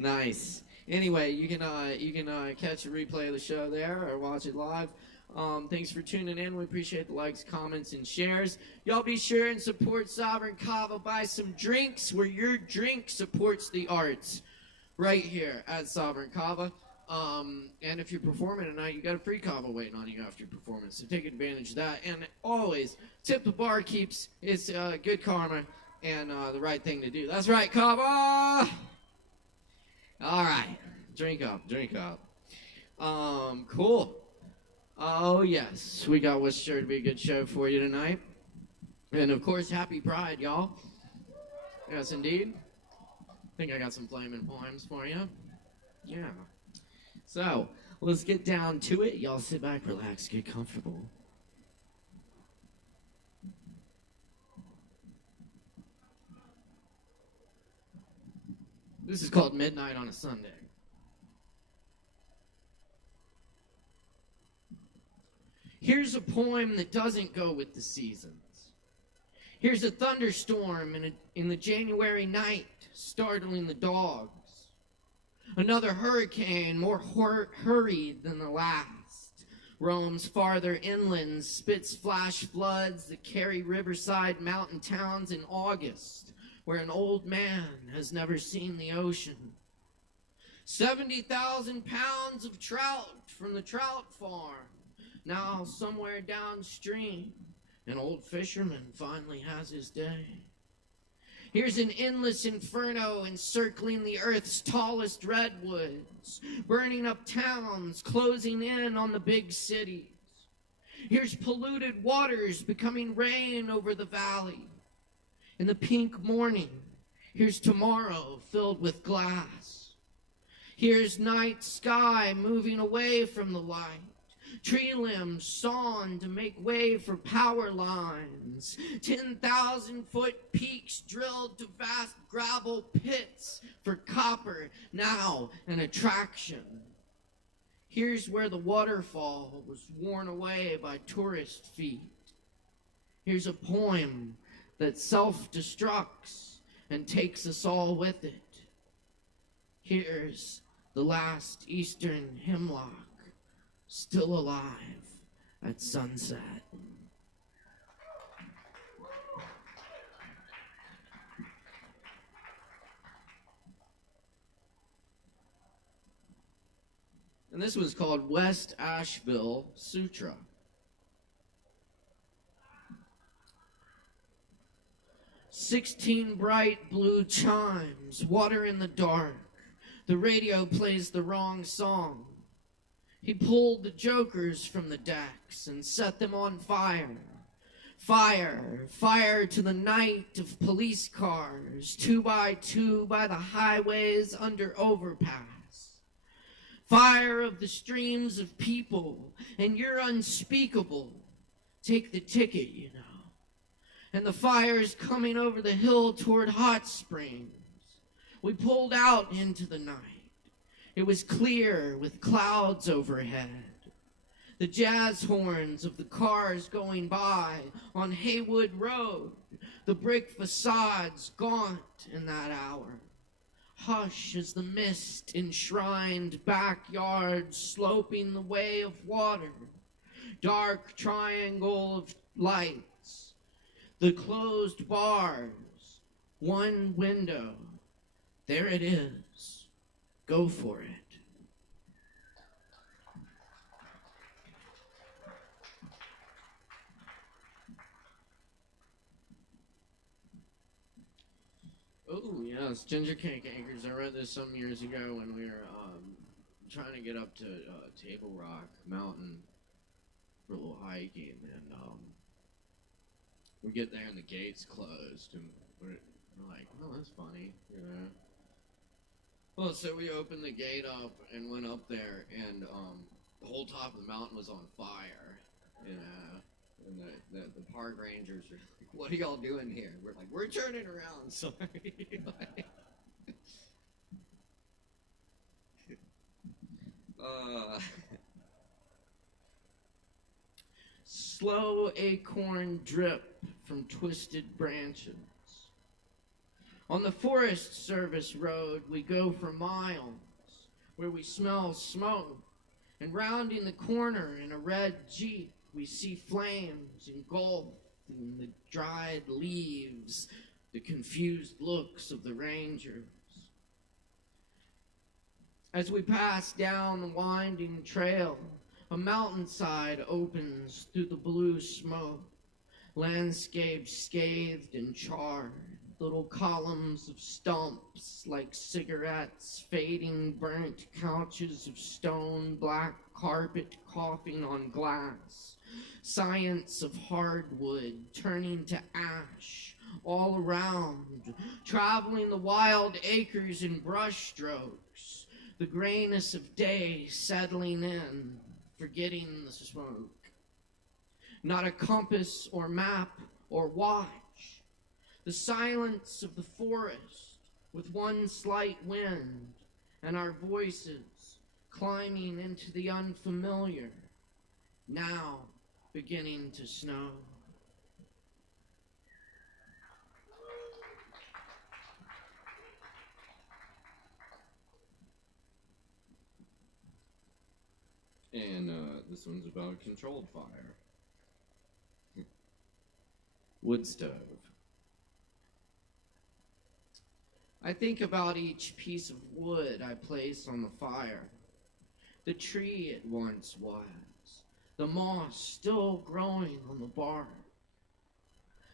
Nice. Anyway, you can catch a replay of the show there or watch it live. Thanks for tuning in. We appreciate the likes, comments, and shares. Y'all be sure and support Sovereign Kava. Buy some drinks where your drink supports the arts. Right here at Sovereign Kava. And if you're performing tonight, you got a free Kava waiting on you after your performance. So take advantage of that. And always, tip the barkeeps. It's good karma and the right thing to do. That's right, Kava! All right. Drink up, drink up. Cool. Oh, yes. We got what's sure to be a good show for you tonight. And, of course, happy Pride, y'all. Yes, indeed. I think I got some flaming poems for you. Yeah. So, let's get down to it. Y'all sit back, relax, get comfortable. This is called Midnight on a Sunday. Here's a poem that doesn't go with the seasons. Here's a thunderstorm in the January night, startling the dogs. Another hurricane, more hurried than the last, roams farther inland, spits flash floods that carry riverside mountain towns in August, where an old man has never seen the ocean. 70,000 pounds of trout from the trout farm. Now, somewhere downstream, an old fisherman finally has his day. Here's an endless inferno encircling the earth's tallest redwoods, burning up towns, closing in on the big cities. Here's polluted waters becoming rain over the valley. In the pink morning, here's tomorrow filled with glass. Here's night sky moving away from the light. Tree limbs sawn to make way for power lines. 10,000-foot peaks drilled to vast gravel pits for copper, now an attraction. Here's where the waterfall was worn away by tourist feet. Here's a poem that self-destructs and takes us all with it. Here's the last eastern hemlock, still alive at sunset. And this was called West Asheville Sutra. "16 bright blue chimes, water in the dark. The radio plays the wrong song. He pulled the jokers from the decks and set them on fire. Fire, fire to the night of police cars, 2 by 2 by the highways under overpass. Fire of the streams of people, and you're unspeakable. Take the ticket, you know. And the fire's coming over the hill toward Hot Springs. We pulled out into the night. It was clear with clouds overhead. The jazz horns of the cars going by on Haywood Road, the brick facades gaunt in that hour. Hush as the mist enshrined backyards sloping the way of water. Dark triangle of lights. The closed bars. One window. There it is. Go for it. Oh, yes, Ginger Cake Acres. I read this some years ago when we were trying to get up to Table Rock Mountain for a little hiking, and we get there and the gate's closed, and we're like, oh, that's funny, you know. Well, so we opened the gate up and went up there, and the whole top of the mountain was on fire, you know. And the park rangers are like, what are y'all doing here? We're like, we're turning around, sorry. Slow acorn drip from twisted branches. On the Forest Service road, we go for miles, where we smell smoke. And rounding the corner in a red Jeep, we see flames engulfed in the dried leaves, the confused looks of the rangers. As we pass down the winding trail, a mountainside opens through the blue smoke, landscape scathed and charred, little columns of stumps like cigarettes, fading burnt couches of stone, black carpet coughing on glass, science of hardwood turning to ash all around, traveling the wild acres in brush strokes, the grayness of day settling in, forgetting the smoke. Not a compass or map or watch. The silence of the forest with one slight wind and our voices climbing into the unfamiliar, now beginning to snow. And this one's about controlled fire. Wood stove. I think about each piece of wood I place on the fire, the tree it once was, the moss still growing on the bark,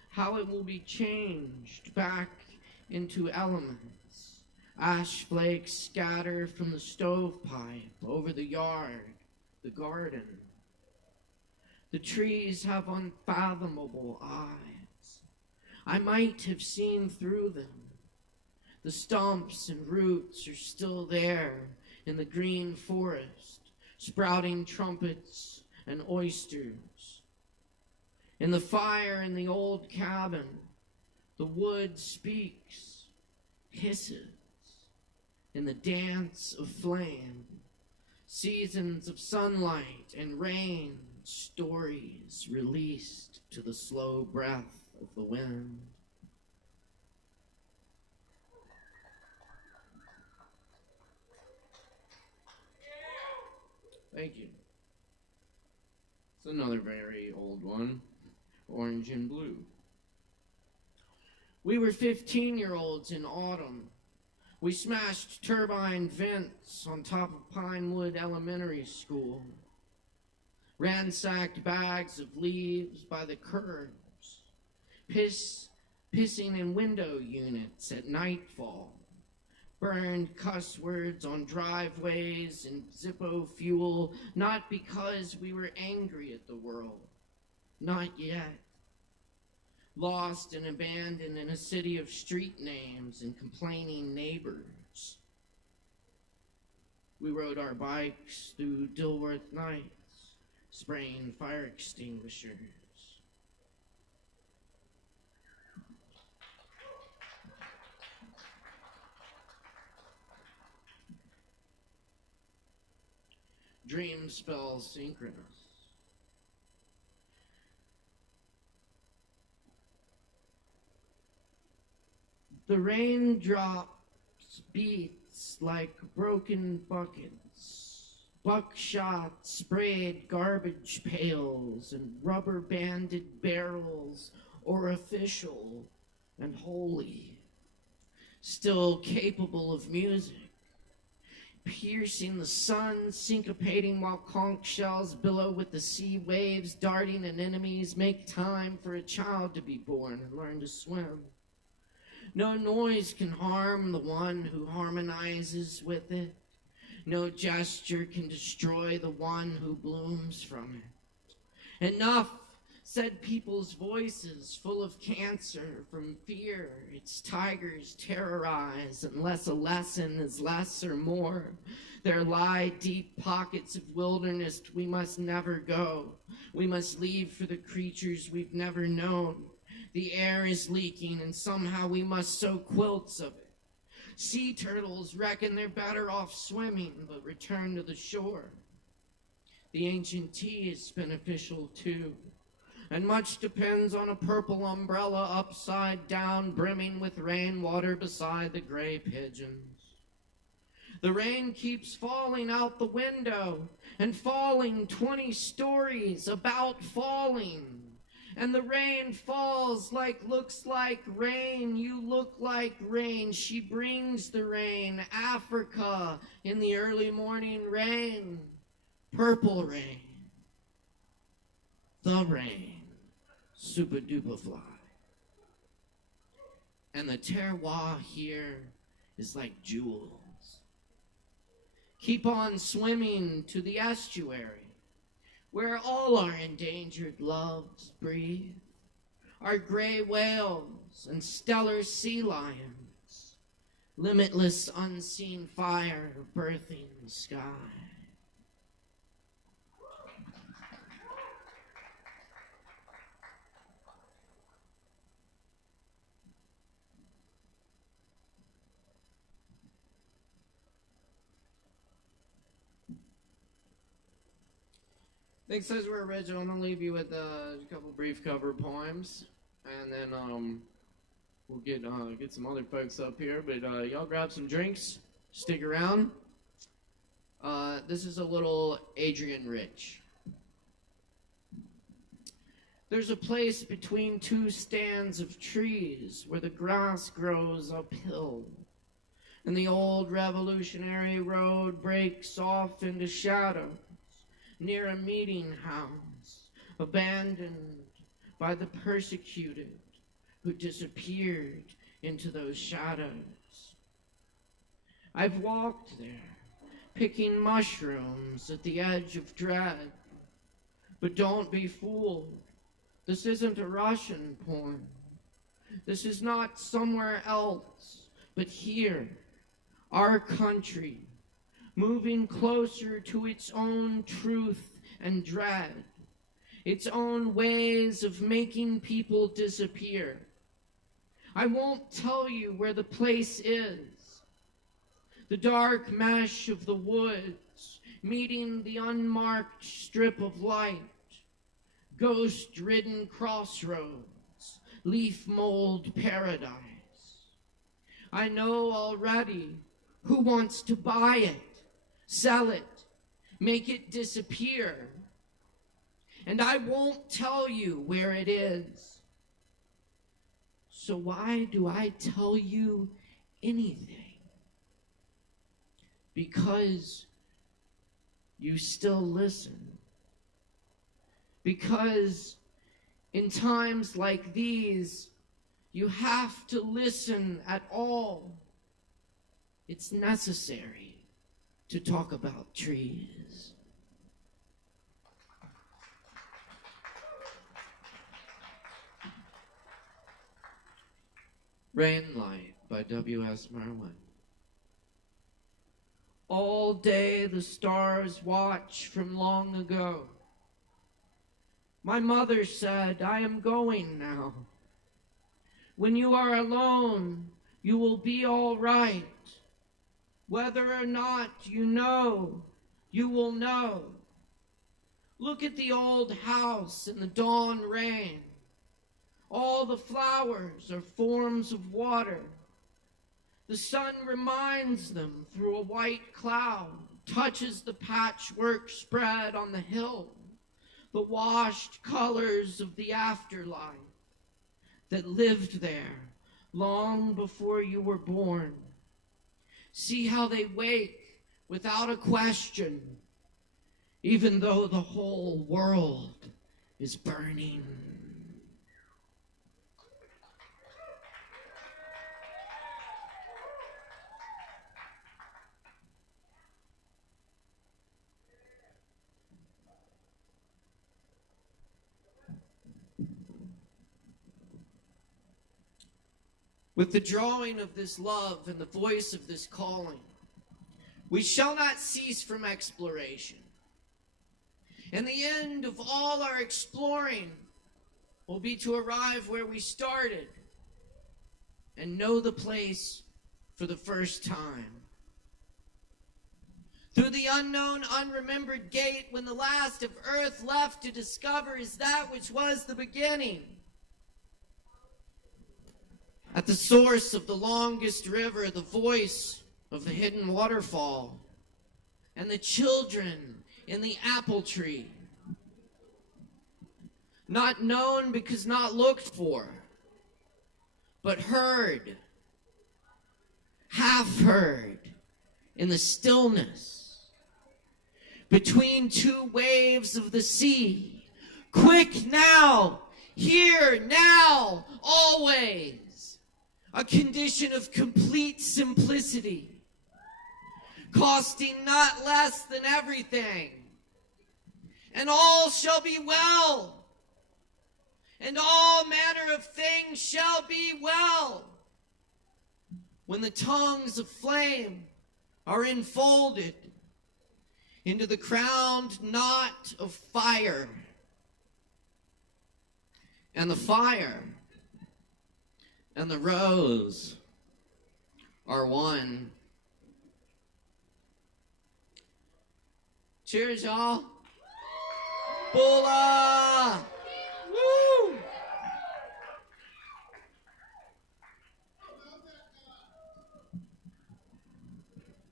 how it will be changed back into elements. Ash flakes scatter from the stovepipe over the yard, the garden. The trees have unfathomable eyes. I might have seen through them. The stumps and roots are still there in the green forest, sprouting trumpets and oysters. In the fire in the old cabin, the wood speaks, hisses, in the dance of flame, seasons of sunlight and rain, stories released to the slow breath of the wind. Thank you. It's another very old one, Orange and Blue. We were 15-year-olds in autumn. We smashed turbine vents on top of Pinewood Elementary School, ransacked bags of leaves by the curbs, pissing in window units at nightfall, burned cuss words on driveways and Zippo fuel, not because we were angry at the world, not yet. Lost and abandoned in a city of street names and complaining neighbors. We rode our bikes through Dilworth nights, spraying fire extinguishers. Dream spells synchronous. The raindrops beats like broken buckets. Buckshot sprayed garbage pails and rubber-banded barrels, orificial and holy. Still capable of music. Piercing the sun, syncopating while conch shells billow with the sea waves, darting at enemies, make time for a child to be born and learn to swim. No noise can harm the one who harmonizes with it. No gesture can destroy the one who blooms from it. Enough, said people's voices, full of cancer from fear its tigers terrorize, unless a lesson is less or more. There lie deep pockets of wilderness we must never go. We must leave for the creatures we've never known. The air is leaking, and somehow we must sew quilts of it. Sea turtles reckon they're better off swimming, but return to the shore. The ancient tea is beneficial too. and much depends on a purple umbrella upside down, brimming with rainwater beside the gray pigeons. The rain keeps falling out the window, and falling 20 stories, about falling. And the rain falls looks like rain, you look like rain. She brings the rain, Africa in the early morning rain. Purple rain. The rain. Super duper fly. And the terroir here is like jewels. Keep on swimming to the estuary, where all our endangered loves breathe, our gray whales and stellar sea lions, limitless unseen fire birthing the sky. Thanks, those were original. I'm gonna leave you with a couple brief cover poems, and then we'll get some other folks up here. But y'all grab some drinks, stick around. This is a little Adrian Rich. There's a place between two stands of trees where the grass grows uphill, and the old Revolutionary Road breaks off into shadow. Near a meeting house, abandoned by the persecuted who disappeared into those shadows. I've walked there, picking mushrooms at the edge of dread. But don't be fooled. This isn't a Russian poem. This is not somewhere else, but here, our country, moving closer to its own truth and dread, its own ways of making people disappear. I won't tell you where the place is. The dark mesh of the woods, meeting the unmarked strip of light, ghost-ridden crossroads, leaf mold paradise. I know already who wants to buy it, sell it, make it disappear. And I won't tell you where it is. So why do I tell you anything? Because you still listen. Because in times like these, you have to listen at all. It's necessary to talk about trees. Rain Light by W.S. Merwin. All day the stars watch from long ago. My mother said, I am going now. When you are alone, you will be all right. Whether or not you know, you will know. Look at the old house in the dawn rain. All the flowers are forms of water. The sun reminds them through a white cloud, touches the patchwork spread on the hill, the washed colors of the afterlife that lived there long before you were born. See how they wake without a question, even though the whole world is burning. With the drawing of this love and the voice of this calling, we shall not cease from exploration. And the end of all our exploring will be to arrive where we started and know the place for the first time. Through the unknown, unremembered gate, when the last of earth left to discover is that which was the beginning. At the source of the longest river, the voice of the hidden waterfall, and the children in the apple tree. Not known because not looked for, but heard, half heard, in the stillness, between two waves of the sea. Quick now, here, now, always. A condition of complete simplicity, costing not less than everything. And all shall be well, and all manner of things shall be well, when the tongues of flame are enfolded into the crowned knot of fire, and the fire and the rose are one. Cheers, y'all. Bula! Woo!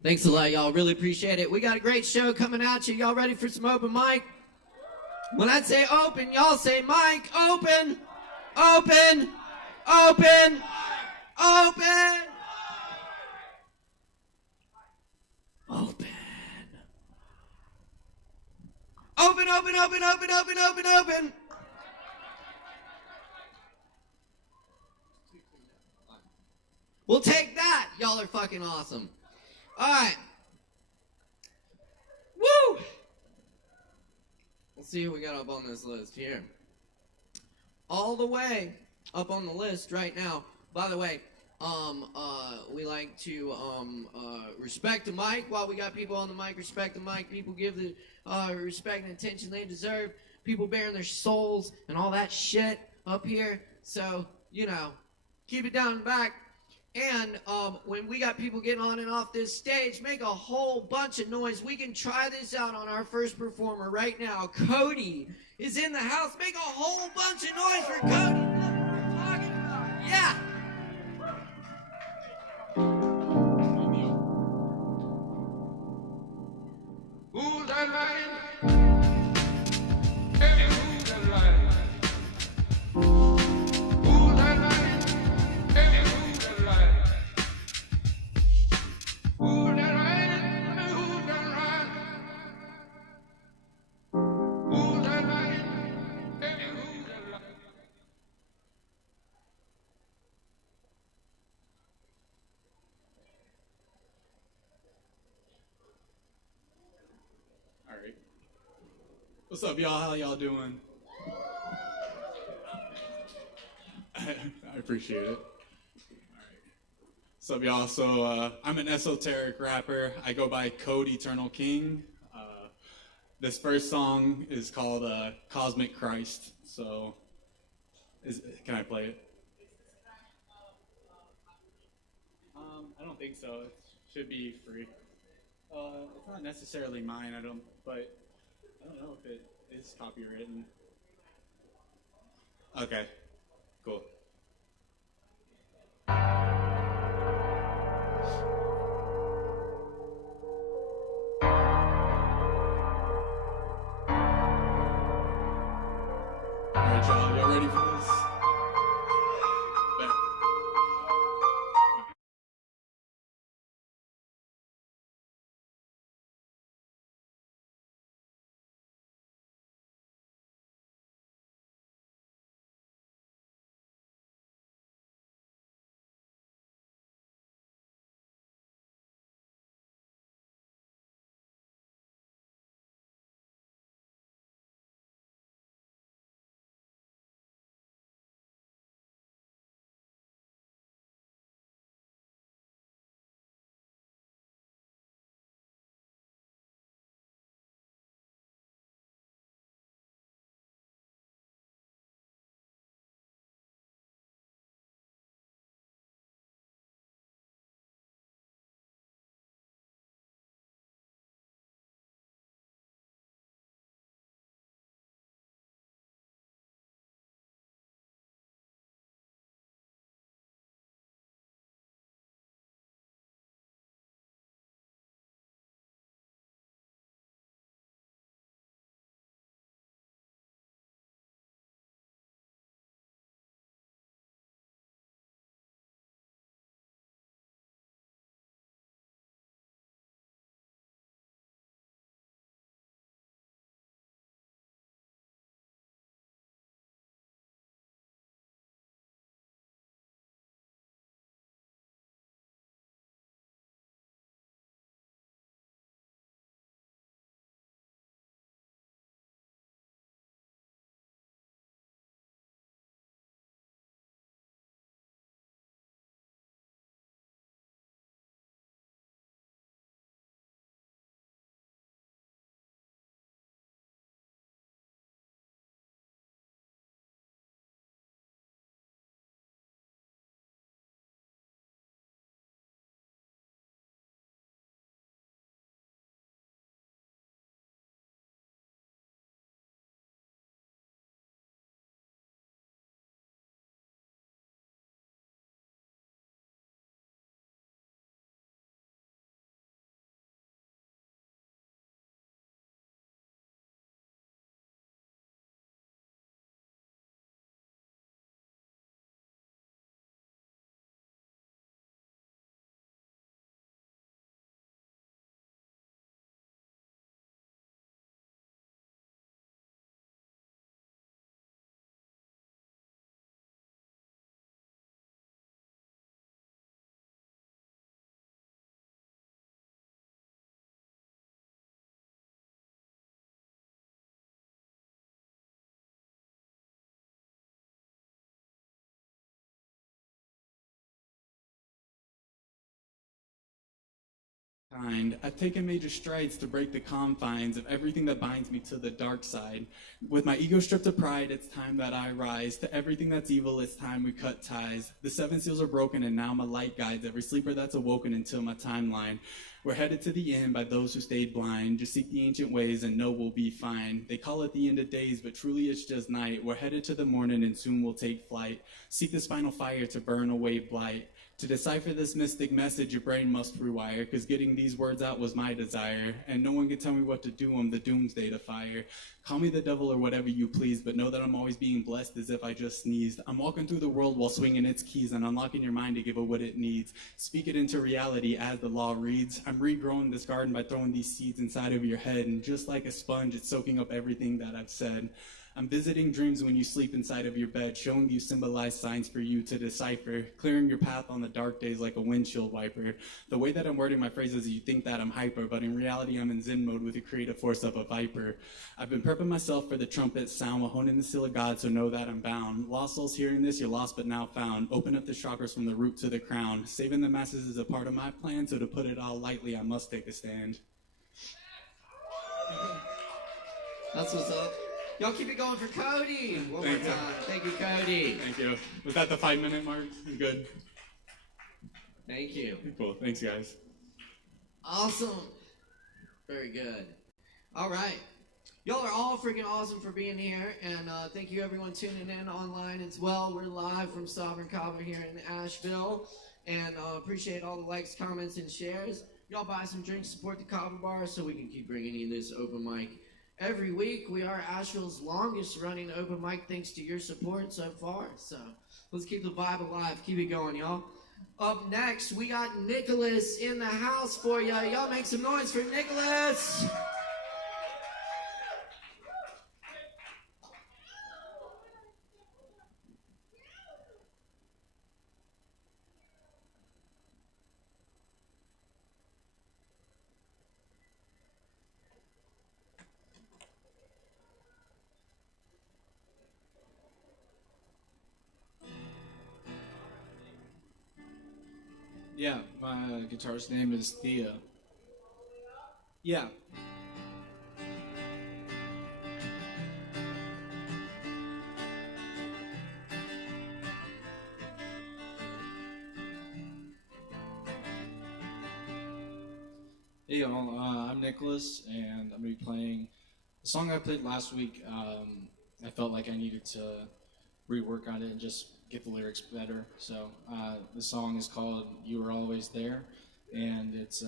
Thanks a lot, y'all. Really appreciate it. We got a great show coming at you. Y'all ready for some open mic? When I say open, y'all say mic. Open! Open! Open! Open! Open! Open, open, open, open, open, open, open! We'll take that. Y'all are fucking awesome. All right. Woo! Let's see who we got up on this list here. All the way up on the list right now. By the way, we like to respect the mic while we got people on the mic. Respect the mic. People give the respect and attention they deserve. People bearing their souls and all that shit up here. So, you know, keep it down in the back. And when we got people getting on and off this stage, make a whole bunch of noise. We can try this out on our first performer right now. Cody is in the house. Make a whole bunch of noise for Cody. That's what we're talking about. Yeah. Who's that line? Hey, who's that line? Who's that line? Hey, who's that line? Who's that line? Who's that line? Who's that line? Hey, who's that line? All right. What's up, y'all? How y'all doing? I appreciate it. All right. What's up, y'all? So I'm an esoteric rapper. I go by Code Eternal King. This first song is called Cosmic Christ. So can I play it? I don't think so. It should be free. It's not necessarily mine, but I don't know if it is copywritten. Okay, cool. Alright, y'all ready for this? kind. I've taken major strides to break the confines of everything that binds me to the dark side. With my ego stripped of pride, it's time that I rise. To everything that's evil, it's time we cut ties. The 7 seals are broken and now my light guides every sleeper that's awoken until my timeline. We're headed to the end by those who stayed blind. Just seek the ancient ways and know we'll be fine. They call it the end of days, but truly it's just night. We're headed to the morning and soon we'll take flight. Seek this final fire to burn away blight. To decipher this mystic message, your brain must rewire, cause getting these words out was my desire. And no one can tell me what to do, I'm the doomsday to fire. Call me the devil or whatever you please, but know that I'm always being blessed as if I just sneezed. I'm walking through the world while swinging its keys and unlocking your mind to give it what it needs. Speak it into reality as the law reads. I'm regrowing this garden by throwing these seeds inside of your head, and just like a sponge, it's soaking up everything that I've said. I'm visiting dreams when you sleep inside of your bed, showing you symbolized signs for you to decipher, clearing your path on the dark days like a windshield wiper. The way that I'm wording my phrases, you think that I'm hyper, but in reality I'm in zen mode with the creative force of a viper. I've been prepping myself for the trumpet sound while honing the seal of God, so know that I'm bound. Lost souls hearing this, you're lost but now found. Open up the chakras from the root to the crown. Saving the masses is a part of my plan, so to put it all lightly, I must take a stand. That's what's up. Y'all keep it going for Cody. One more time. Thank you, Cody. Thank you. Was that the 5-minute mark? Good. Thank you. Cool. Thanks, guys. Awesome. Very good. All right. Y'all are all freaking awesome for being here, and thank you everyone tuning in online as well. We're live from Sovereign Kava here in Asheville, and appreciate all the likes, comments, and shares. Y'all buy some drinks, support the Kava bar so we can keep bringing you this open mic every week. We are Asheville's longest running open mic thanks to your support so far. So let's keep the vibe alive. Keep it going, y'all. Up next, we got Nicholas in the house for ya. Y'all make some noise for Nicholas. Yeah, my guitarist's name is Thea. Yeah. Hey y'all, I'm Nicholas, and I'm going to be playing the song I played last week. I felt like I needed to rework on it and just get the lyrics better. So the song is called You Were Always There, and it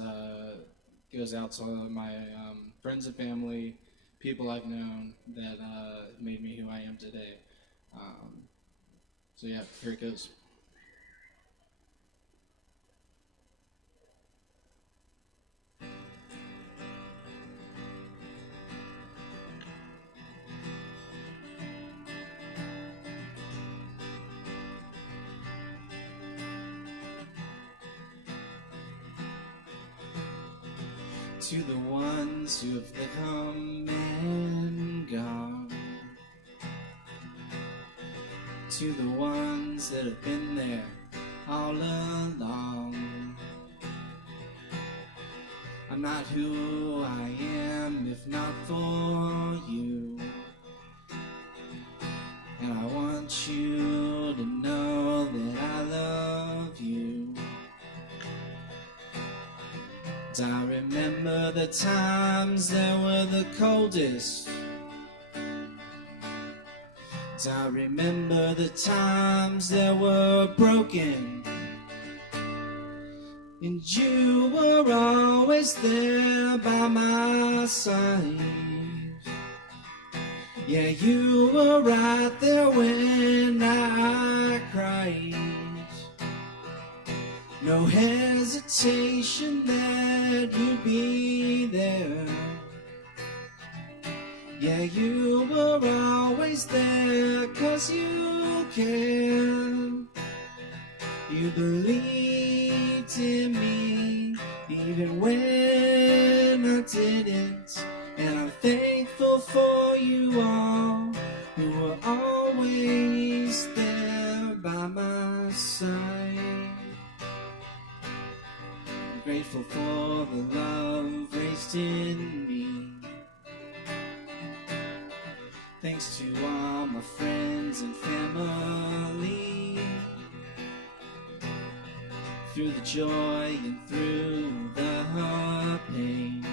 goes out to my friends and family, people I've known that made me who I am today. So yeah, here it goes. To the ones who have come and gone, to the ones that have been there all along. I'm not who I am if not for you, and I want you to know that I love you. I remember the times that were the coldest. I remember the times that were broken. And you were always there by my side. Yeah, you were right there when I cried. No hesitation that you'd be there. Yeah, you were always there 'cause you cared. You believed in me even when I didn't. And I'm thankful for you all who were always there by my side. Grateful for the in me. Thanks to all my friends and family. Through the joy and through the pain,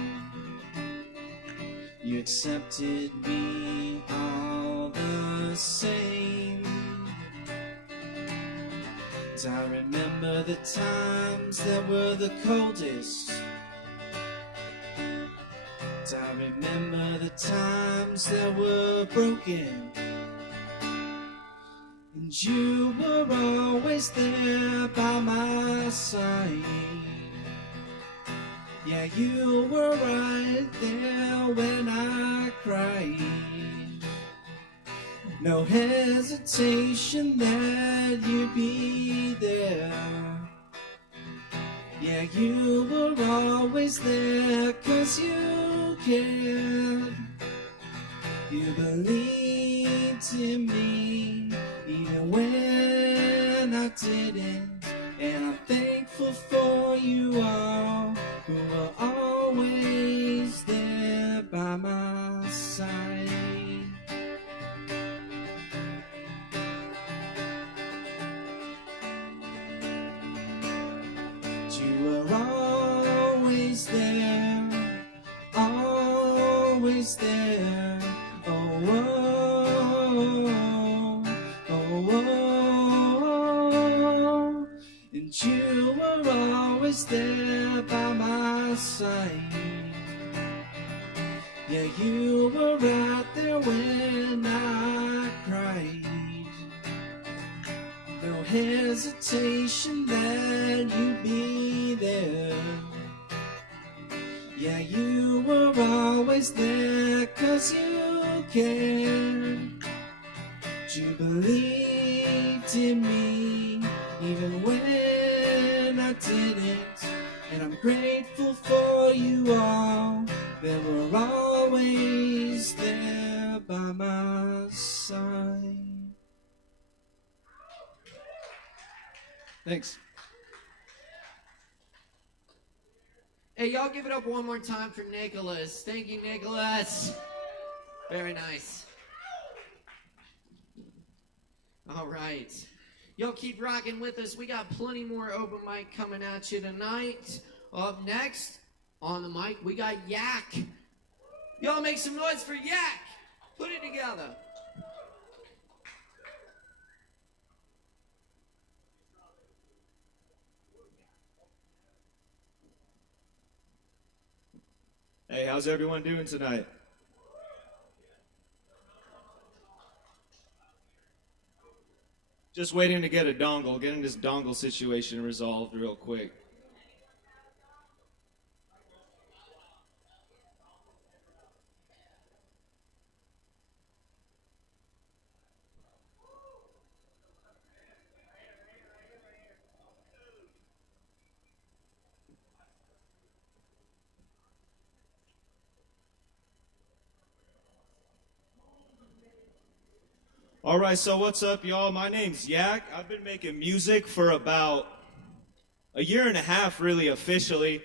you accepted me all the same. As I remember the times that were the coldest, as I remember the times that were broken, and you were always there by my side. Yeah, you were right there when I cried. No hesitation that you'd be there. Yeah, you were always there 'cause you cared. You believed in me even when I didn't. And I'm thankful for you all who were always there by my side. You were always there, always there. Oh, oh, oh, oh. And you were always there by my side. Yeah, you were right there when I cried. No hesitation that you'd be there. Yeah, you were always there 'cause you cared. You believed in me even when I didn't. And I'm grateful for you all that were always there by my side. Thanks. Hey, y'all give it up one more time for Nicholas. Thank you, Nicholas. Very nice. All right. Y'all keep rocking with us. We got plenty more open mic coming at you tonight. Up next, on the mic, we got Yak. Y'all make some noise for Yak. Put it together. Hey, how's everyone doing tonight? Just waiting to get a dongle, getting this dongle situation resolved real quick. All right, so what's up, y'all? My name's Yak. I've been making music for about a year and a half, really, officially.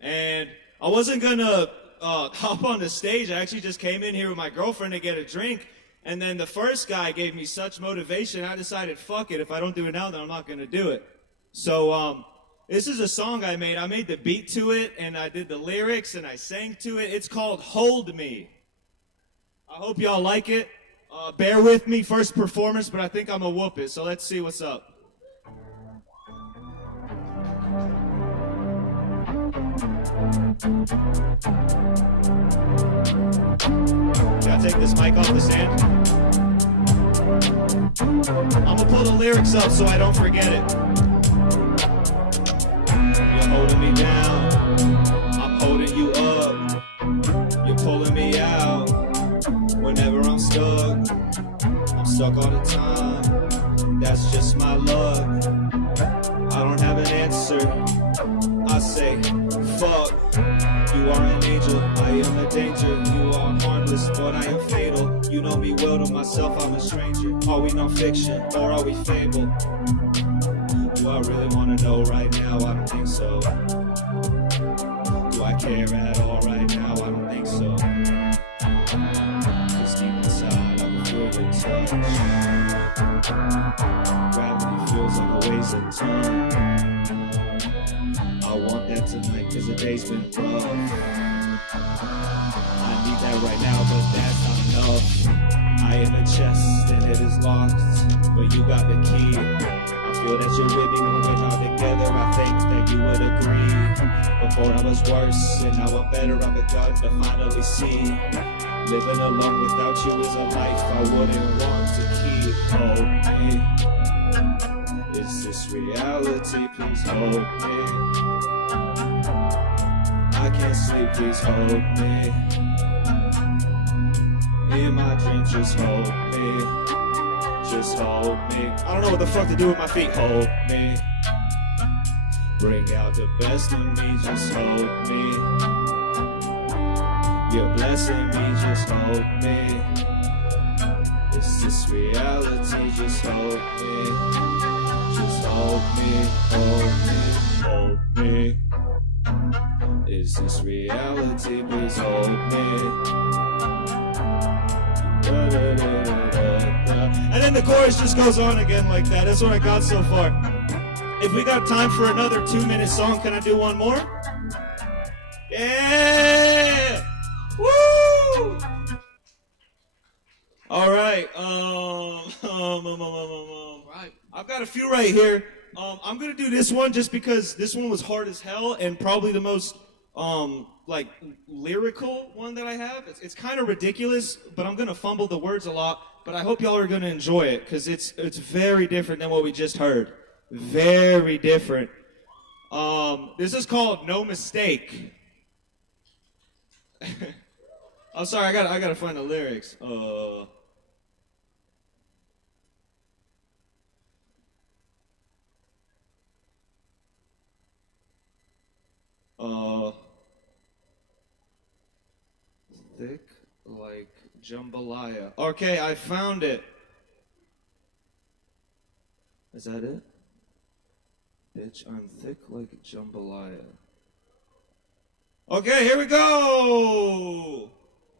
And I wasn't gonna hop on the stage. I actually just came in here with my girlfriend to get a drink. And then the first guy gave me such motivation, I decided, fuck it. If I don't do it now, then I'm not gonna do it. So this is a song I made. I made the beat to it, and I did the lyrics, and I sang to it. It's called Hold Me. I hope y'all like it. Bear with me, first performance, but I think I'm gonna whoop it, so let's see what's up. Gotta take this mic off the stand. I'm gonna pull the lyrics up so I don't forget it. You're holding me down, I'm holding you up. You're pulling me out whenever I'm stuck. I'm stuck all the time, that's just my luck. I don't have an answer, I say, fuck. You are an angel, I am a danger. You are harmless, but I am fatal. You know me well, to myself I'm a stranger. Are we non-fiction, or are we fable? Do I really want to know right now? I don't think so. Do I care at all right now? I the tongue. I want that tonight cause the day's been rough. I need that right now, but that's not enough. I am a chest and it is locked, but you got the key. I feel that you're with me when we're not together. I think that you would agree. Before I was worse and now I'm better. I've begun to finally see. Living alone without you is a life I wouldn't want to keep. Hold me. Is this reality? Please hold me. I can't sleep, please hold me. In my dreams, just hold me. Just hold me. I don't know what the fuck to do with my feet. Hold me. Bring out the best in me, just hold me. You're blessing me, just hold me. Is this reality? Just hold me. Just hold me, hold me, hold me. Is this reality? Please hold me. Da, da, da, da, da. And then the chorus just goes on again like that. That's what I got so far. If we got time for another 2-minute song, can I do one more? Yeah! Woo! All right. Right. I've got a few right here. I'm gonna do this one just because this one was hard as hell and probably the most like lyrical one that I have. It's kind of ridiculous, but I'm gonna fumble the words a lot. But I hope y'all are gonna enjoy it because it's very different than what we just heard. Very different. This is called No Mistake. I'm sorry, I gotta find the lyrics. Thick like jambalaya. Okay, I found it. Is that it? Bitch, I'm thick like jambalaya. Okay, here we go!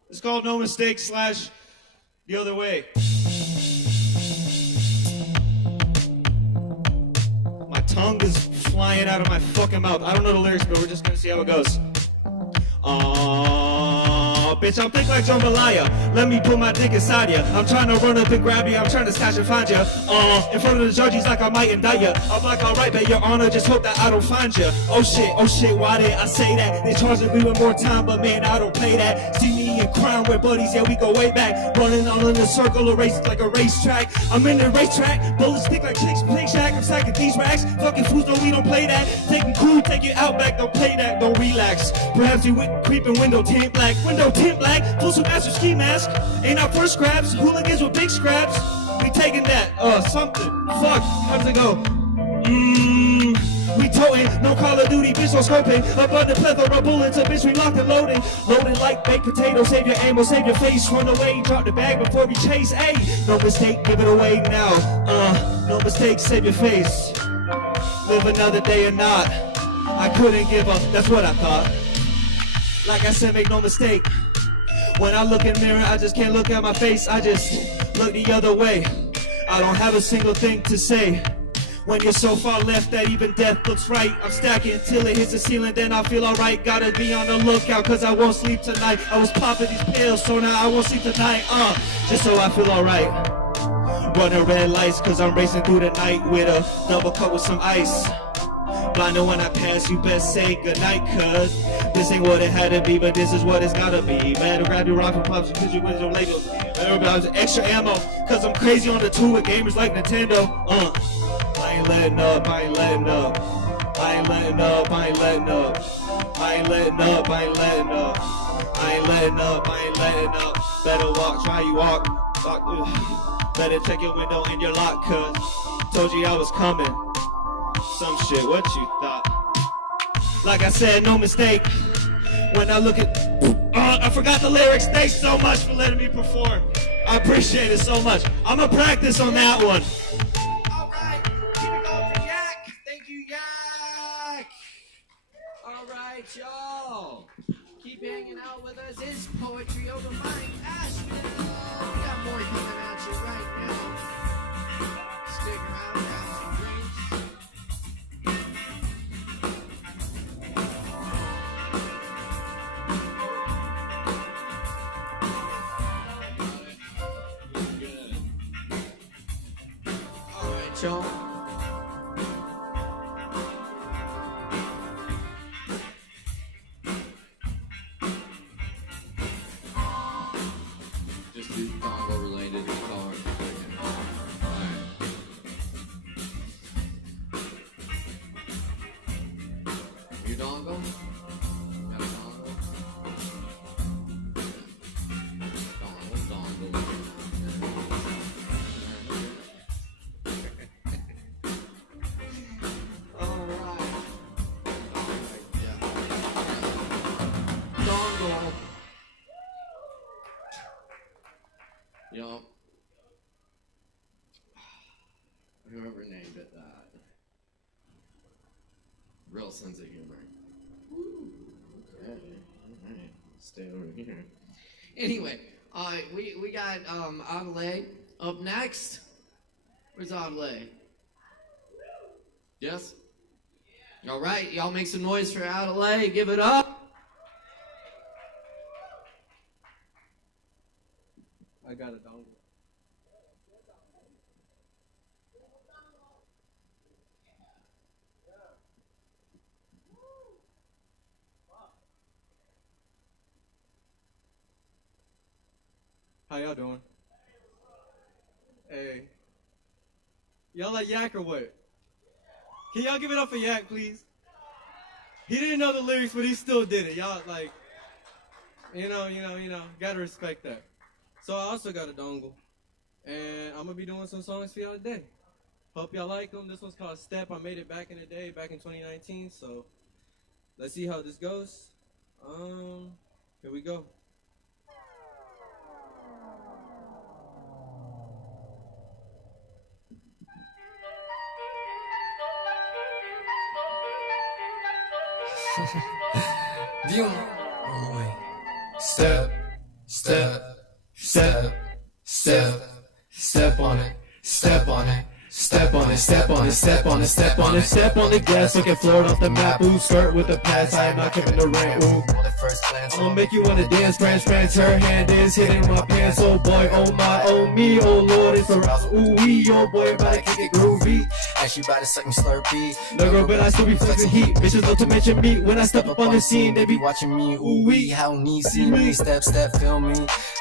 It's called No Mistake / The Other Way. My tongue is flying out of my fucking mouth. I don't know the lyrics, but we're just gonna see how it goes. Bitch, I'm thick like jambalaya. Let me put my dick inside ya. I'm trying to run up and grab you. I'm trying to snatch and find ya. In front of the judge, he's like I might indict ya. I'm like, alright, but your honor, just hope that I don't find ya. Oh shit, why did I say that? They charging me with more time, but man, I don't play that. See me in crime, we're buddies, yeah, we go way back. Running all in a circle, a race like a racetrack. I'm in the racetrack, bullets stick like chicks, play shack. I'm stacking these racks. Fucking fools, no, we don't play that. Taking cool, take it out back, don't play that, don't relax. Perhaps you with creeping window tint black, full some master ski mask. Ain't our first scraps, hooligans with big scraps. We taking that, something. Fuck, how's it go? We toting, no Call of Duty, bitch, no scoping. Abundant plethora bullets, a bitch, we locked and loading. Loading like baked potatoes, save your ammo, save your face. Run away, drop the bag before we chase. Ayy, no mistake, give it away now. No mistake, save your face. Live another day or not. I couldn't give up, that's what I thought. Like I said, make no mistake. When I look in the mirror, I just can't look at my face. I just look the other way. I don't have a single thing to say. When you're so far left that even death looks right. I'm stacking till it hits the ceiling, then I feel alright. Gotta be on the lookout, cause I won't sleep tonight. I was popping these pills, so now I won't sleep tonight. Just so I feel alright. Running red lights, cause I'm racing through the night with a double cup with some ice. Blinded when I pass, you best say goodnight, cuz this ain't what it had to be, but this is what it's gotta be. Better grab your rifle pops, cause you with your labels. Better grab extra ammo, cause I'm crazy on the tool with gamers like Nintendo. I ain't letting up, I ain't letting up. I ain't letting up, I ain't letting up. I ain't letting up, I ain't letting up. I ain't letting up, I ain't letting up. Better walk, try you walk. Better check your window and your lock, cuz told you I was coming. Some shit, what you thought? Like I said, no mistake. When I look at, I forgot the lyrics. Thanks so much for letting me perform. I appreciate it so much. I'ma practice on that one. All right, keep it going for Yak. Thank you, Yak. All right, y'all. Keep hanging out with us. It's Poetry Over Mike Asheville. We got more coming at you right now. Stick around, have some drinks. y'all. Just do Kava related guitar. Alright. Your dongle? Got a dongle? Dongle. Alright. Yeah. Dongle. Yup. Whoever named it that. Real sense of humor. Woo. Okay. Alright. Stay over here. Anyway, we got Adelaide up next. Where's Adelaide? Yes? Alright, y'all make some noise for Adelaide. Give it up. I got a dongle. How y'all doing? Hey. Y'all like Yak or what? Can y'all give it up for Yak, please? He didn't know the lyrics, but he still did it. Y'all like, you know, gotta respect that. So I also got a dongle, and I'm gonna be doing some songs for y'all today. Hope y'all like them. This one's called Step. I made it back in the day, back in 2019. So let's see how this goes. Here we go. Step, step, step, step, step on it, step on it. Step on it, step on it, step on it, step on it, step on the gas, looking Florida off the map. Ooh, skirt with the pass, I am not keeping the rent. Ooh, I'ma make you wanna dance, prance, her hand is hitting my pants. Oh boy, oh my, oh me, oh lord, it's arousal. Ooh wee, oh boy, about to kick it groovy. And she about to suck me slurpee. No girl, but I still be flexing heat. Bitches love to mention me when I step up on the scene. They be watching me, ooh wee, how me see me. Step, step, feel me.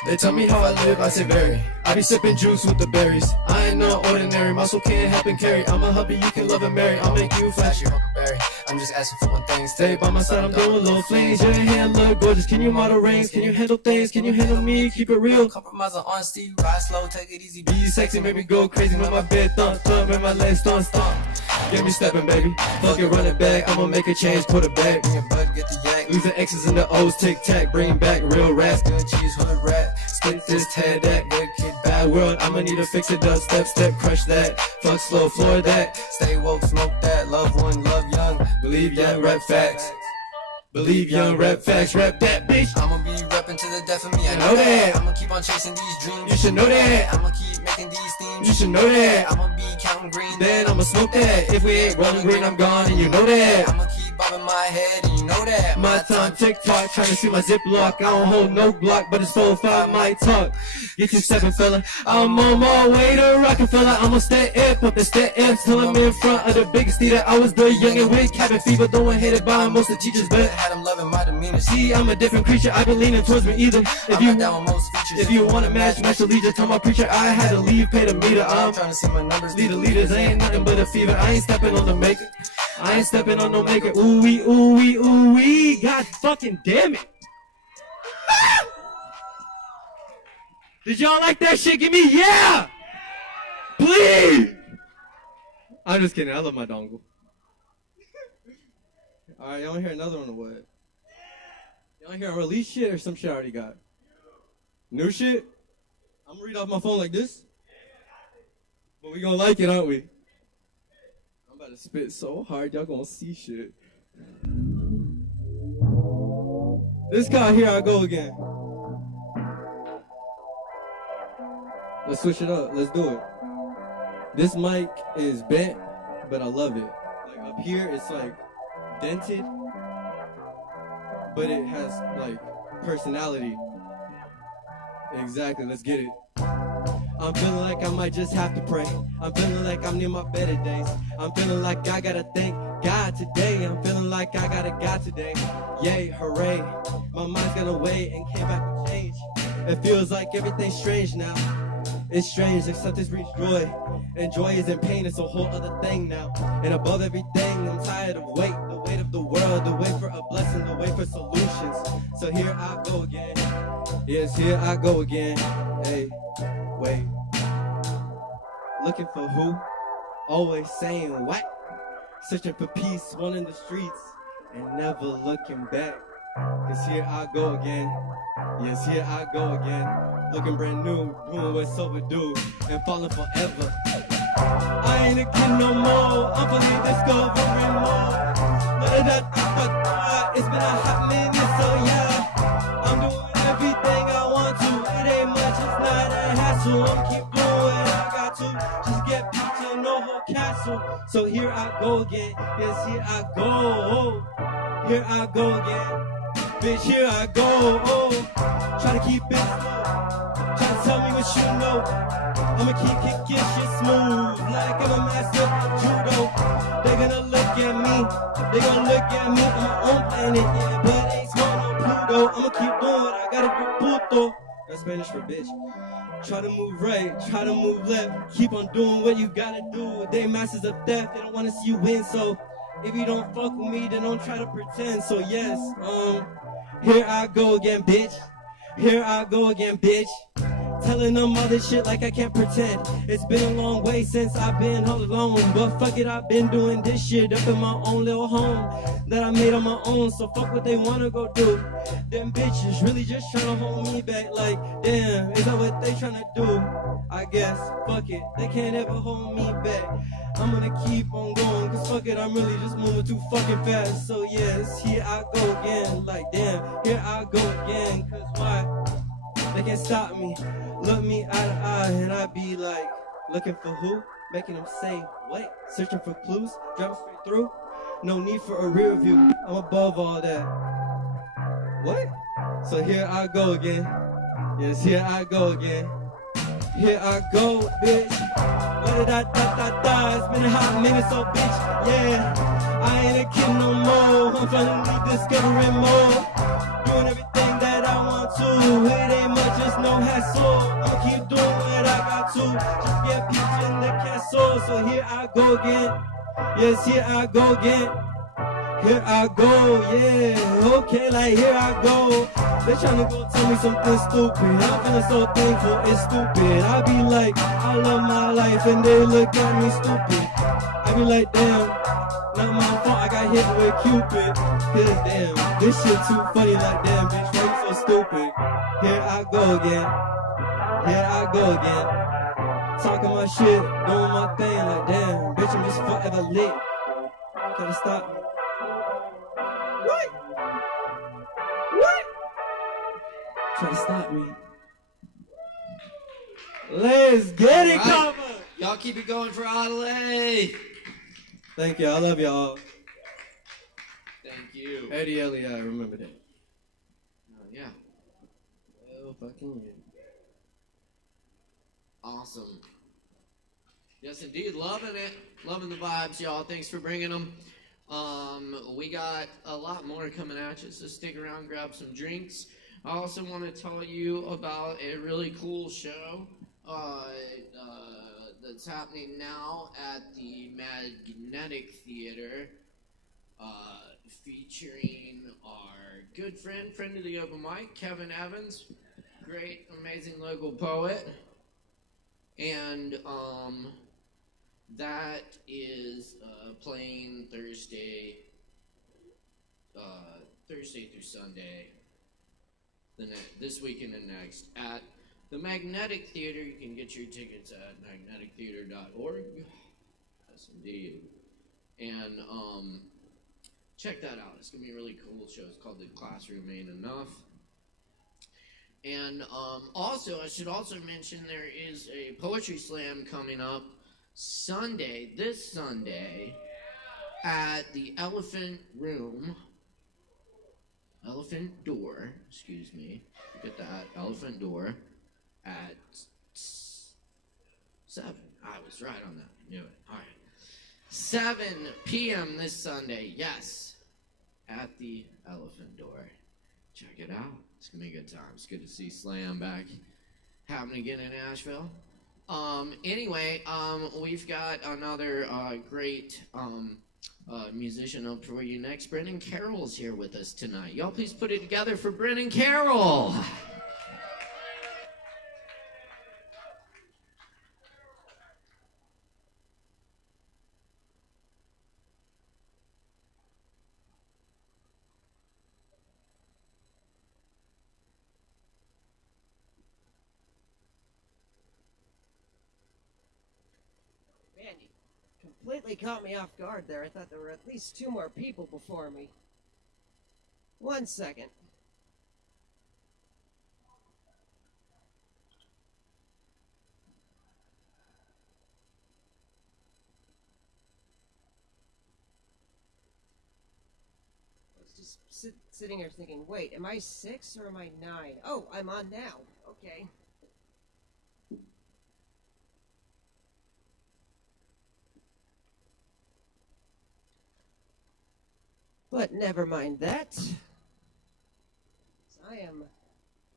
They tell me how I live, I say very. I be sipping juice with the berries. I ain't no ordinary, muscle can't help and carry. I'm a hubby, you can love and marry. I'll make you flash your huckleberry. I'm just asking for one thing. Stay by my side, I'm doing little flings. Your hand look gorgeous. Can you model rings? Can you handle things? Can you handle me? Keep it real. Compromise on honesty. Ride slow, take it easy. Be sexy, maybe go crazy when my bed thump, thump, and my legs stomp, stomp. Get me stepping, baby. Fuck it, run it back. I'ma make a change, put it back. Bring your butt, get the yak. Lose the X's and the O's, tic tac. Bring back real rats. Good cheese, hood rat. Split this, tear that. Good kid, bad world. I'ma need to fix it up. Step, step, crush that. Fuck slow, floor that. Stay woke, smoke that. Love one, love young. Believe young, rap facts. Believe young, rap facts, rap that, bitch. I'ma be rapping to the death of me, I know that. I'ma keep on chasing these dreams, you should know that. I'ma keep making these themes, you should know that. I'ma be counting green, then I'ma smoke that. If we ain't rolling green, I'm gone, and you know that. I'ma keep bobbing my head, and you know that. My time, TikTok, trying to see my ziplock. I don't hold no block, but it's 4-5, my talk. Get you stepping, fella. I'm on my way to Rockefeller. I'ma step up the step till I'm in front of the biggest theater. I was the youngin' with cabin fever, throwing hated by most of the teachers, but had them loving my demeanor. See, I'm a different creature, I been leaning towards me either. If you wanna match the leader, tell my preacher I had to leave, pay the meter. I'm trying to see my numbers, lead the leaders, ain't nothing but a fever. I ain't stepping on the maker, I ain't stepping on no maker. Ooh wee, ooh wee, ooh wee, god fucking damn it. Did y'all like that shit? Give me yeah! Please! I'm just kidding, I love my dongle. Alright, y'all wanna hear another one or what? Y'all wanna hear a release shit or some shit I already got? New shit? I'm gonna read off my phone like this. But we gonna like it, aren't we? I'm about to spit so hard, y'all gonna see shit. This guy, here I go again. Let's switch it up, let's do it. This mic is bent, but I love it. Like up here, it's like dented, but it has like personality. Exactly, let's get it. I'm feeling like I might just have to pray. I'm feeling like I'm near my better days. I'm feeling like I gotta thank God today. I'm feeling like I got a God today. Yay, hooray. My mind's gonna wait and came back to change. It feels like everything's strange now. It's strange, except it's reached joy. And joy isn't pain, it's a whole other thing now. And above everything, I'm tired of the weight of the world, the wait for a blessing, the wait for solutions. So here I go again. Yes, here I go again. Hey, wait. Looking for who? Always saying what? Searching for peace, wanting the streets, and never looking back. Cause here I go again. Yes, here I go again. Looking brand new, doing what's overdue, and falling forever. I ain't a kid no more, I'm fully discovering more. It's been a hot minute, so yeah. I'm doing everything I want to. It ain't much, it's not a hassle. I'm keep doing what I got to. Just get pizza, no whole castle. So here I go again. Yes, here I go. Here I go again. Bitch, here I go. Try to keep it slow. Try to tell me what you know. I'ma keep kicking shit smooth like I'm a master of judo. They gonna look at me. They gonna look at me on my own planet, yeah, but ain't small no Pluto. I'ma keep doing what I gotta do, puto. That's Spanish for bitch. Try to move right, try to move left. Keep on doing what you gotta do. They masters of death, they don't wanna see you win. So if you don't fuck with me, then don't try to pretend. So yes, here I go again, bitch. Here I go again, bitch. Telling them all this shit like I can't pretend. It's been a long way since I've been all alone. But fuck it, I've been doing this shit up in my own little home that I made on my own. So fuck what they wanna go do. Them bitches really just tryna hold me back. Like, damn, is that what they tryna do? I guess, fuck it, they can't ever hold me back. I'm gonna keep on going, cause fuck it, I'm really just moving too fucking fast. So yes, here I go again. Like, damn, here I go again. Cause why? They can't stop me. Look me eye to eye, and I be like, looking for who? Making them say, wait, searching for clues, driving straight through. No need for a rear view, I'm above all that. What? So here I go again. Yes, here I go again. Here I go, bitch. La-da-da-da-da-da. It's been a hot minute, so bitch, yeah. I ain't a kid no more. I'm finally discovering more. Doing everything that I want to. It ain't much, it's no hassle. I'ma keep doing what I got to. Just get peace in the castle. So here I go again. Yes, here I go again. Here I go, yeah, okay, like here I go. They tryna go tell me something stupid. I'm feeling so thankful, it's stupid. I be like, I love my life, and they look at me stupid. I be like, damn, not my fault, I got hit with Cupid. Cause damn, this shit too funny, like damn, bitch, why you so stupid? Here I go again, here I go again. Talking my shit, doing my thing, like damn, bitch, I'm just forever lit. Gotta stop me. What? What? Try to stop me. Let's get it, Kava! Y'all keep it going for Adelaide. Thank you. I love y'all. Thank you. Eddie Elliott, I remember that. Yeah. Oh, fucking yeah. Awesome. Yes, indeed. Loving it. Loving the vibes, y'all. Thanks for bringing them. We got a lot more coming at you, so stick around, grab some drinks. I also want to tell you about a really cool show that's happening now at the Magnetic Theater, featuring our good friend of the open mic, Kevin Evans, great, amazing local poet, and that is playing Thursday through Sunday, this weekend and next at the Magnetic Theater. You can get your tickets at magnetictheater.org. Yes, indeed. And check that out. It's gonna be a really cool show. It's called The Classroom Ain't Enough. And also, I should also mention there is a poetry slam coming up this Sunday, at the Elephant Door, excuse me, get that, Elephant Door, at 7. I was right on that. Knew it. All right. 7 p.m. this Sunday. Yes. At the Elephant Door. Check it out. It's going to be a good time. It's good to see Slam back happening again in Nashville. Anyway, we've got another great musician up for you next. Brennan Carroll's here with us tonight. Y'all please put it together for Brennan Carroll. Man, you completely caught me off guard there. I thought there were at least 2 more people before me. 1 second. I was just sitting here thinking, wait, am I 6 or am I 9? Oh, I'm on now. Okay. But never mind that. So I am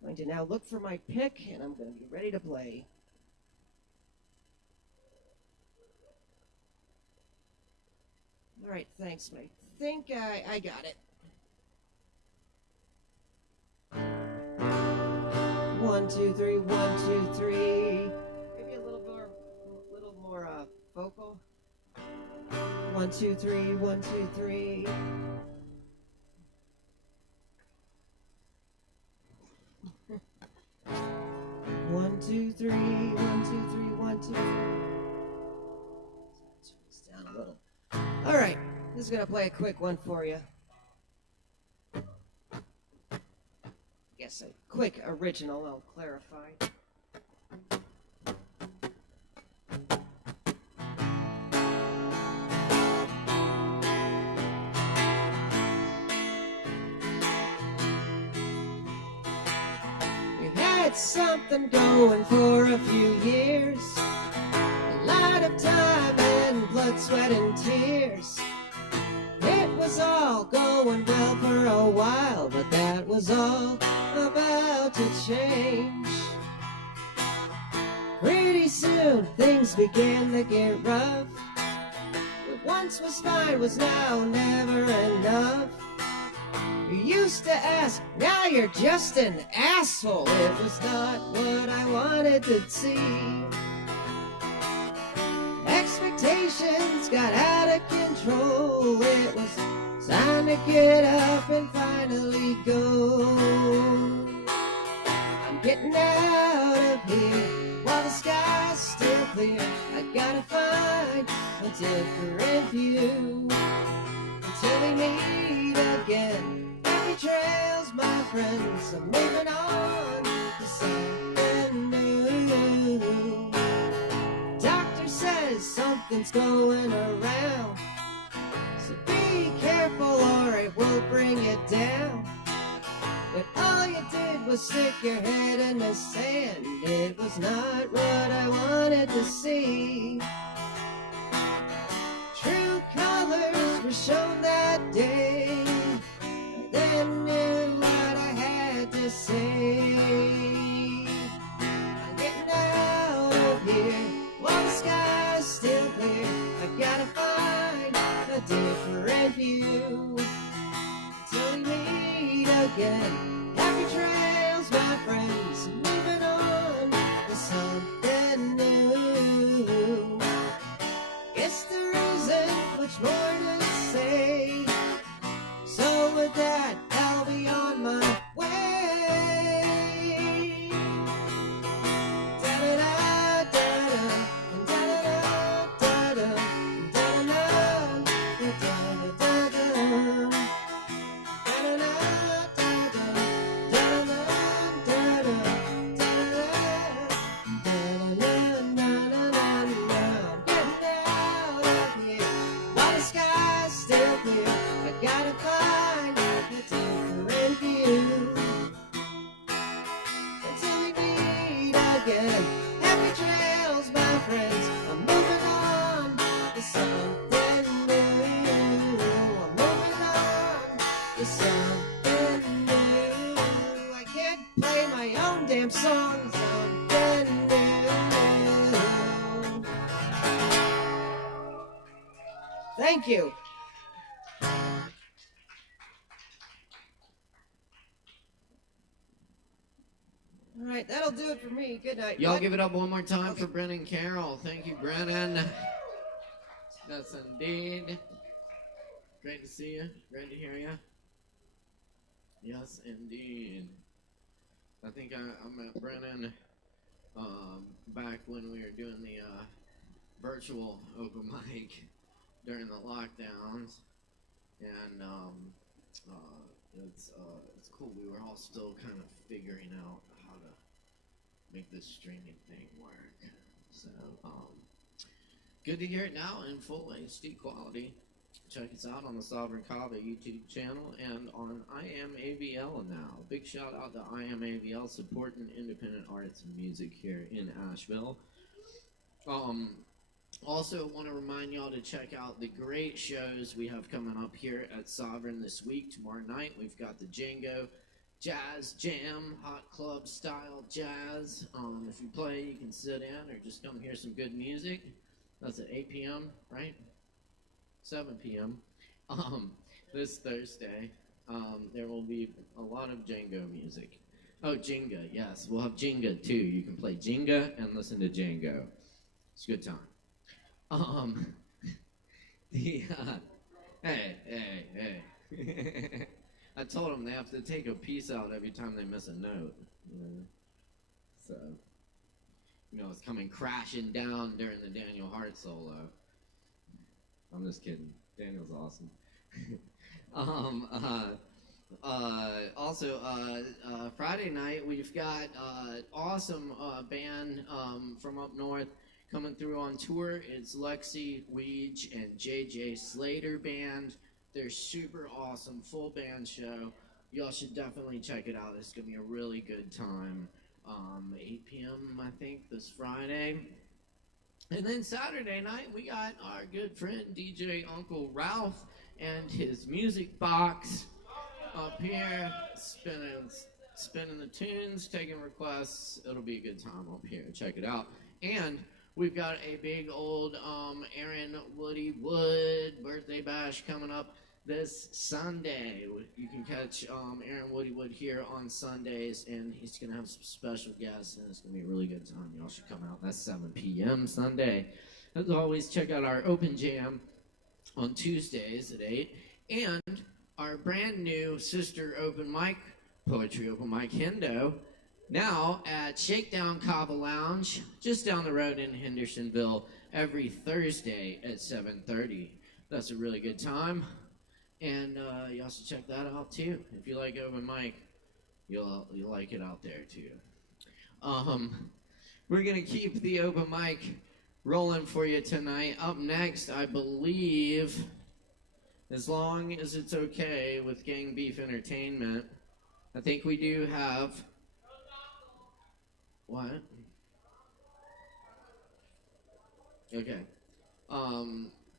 going to now look for my pick, and I'm going to be ready to play. All right, thanks, mate. Think I got it. 1, 2, 3, 1, 2, 3. Maybe a little more vocal. 1, 2, 3, 1, 2, 3. One, two, three, 1, 2, 3, 1, 2, 3. Turn this down a little. All right, this is gonna play a quick one for you. Yes, a quick original. I'll clarify. Something going for a few years, a lot of time and blood, sweat, and tears. It was all going well for a while, but that was all about to change. Pretty soon things began to get rough. What once was fine was now never enough. You used to ask, now you're just an asshole. It was not what I wanted to see. Expectations got out of control. It was time to get up and finally go. I'm getting out of here while the sky's still clear. I gotta find a different view until we meet again. Trails, my friends, I'm moving on to something new. Doctor says something's going around, so be careful or it will bring you down. But all you did was stick your head in the sand. It was not what I wanted to see. True colors were shown that day. Then knew what I had to say. I'm getting out of here while the sky's still clear. I gotta find a different view till we meet again. Happy trails, my friends, moving on to something new. Guess there isn't much more to say. So with that, I'll be on my way. Da-da-da, da-da, da-da-da, da-da, da-da-da, da-da-da, da-da-da, da-da-da, da-da-da, da-da-da, da-da-da, damn songs I'm brand new. Thank you. All right, that'll do it for me. Good night. Y'all What? give it up one more time for Brennan Carroll. Thank you, Brennan. That's indeed. Great to see you. Great to hear you. Yes, indeed. I think I met Brennan back when we were doing the virtual open mic during the lockdowns, and it's cool. We were all still kind of figuring out how to make this streaming thing work. So good to hear it now in full HD quality. Check us out on the Sovereign Kava YouTube channel and on I Am AVL now. Big shout out to I Am AVL supporting independent arts and music here in Asheville. Also want to remind y'all to check out the great shows we have coming up here at Sovereign this week. Tomorrow night we've got the Django Jazz Jam, hot club style jazz. If you play, you can sit in or just come hear some good music. That's at 8 p.m., right? 7 p.m. This Thursday. There will be a lot of Django music. Oh, Jenga, yes. We'll have Jenga too. You can play Jenga and listen to Django. It's a good time. Hey. I told them they have to take a piece out every time they miss a note. So, it's coming crashing down during the Daniel Hart solo. I'm just kidding. Daniel's awesome. Also, Friday night, we've got awesome band from up north coming through on tour. It's Lexi Weege and JJ Slater Band. They're super awesome, full band show. Y'all should definitely check it out. It's going to be a really good time. 8 p.m., I think, this Friday. And then Saturday night, we got our good friend DJ Uncle Ralph and his music box up here, spinning the tunes, taking requests. It'll be a good time up here. Check it out. And we've got a big old Aaron Woody Wood birthday bash coming up this Sunday. You can catch Aaron Woody Wood here on Sundays, and he's going to have some special guests, and it's going to be a really good time. Y'all should come out. That's 7 p.m. Sunday. As always, check out our open jam on Tuesdays at 8, and our brand new sister open mic, poetry open mic Hendo, now at Shakedown Kava Lounge, just down the road in Hendersonville, every Thursday at 7:30. That's a really good time. And y'all should check that out too. If you like open mic, you'll like it out there too. We're gonna keep the open mic rolling for you tonight. Up next, I believe, as long as it's okay with Gang Beef Entertainment, I think we do have what? Okay.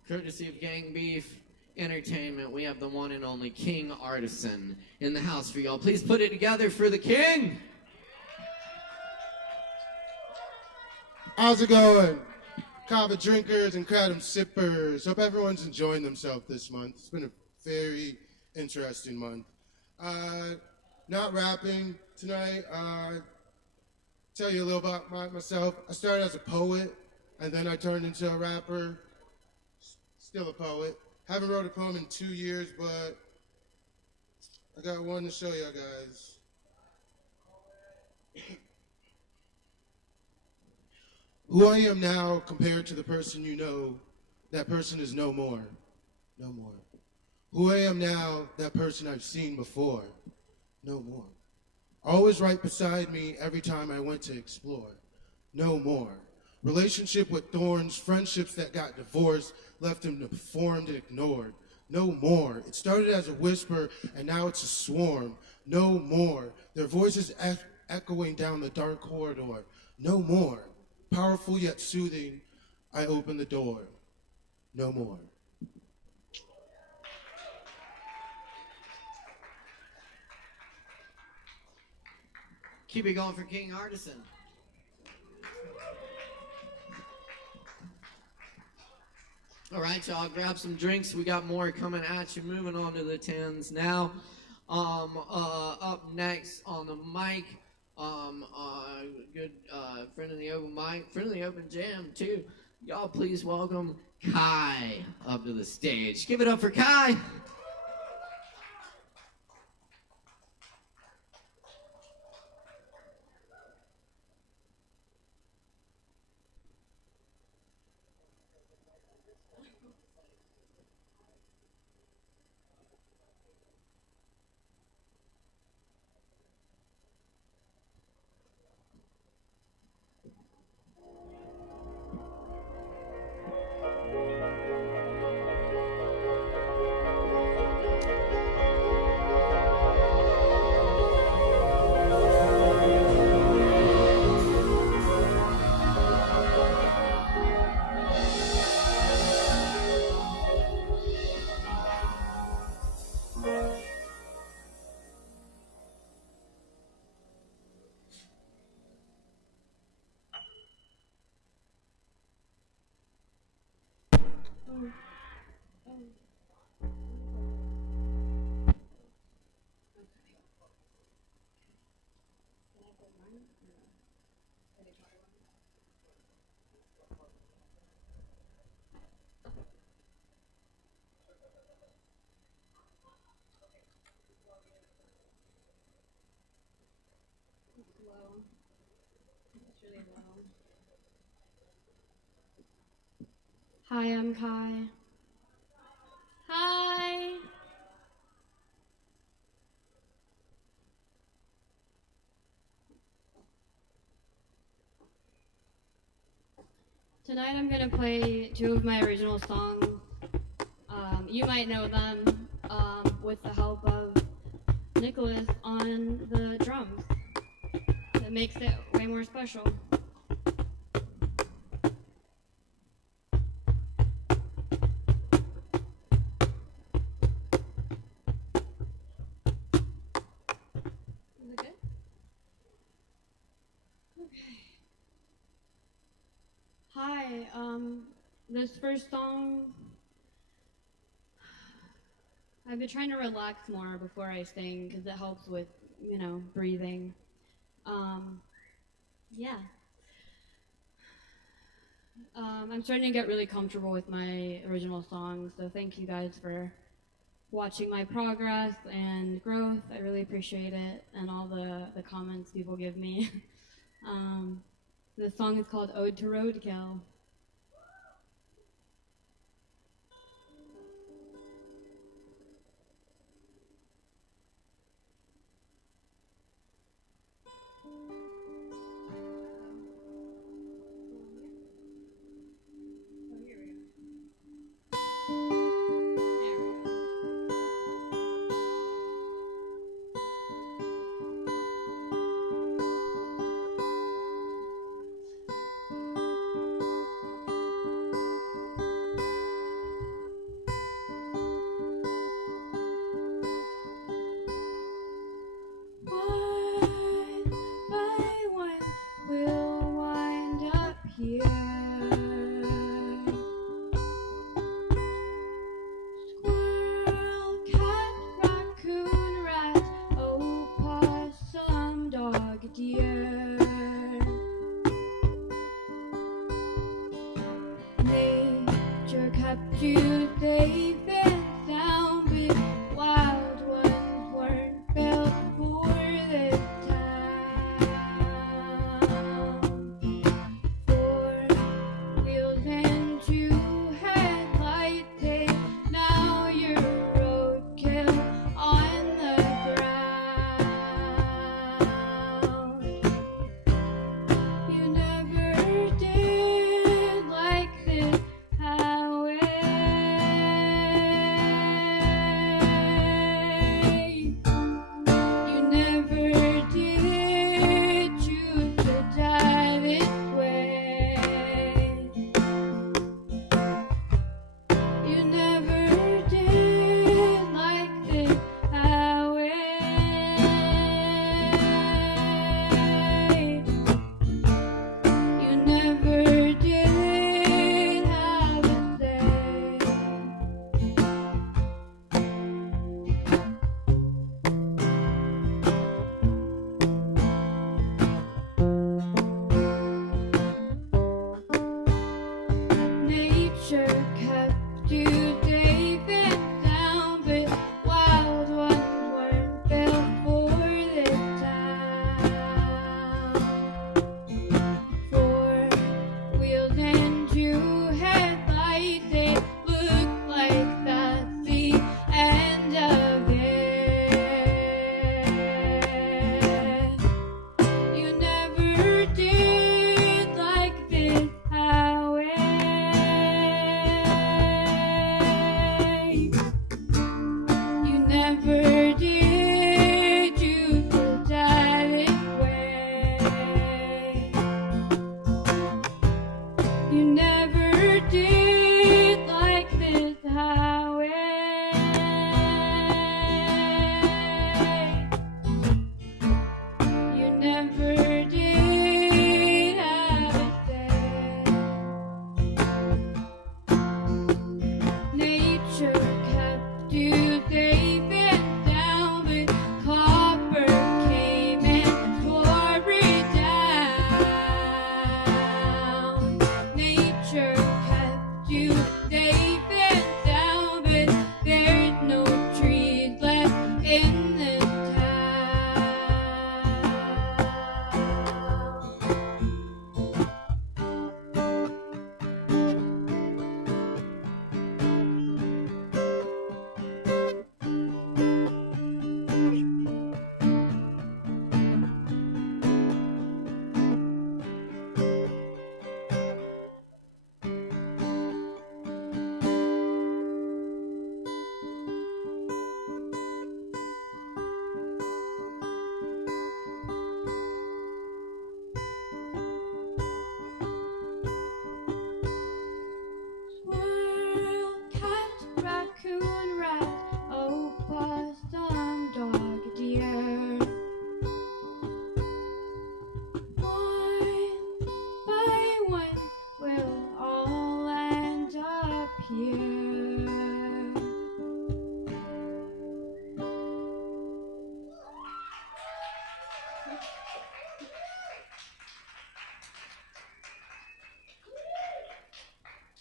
Courtesy of Gang Beef Entertainment, we have the one and only King Artisan in the house for y'all. Please put it together for the King. How's it going? Kava drinkers and kratom sippers. Hope everyone's enjoying themselves this month. It's been a very interesting month. Not rapping tonight. Tell you a little about myself. I started as a poet, and then I turned into a rapper. Still a poet. Haven't wrote a poem in 2 years, but I got one to show you guys. Who I am now compared to the person you know, that person is no more. No more. Who I am now, that person I've seen before. No more. Always right beside me every time I went to explore. No more. Relationship with thorns, friendships that got divorced, left him deformed and ignored. No more. It started as a whisper, and now it's a swarm. No more. Their voices echoing down the dark corridor. No more. Powerful yet soothing, I open the door. No more. Keep it going for King Artisan. All right, y'all, grab some drinks. We got more coming at you. Moving on to the 10s now. Up next on the mic, good friend of the open mic, friend of the open jam too. Y'all, please welcome Kai up to the stage. Give it up for Kai. Hi, I'm Kai. Hi. Tonight I'm going to play two of my original songs. You might know them with the help of Nicholas on the drums. That makes it way more special. Hi, this first song, I've been trying to relax more before I sing because it helps with, breathing. Yeah. I'm starting to get really comfortable with my original songs, so thank you guys for watching my progress and growth. I really appreciate it, and all the comments people give me. The song is called Ode to Roadkill. You never did like this, how it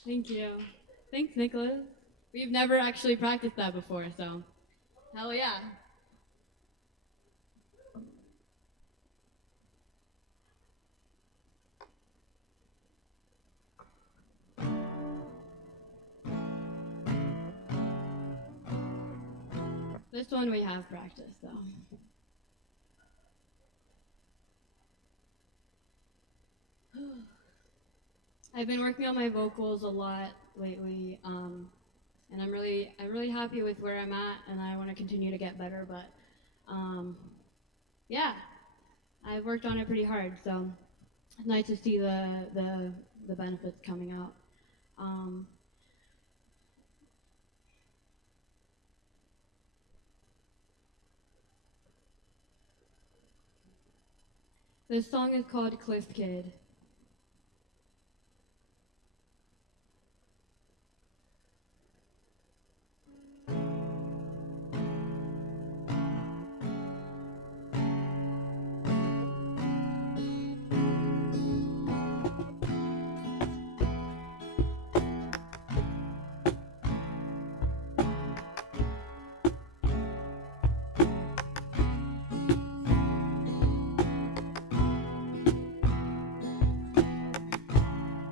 Thank you. Thanks, Nicholas. We've never actually practiced that before, so hell yeah. This one we have practiced, though. I've been working on my vocals a lot lately, and I'm really happy with where I'm at, and I want to continue to get better. But yeah, I've worked on it pretty hard, so it's nice to see the benefits coming out. This song is called Cliff Kid.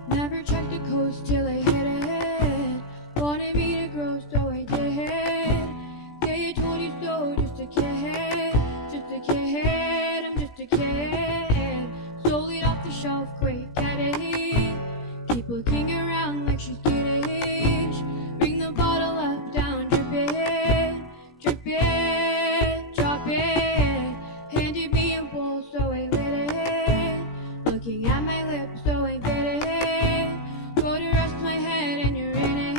Never checked the coast till I hit it. Wanted me to grow, so I did. They told you so, just a kid, just a kid. I'm just a kid. Sold it off the shelf, quick, get it. Keep looking around like she's getting. Bring the bottle up, down, drip it, drop it. Handed me a bowl, so I lit it. Looking at my lips, so I bit it. Go to rest my head, and you're in it,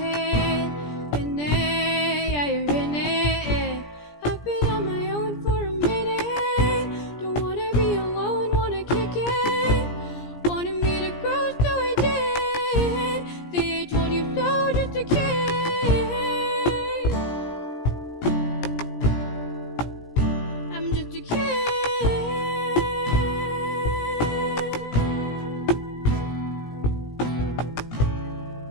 yeah, you're in it. I've been on my own for a minute. Don't wanna be alone, wanna kick it. Wanted me to grow, so I did. They told you so, just a kid. I'm just a kid.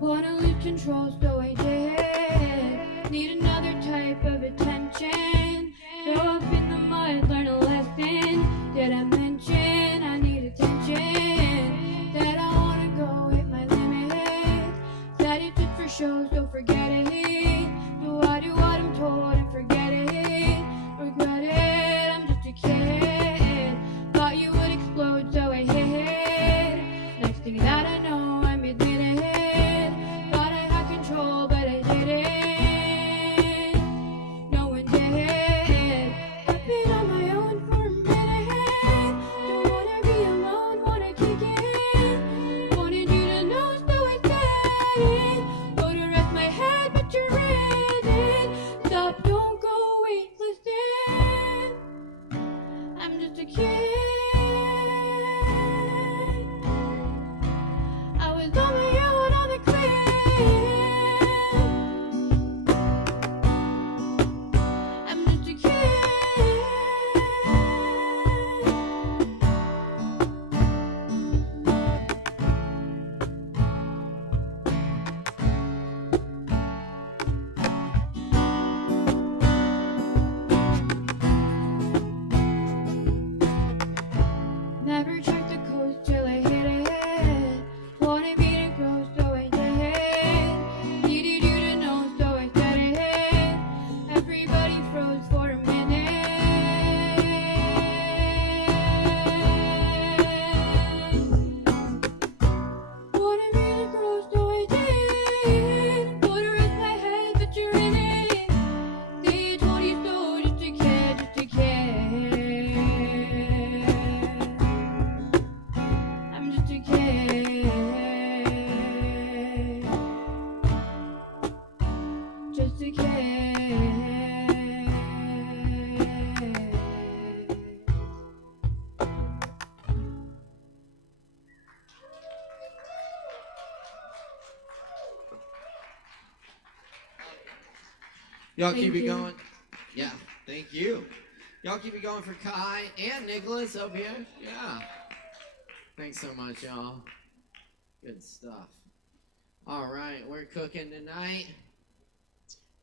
Wanna lose control, so I did. Need another type of attention. Throw up in the mud, learn a lesson. Did I mention I need attention? That I wanna go hit my limit. Said it's just for show, so forget it. Do I do what I'm told and forget it? Regret it, I'm just a kid. Thought you would explode, so I hit. Next thing that I know, I'm admitted. Thought I had control, but I didn't. No one did. I've been on my own for a minute. Don't wanna be alone, wanna kick it. Wanted you to know, so I said it. Go to rest my head, but you're in it. Stop, don't go, wait, listen. I'm just a kid. I was on my own on the cliff. I'm just a kid. Never checked the coast till I hit it. Wanted me to grow, so I did. Needed you to know, so I said it. Everybody froze for a minute. Wanted me to grow, so I did. Go to rest my head, but you're in it. They told you so, just a kid, just a kid. I'm just a kid. Just a kid. Y'all Thank keep it you. going. Yeah, thank you. Y'all keep it going for Kai and Nicholas up here. Yeah. Thanks so much, y'all. Good stuff. All right, we're cooking tonight.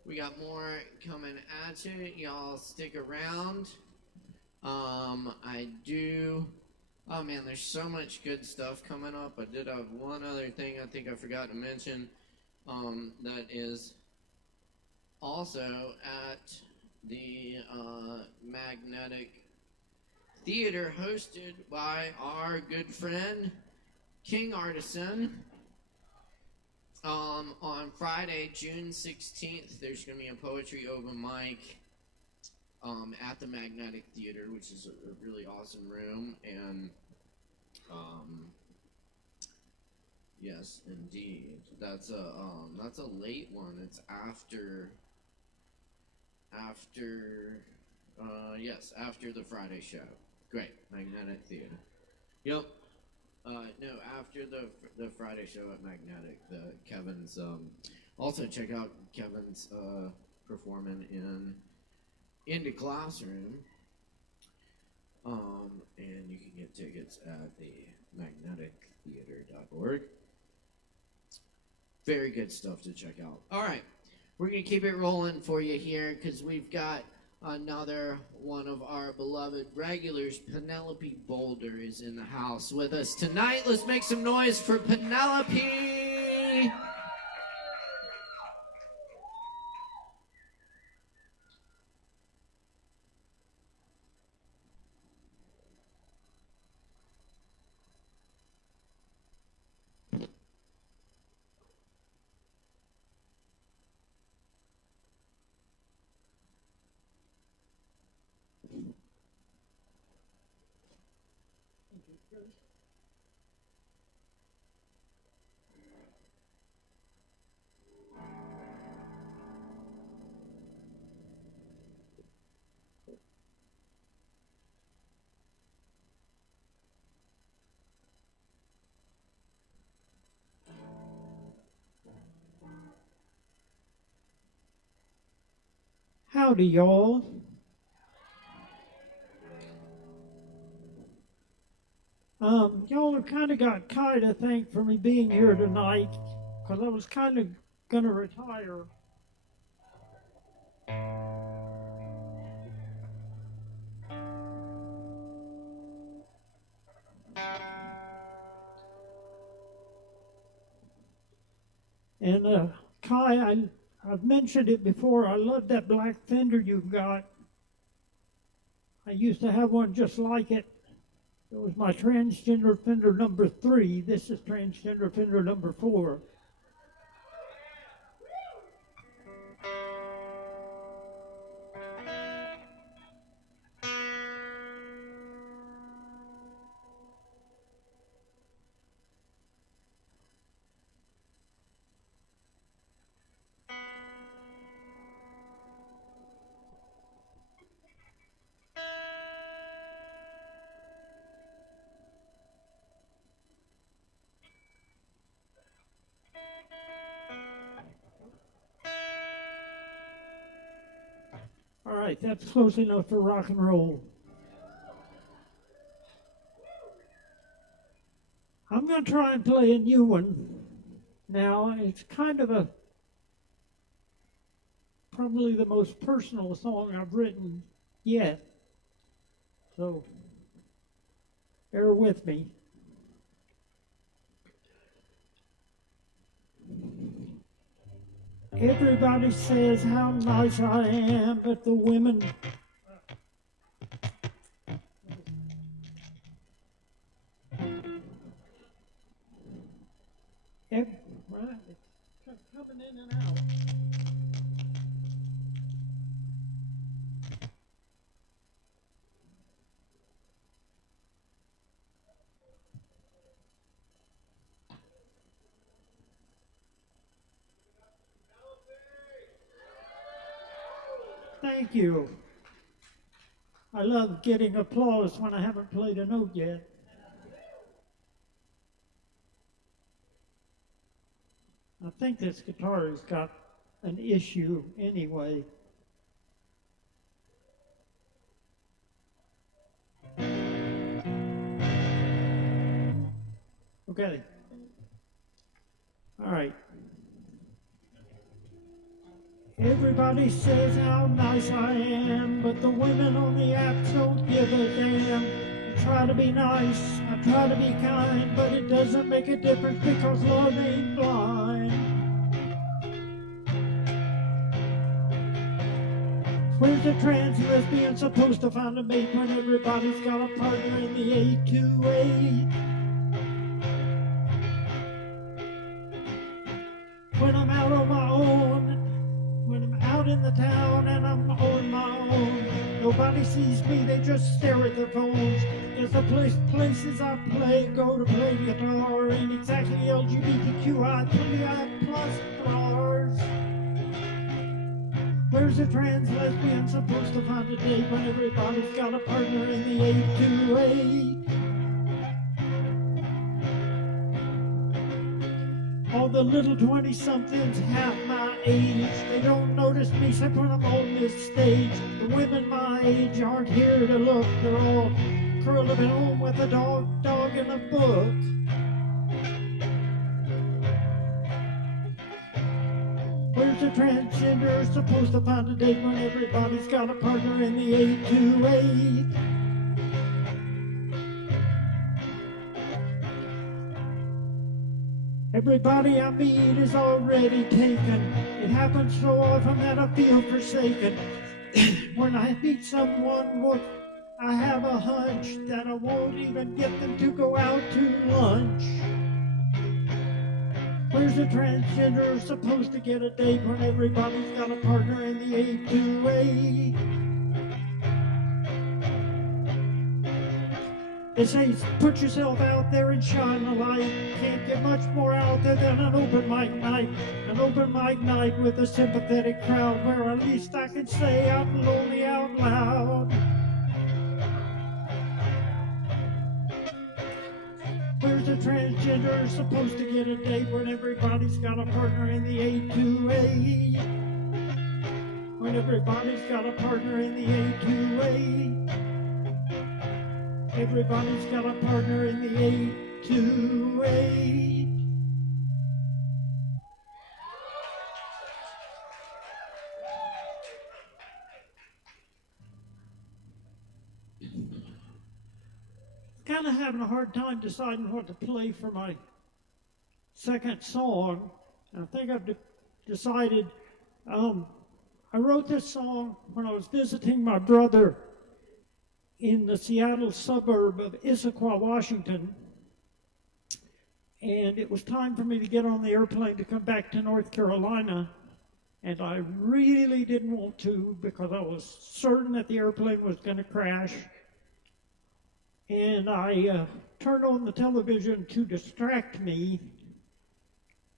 We got more coming at you. Y'all stick around. I do. Oh man, there's so much good stuff coming up. I did have one other thing I think I forgot to mention. That is also at the Magnetic Theater, hosted by our good friend King Artisan. On Friday, June 16th, there's going to be a poetry open mic at the Magnetic Theater, which is a really awesome room. And yes, indeed, that's a late one. It's after after the Friday show. Great, Magnetic Theater. Yep. No, after the Friday show at Magnetic, Kevin's also check out Kevin's performing in the classroom. And you can get tickets at the magnetictheater.org. Very good stuff to check out. All right, we're gonna keep it rolling for you here because we've got another one of our beloved regulars. Penelope Boulder is in the house with us tonight. Let's make some noise for Penelope. Howdy, y'all. Y'all have kind of got Kai to thank for me being here tonight, because I was kind of going to retire. And Kai, I've mentioned it before, I love that black fender you've got. I used to have one just like it. It was my transgender fender number 3. This is transgender fender number 4. All right, that's close enough for rock and roll. I'm going to try and play a new one. Now, it's kind of probably the most personal song I've written yet. So, bear with me. Everybody says how nice I am, but the women... Right, it's coming in and out. Thank you. I love getting applause when I haven't played a note yet. I think this guitar has got an issue anyway. Okay. All right. Everybody says how nice I am, but the women on the apps don't give a damn. I try to be nice, I try to be kind, but it doesn't make a difference because love ain't blind. Where's the trans lesbian supposed to find a mate when everybody's got a partner in the A2A? When I'm out on my own, when I'm out in the town and I'm on my own, nobody sees me, they just stare at their phones. Guess the places I go to play guitar ain't exactly LGBTQI plus bars. Where's a trans lesbian supposed to find a date when everybody's got a partner in the A2A? All the little 20-somethings half my age, they don't notice me except when I'm on this stage. The women my age aren't here to look, they're all curled up at home with a dog and a book. Where's the transgender supposed to find a date when everybody's got a partner in the A2A? Everybody I meet is already taken. It happens so often that I feel forsaken. When I meet someone, I have a hunch that I won't even get them to go out to lunch. Where's a transgender supposed to get a date when everybody's got a partner in the A2A? They say put yourself out there and shine the light. Can't get much more out there than an open mic night. An open mic night with a sympathetic crowd where at least I can say I'm lonely out loud. Where's a transgender supposed to get a date when everybody's got a partner in the A2A? When everybody's got a partner in the A2A? Everybody's got a partner in the A2A. Kind of having a hard time deciding what to play for my second song. I think I've decided, I wrote this song when I was visiting my brother in the Seattle suburb of Issaquah, Washington. And it was time for me to get on the airplane to come back to North Carolina. And I really didn't want to because I was certain that the airplane was going to crash. And I turned on the television to distract me.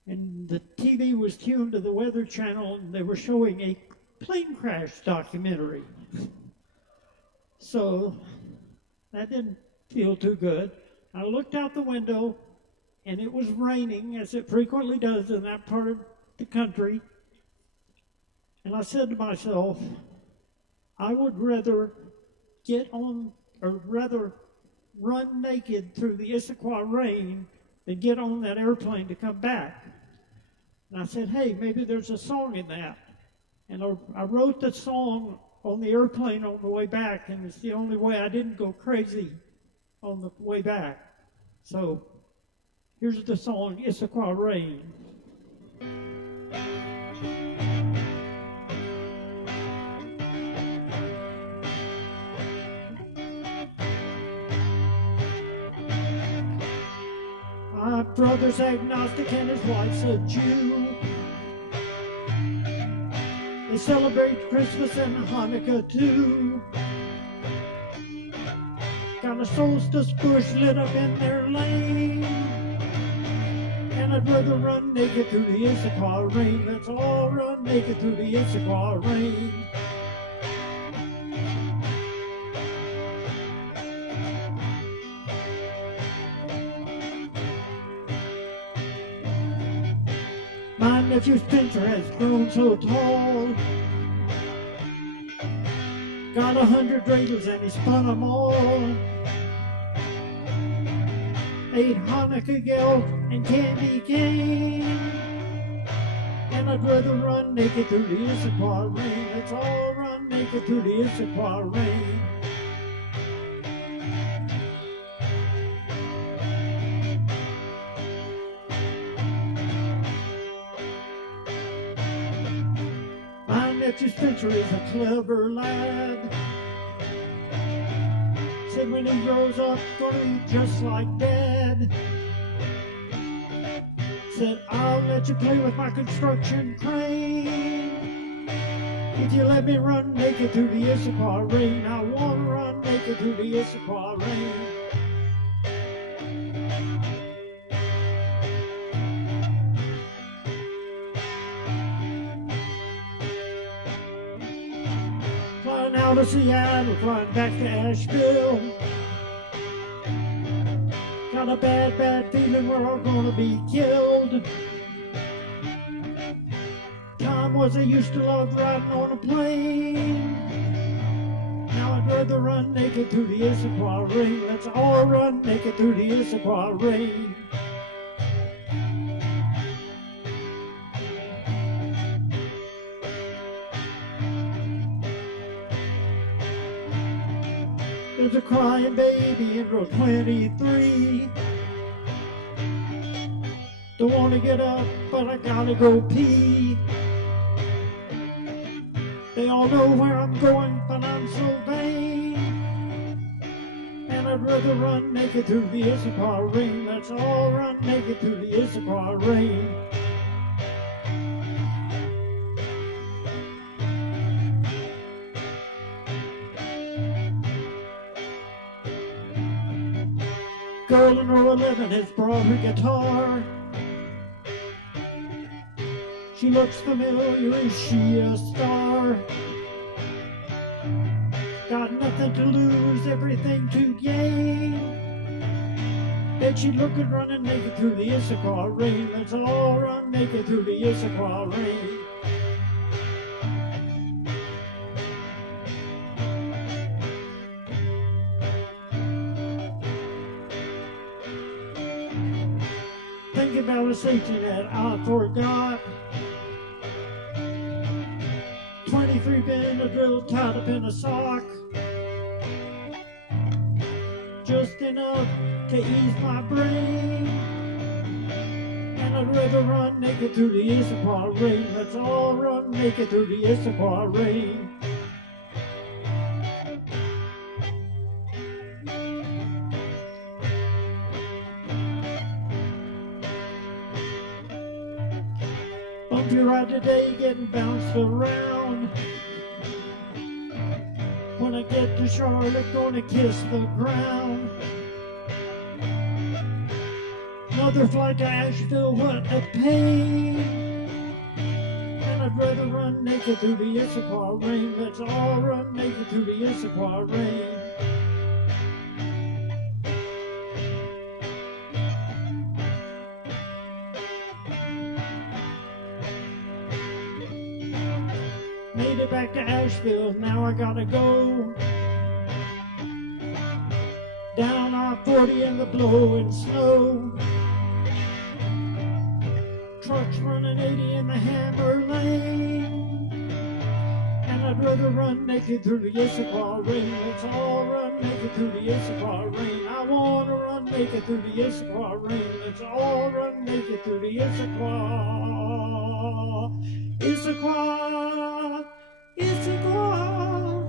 And the TV was tuned to the Weather Channel, and they were showing a plane crash documentary. So that didn't feel too good. I looked out the window, and it was raining, as it frequently does in that part of the country. And I said to myself, I would rather run naked through the Issaquah rain than get on that airplane to come back. And I said, hey, maybe there's a song in that. And I wrote the song on the airplane on the way back, and it's the only way I didn't go crazy on the way back. So here's the song, Issaquah Rain. My brother's agnostic and his wife's a Jew. They celebrate Christmas and Hanukkah too. Got a solstice bush lit up in their lane. And I'd rather run naked through the Issaquah rain. Let's all run naked through the Issaquah rain. My nephew Spencer has grown so tall. Got 100 dreidels and he spun them all. ate Hanukkah gelt and candy cane. And I'd rather run naked through the Issachar rain. Let's all run naked through the Issachar rain. My nephew Spencer is a clever lad. Said when he grows up, gonna be just like Dad. Said, I'll let you play with my construction crane. If you let me run naked through the Issachar rain, I wanna run naked through the Issachar rain. Flying out of Seattle, flying back to Asheville. Got a bad, bad feeling we're all gonna be killed. Time was I used to love riding on a plane. Now I'd rather run naked through the Issachar rain. Let's all run naked through the Issachar rain. There's a crying baby in row 23. Don't want to get up, but I gotta go pee. They all know where I'm going, but I'm so vain. And I'd rather run naked through the Issachar rain. Let's all run naked through the Issachar rain. Girl in row 11 has brought her guitar. She looks familiar, is she a star? Got nothing to lose, everything to gain. Bet she'd look at running naked through the Issachar rain. Let's all run naked through the Issachar rain. Think about a safety net I forgot. 23 Benadryl tied up in a sock. Just enough to ease my brain. And I'd rather run naked through the Issachar rain. Let's all run naked through the Issachar rain. Bumpy ride today, getting bounced around. When I get to Charlotte, gonna kiss the ground. Another flight to Asheville, what a pain. And I'd rather run naked through the Issachar rain. Let's all run naked through the Issachar rain. Made it back to Asheville, now I gotta go. Down I-40 in the blowing snow. Trucks running 80 in the hammer lane. And I'd rather run naked through the Issachar rain. Let's all run naked through the Issachar rain. I wanna run naked through the Issachar rain. Let's all run naked through the Issachar. Issachar, Issachar,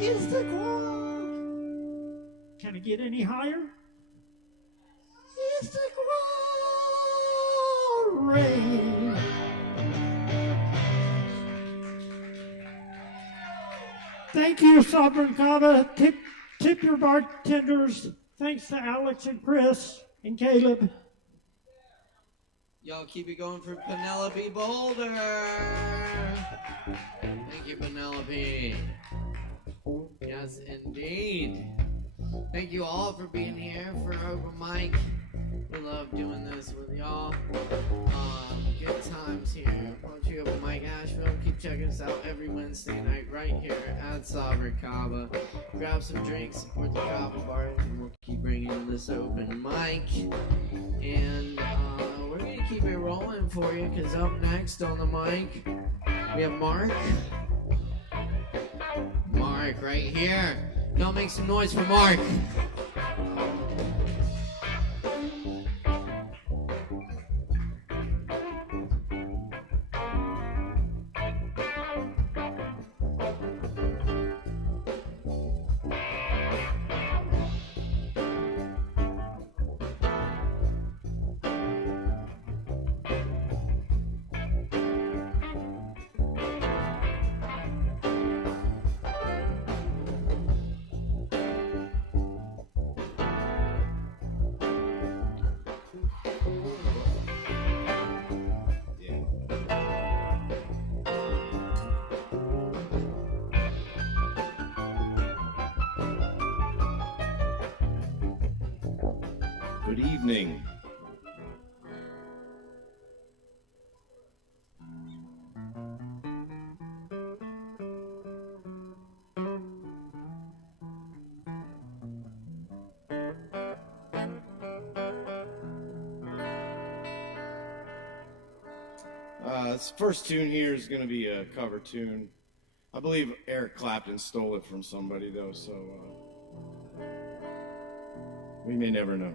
Issachar. Can it get any higher? Issachar rain. Thank you, Sovereign Kava. Tip your bartenders. Thanks to Alex and Chris and Caleb. Y'all keep it going for Penelope Boulder. Thank you, Penelope. Yes, indeed. Thank you all for being here for Open Mic. We love doing this with y'all. Good times here. Poetry Open Mic Asheville. Keep checking us out every Wednesday night right here at Sovereign Kava. Grab some drinks, support the Kava bar, and we'll keep bringing doing this open mic. And we're going to keep it rolling for you because up next on the mic, we have Mark. Mark right here. Y'all make some noise for Mark. Good evening. This first tune here is going to be a cover tune. I believe Eric Clapton stole it from somebody, though, so we may never know.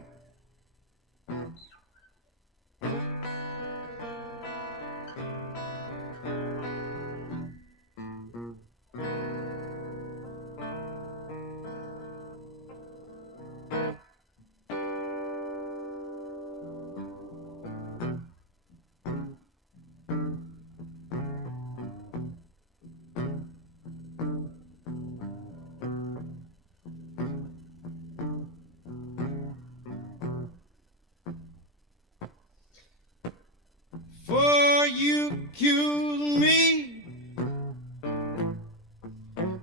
For you accuse me,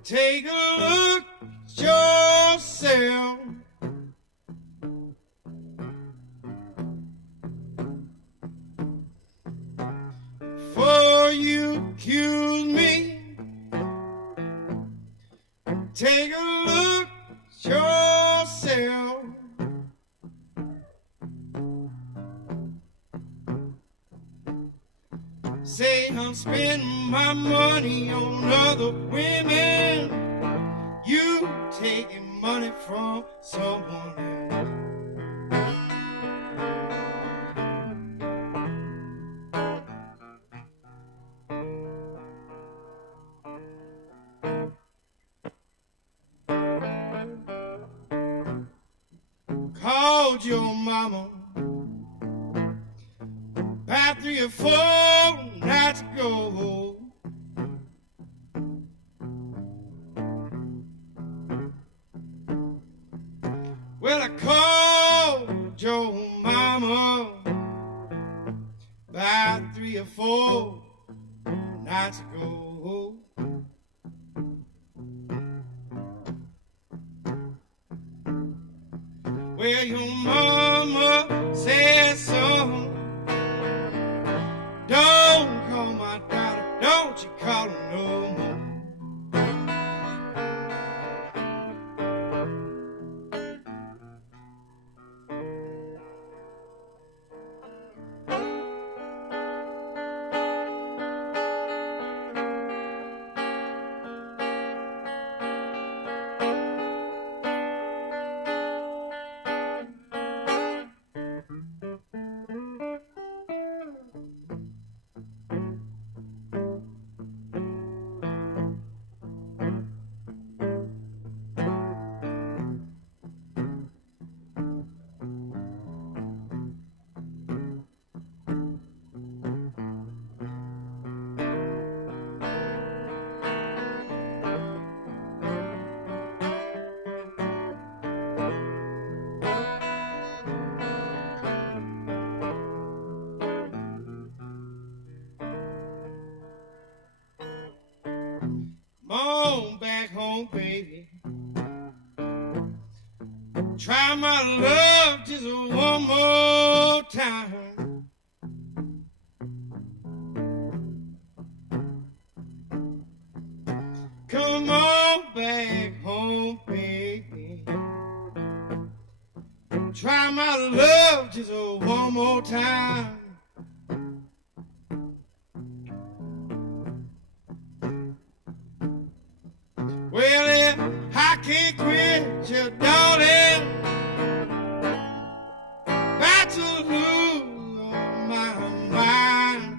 take a look at yourself. For you accuse me, take a look at yourself. Say I'm spending my money on other women. You taking money from someone else. Called your mama about 3 or 4 nights ago. Well, I called your mama about 3 or 4 nights ago. Well, your mama says son, don't call my daughter, don't you call her no more. Come on back home, baby. Try my love just one more time. Come on back home, baby. one more time. Well, if I can't quit you, darling, about to lose my mind.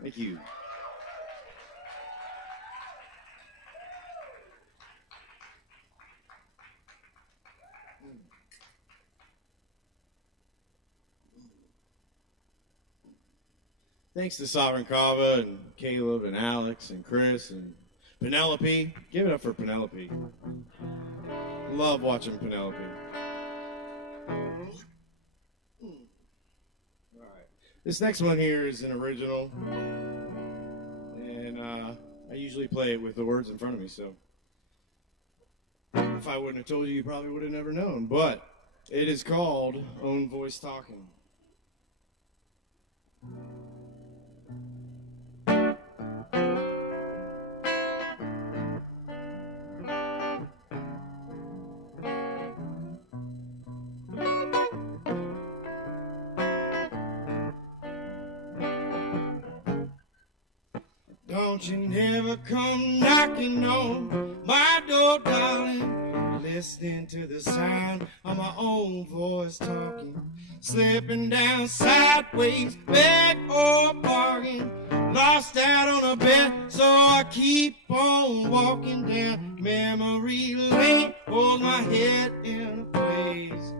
Thank you. Thanks to Sovereign Kava and Caleb and Alex and Chris and Penelope. Give it up for Penelope. Love watching Penelope. This next one here is an original, and I usually play it with the words in front of me, so if I wouldn't have told you, you probably would have never known, but it is called Own Voice Talking. Don't you never come knocking on my door, darling, listening to the sound of my own voice talking, slipping down sideways, beg or bargain, lost out on a bet, so I keep on walking down memory lane, hold my head in place.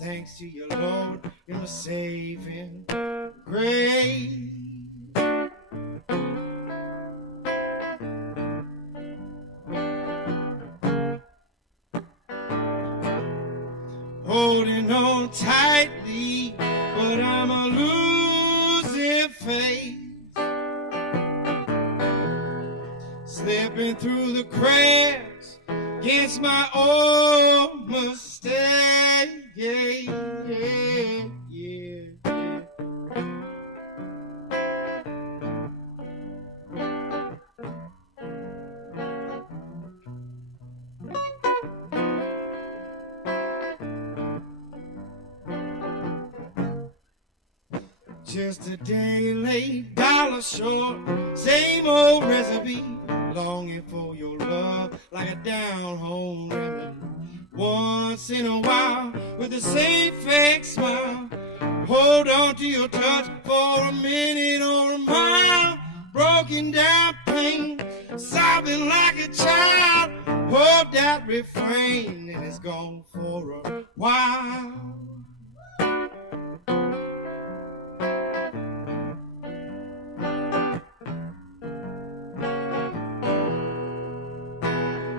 Thanks to your Lord, you're my saving grace. Holding on tightly, but I'm a losing faith. Slipping through the cracks against my own mistake. Yeah, yeah, yeah. Just a day late, dollar short, same old recipe, longing for your love like a down-home remedy. Once in a while, with the same fake smile, hold on to your touch for a minute or a mile. Broken down pain, sobbing like a child, hold that refrain and it's gone for a while.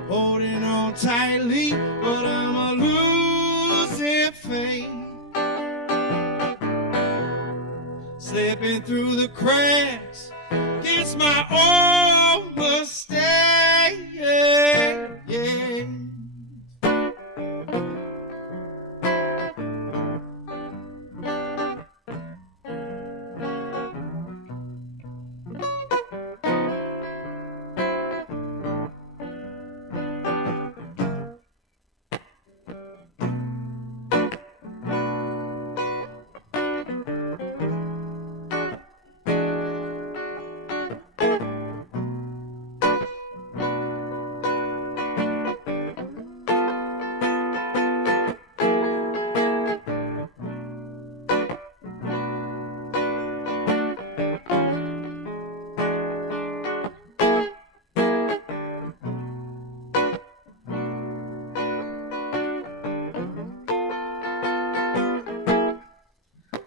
Holding on tightly, but I'm a losing faith. Slipping through the cracks, it's my own mistake. Yeah, yeah.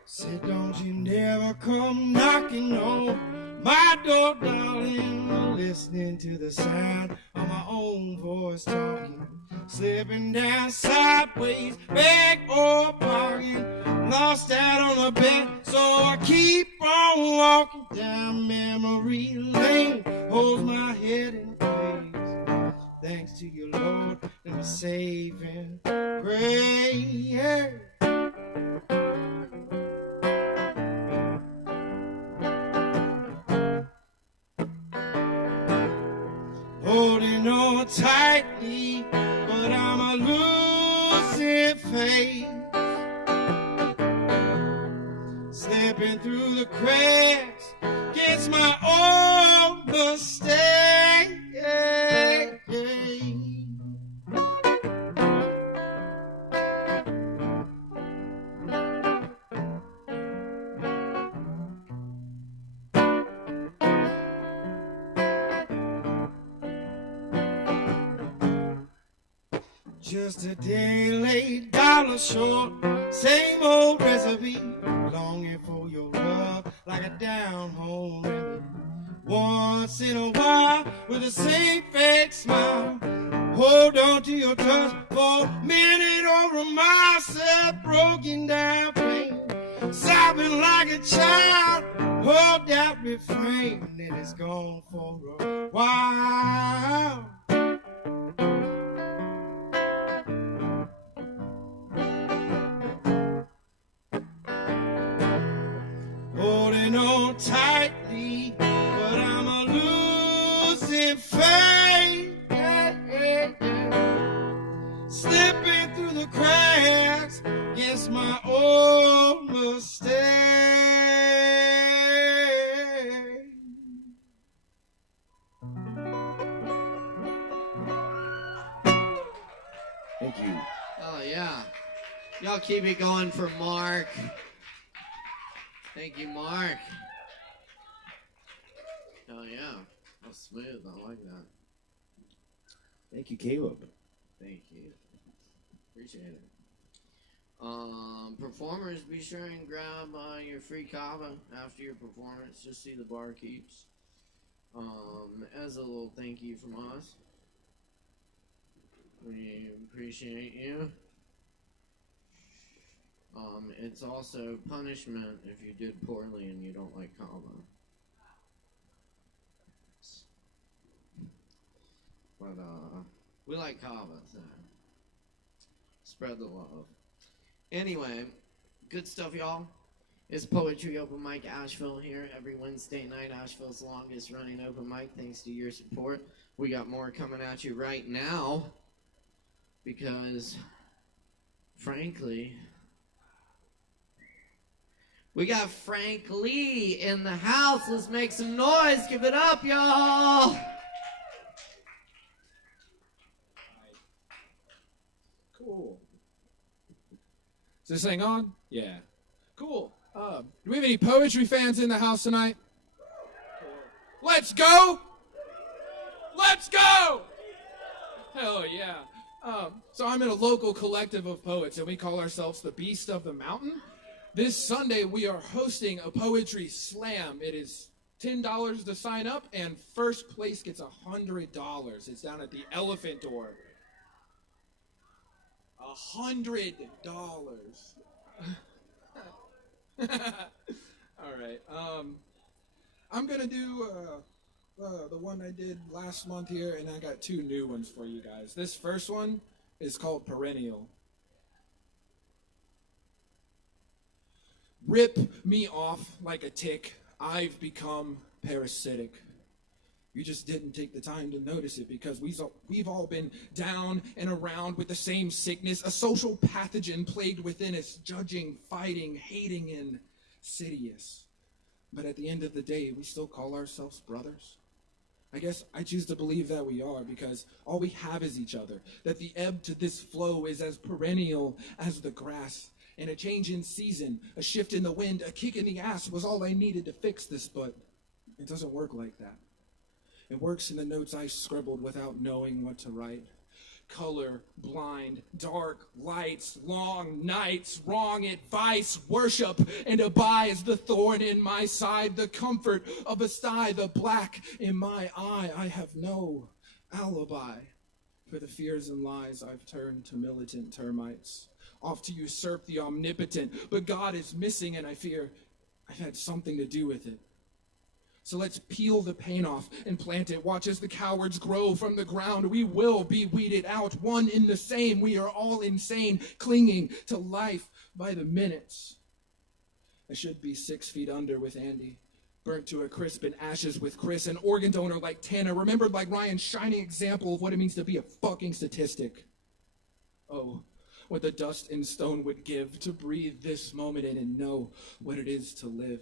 Said, don't you never come knocking on my door, darling, listening to the sound of my own voice talking, slipping down sideways, beg or bargain, lost out on a bet, so I keep on walking down memory lane, holds my head in place, thanks to your Lord and my saving grace. on tightly, but I'm a losing faith. Slipping through the cracks against my own mistake. Just a day late, dollar short, same old recipe, longing for your love like a down home remedy. Once in a while, with the same fake smile, hold on to your touch for a minute or a mile, said broken down pain, sobbing like a child, hold that refrain, and it's gone for a while. Holding on tightly, but I'm a losing faith. Slipping through the cracks against my own mistake. Thank you. Oh, yeah. Y'all keep it going for Mark. Thank you, Mark. Oh, yeah. That's smooth. I like that. Thank you, Caleb. Thank you. Appreciate it. Performers, be sure and grab your free Kava after your performance. Just see the barkeeps. As a little thank you from us. We appreciate you. It's also punishment if you did poorly and you don't like Kava. But, we like Kava, so spread the love. Anyway, good stuff, y'all. It's Poetry Open Mic Asheville here every Wednesday night. Asheville's longest running open mic, thanks to your support. We got more coming at you right now because, frankly, we got Frank Lee in the house. Let's make some noise. Give it up, y'all. Cool. Is this thing on? Yeah. Cool. Do we have any poetry fans in the house tonight? Let's go! Let's go! Hell yeah. So I'm in a local collective of poets, and we call ourselves the Beast of the Mountain. This Sunday, we are hosting a poetry slam. It is $10 to sign up, and first place gets $100. It's down at the Elephant Door. $100. All right. I'm gonna do the one I did last month here, and I got two new ones for you guys. This first one is called Perennial. Rip me off like a tick. I've become parasitic. You just didn't take the time to notice it because we've all been down and around with the same sickness, a social pathogen plagued within us, judging, fighting, hating, and insidious. But at the end of the day, we still call ourselves brothers. I guess I choose to believe that we are because all we have is each other, that the ebb to this flow is as perennial as the grass. And a change in season, a shift in the wind, a kick in the ass was all I needed to fix this, but it doesn't work like that. It works in the notes I scribbled without knowing what to write. Color, blind, dark, lights, long nights, wrong advice, worship, and abide the thorn in my side, the comfort of a sty, the black in my eye. I have no alibi for the fears and lies I've turned to militant termites. Off to usurp the omnipotent, but God is missing, and I fear I've had something to do with it. So let's peel the paint off and plant it. Watch as the cowards grow from the ground. We will be weeded out, one in the same. We are all insane, clinging to life by the minutes. I should be 6 feet under with Andy, burnt to a crisp in ashes with Chris, an organ donor like Tana, remembered like Ryan's shining example of what it means to be a fucking statistic. Oh, what the dust and stone would give to breathe this moment in and know what it is to live,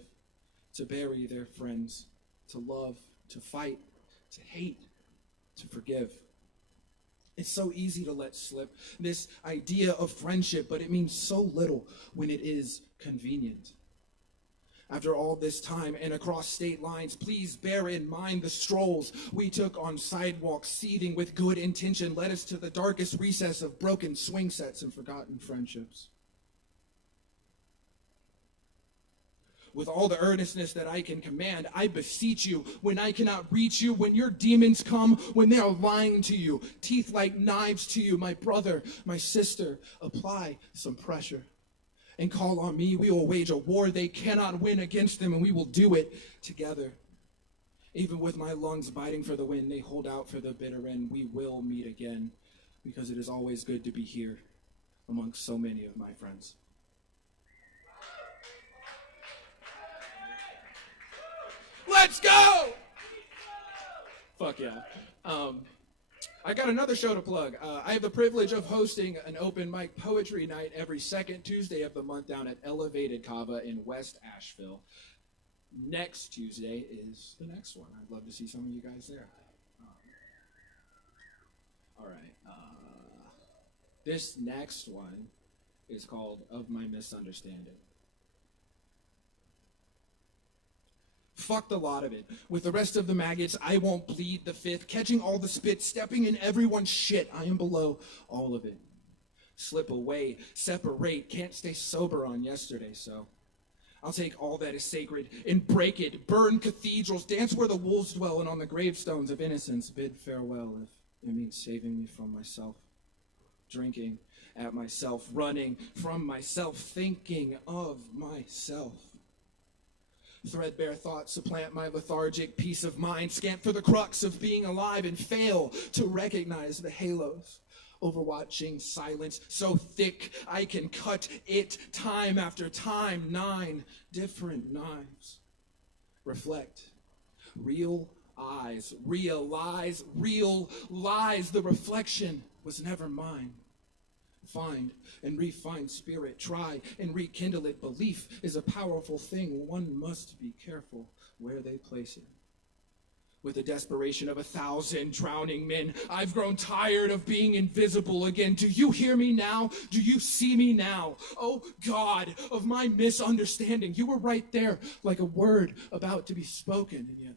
to bury their friends, to love, to fight, to hate, to forgive. It's so easy to let slip this idea of friendship, but it means so little when it is convenient. After all this time and across state lines, please bear in mind the strolls we took on sidewalks seething with good intention led us to the darkest recess of broken swing sets and forgotten friendships. With all the earnestness that I can command, I beseech you, when I cannot reach you, when your demons come, when they are lying to you, teeth like knives to you, my brother, my sister, apply some pressure. And call on me, we will wage a war they cannot win against them, and we will do it together. Even with my lungs biting for the wind, they hold out for the bitter end. We will meet again, because it is always good to be here amongst so many of my friends. Let's go! Fuck yeah. I got another show to plug. I have the privilege of hosting an open mic poetry night every second Tuesday of the month down at Elevated Kava in West Asheville. Next Tuesday is the next one. I'd love to see some of you guys there. All right. This next one is called Of My Misunderstanding. Fuck the lot of it. With the rest of the maggots, I won't plead the fifth. Catching all the spit, stepping in everyone's shit. I am below all of it. Slip away, separate, can't stay sober on yesterday, so I'll take all that is sacred and break it. Burn cathedrals, dance where the wolves dwell, and on the gravestones of innocence bid farewell if it means saving me from myself. Drinking at myself, running from myself, thinking of myself. Threadbare thoughts supplant my lethargic peace of mind, scant for the crux of being alive and fail to recognize the halos. Overwatching silence so thick I can cut it time after time. 9 different knives. Reflect. Real eyes. Realize. Real lies. The reflection was never mine. Find and refine spirit, try and rekindle it. Belief is a powerful thing. One must be careful where they place it. With the desperation of 1,000 drowning men, I've grown tired of being invisible again. Do you hear me now? Do you see me now? Oh God of my misunderstanding, you were right there like a word about to be spoken, and yet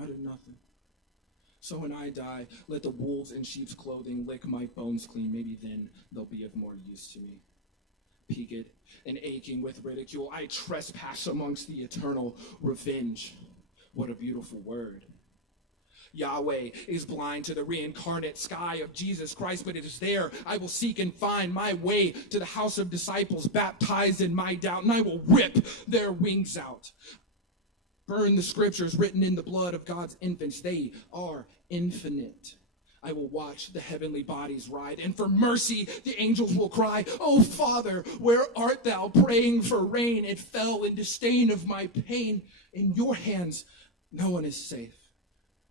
I did nothing. So when I die, let the wolves in sheep's clothing lick my bones clean. Maybe then they'll be of more use to me. Peaked and aching with ridicule, I trespass amongst the eternal revenge. What a beautiful word. Yahweh is blind to the reincarnate sky of Jesus Christ, but it is there I will seek and find my way to the house of disciples baptized in my doubt, and I will rip their wings out. Burn the scriptures written in the blood of God's infants. They are infinite. I will watch the heavenly bodies ride, and for mercy the angels will cry, "Oh Father, where art thou?" Praying for rain, it fell in disdain of my pain. In your hands, no one is safe.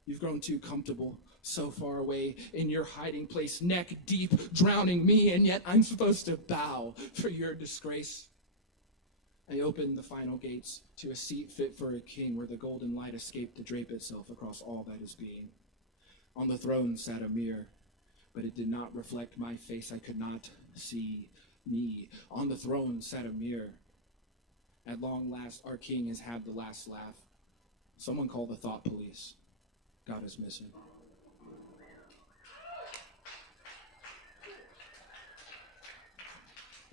You've grown too comfortable, so far away in your hiding place, neck deep, drowning me, and yet I'm supposed to bow for your disgrace. I opened the final gates to a seat fit for a king, where the golden light escaped to drape itself across all that is being. On the throne sat a mirror, but it did not reflect my face. I could not see me. On the throne sat a mirror. At long last, our king has had the last laugh. Someone call the thought police. God is missing.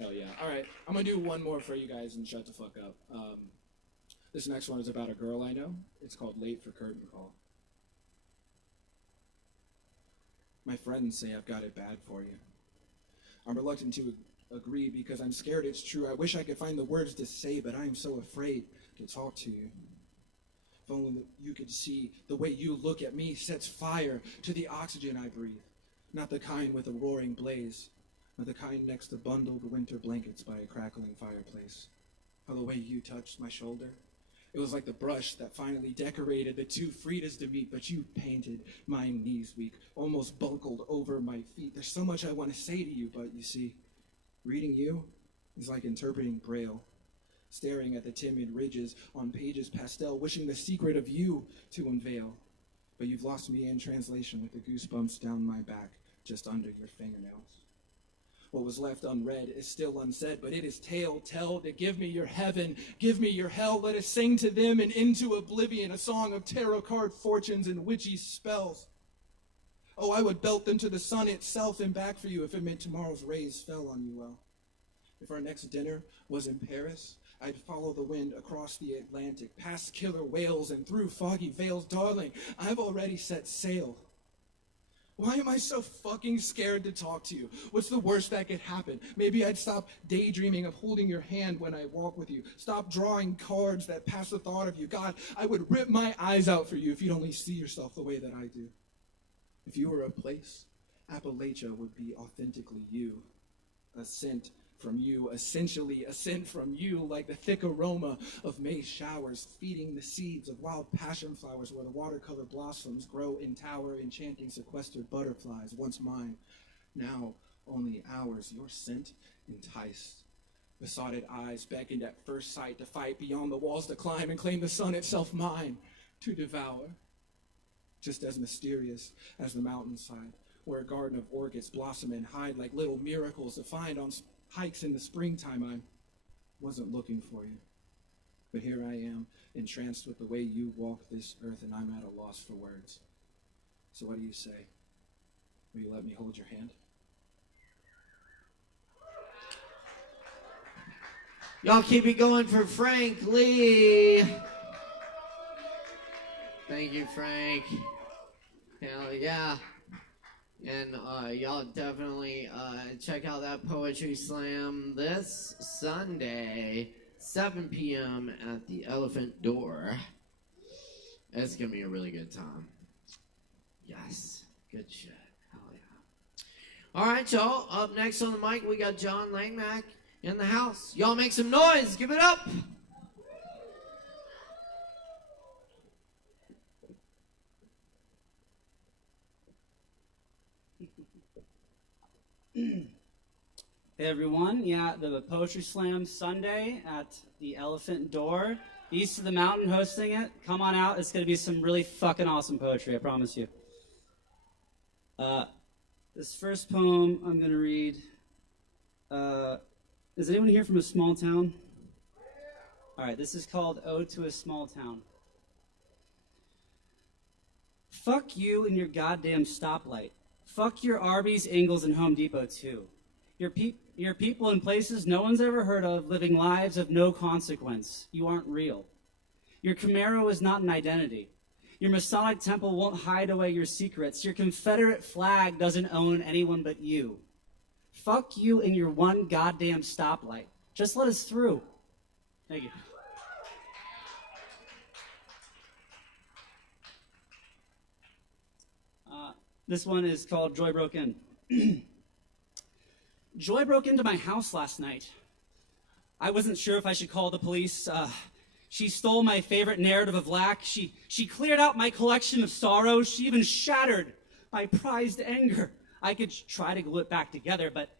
Hell yeah. All right, I'm going to do one more for you guys and shut the fuck up. This next one is about a girl I know. It's called Late for Curtain Call. My friends say I've got it bad for you. I'm reluctant to agree because I'm scared it's true. I wish I could find the words to say, but I am so afraid to talk to you. If only you could see the way you look at me sets fire to the oxygen I breathe. Not the kind with a roaring blaze, but the kind next to bundled winter blankets by a crackling fireplace. How the way you touched my shoulder, It was like the brush that finally decorated the two Fridas to meet, but you painted my knees weak, almost buckled over my feet. There's so much I want to say to you, but you see, reading you is like interpreting Braille, staring at the timid ridges on pages pastel, wishing the secret of you to unveil. But you've lost me in translation with the goosebumps down my back, just under your fingernails. What was left unread is still unsaid, but it is tell to give me your heaven, give me your hell. Let us sing to them and into oblivion, a song of tarot card fortunes and witchy spells. Oh, I would belt them to the sun itself and back for you if it meant tomorrow's rays fell on you well. If our next dinner was in Paris, I'd follow the wind across the Atlantic, past killer whales and through foggy veils. Darling, I've already set sail. Why am I so fucking scared to talk to you? What's the worst that could happen? Maybe I'd stop daydreaming of holding your hand when I walk with you. Stop drawing cards that pass the thought of you. God, I would rip my eyes out for you if you'd only see yourself the way that I do. If you were a place, Appalachia would be authentically you. A scent from you, essentially a scent from you, like the thick aroma of May showers, feeding the seeds of wild passion flowers where the watercolor blossoms grow in tower, enchanting sequestered butterflies, once mine, now only ours. Your scent enticed. Besotted eyes beckoned at first sight to fight beyond the walls to climb and claim the sun itself mine to devour. Just as mysterious as the mountainside, where a garden of orchids blossom and hide like little miracles to find on hikes in the springtime. I wasn't looking for you, but here I am, entranced with the way you walk this earth, and I'm at a loss for words. So what do you say? Will you let me hold your hand? Y'all keep it going for Frank Lee. Thank you, Frank. Hell yeah. And y'all definitely check out that poetry slam this Sunday, 7 p.m. at the Elephant Door. It's going to be a really good time. Yes. Good shit. Hell yeah. All right, y'all. Up next on the mic, we got John Langmack in the house. Y'all make some noise. Give it up. Hey everyone, yeah, the Poetry Slam Sunday at the Elephant Door, east of the mountain, hosting it. Come on out, it's going to be some really fucking awesome poetry, I promise you. This first poem I'm going to read, is anyone here from a small town? Alright, this is called Ode to a Small Town. Fuck you and your goddamn stoplight. Fuck your Arby's, Ingles, and Home Depot, too. Your people in places no one's ever heard of, living lives of no consequence. You aren't real. Your Camaro is not an identity. Your Masonic temple won't hide away your secrets. Your Confederate flag doesn't own anyone but you. Fuck you and your one goddamn stoplight. Just let us through. Thank you. This one is called Joy Broke In. Joy broke into my house last night. I wasn't sure if I should call the police. She stole my favorite narrative of lack. She cleared out my collection of sorrows. She even shattered my prized anger. I could try to glue it back together, but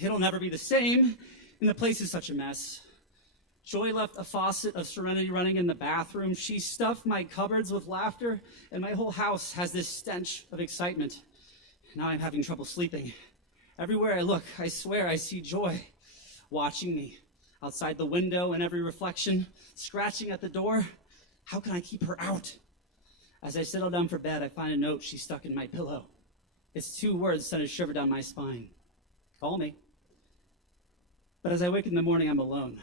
it'll never be the same, and the place is such a mess. Joy left a faucet of Serenity running in the bathroom. She stuffed my cupboards with laughter, and my whole house has this stench of excitement. Now I'm having trouble sleeping. Everywhere I look, I swear I see Joy watching me. Outside the window, in every reflection, scratching at the door. How can I keep her out? As I settle down for bed, I find a note she stuck in my pillow. It's 2 words sent a shiver down my spine. Call me. But as I wake in the morning, I'm alone.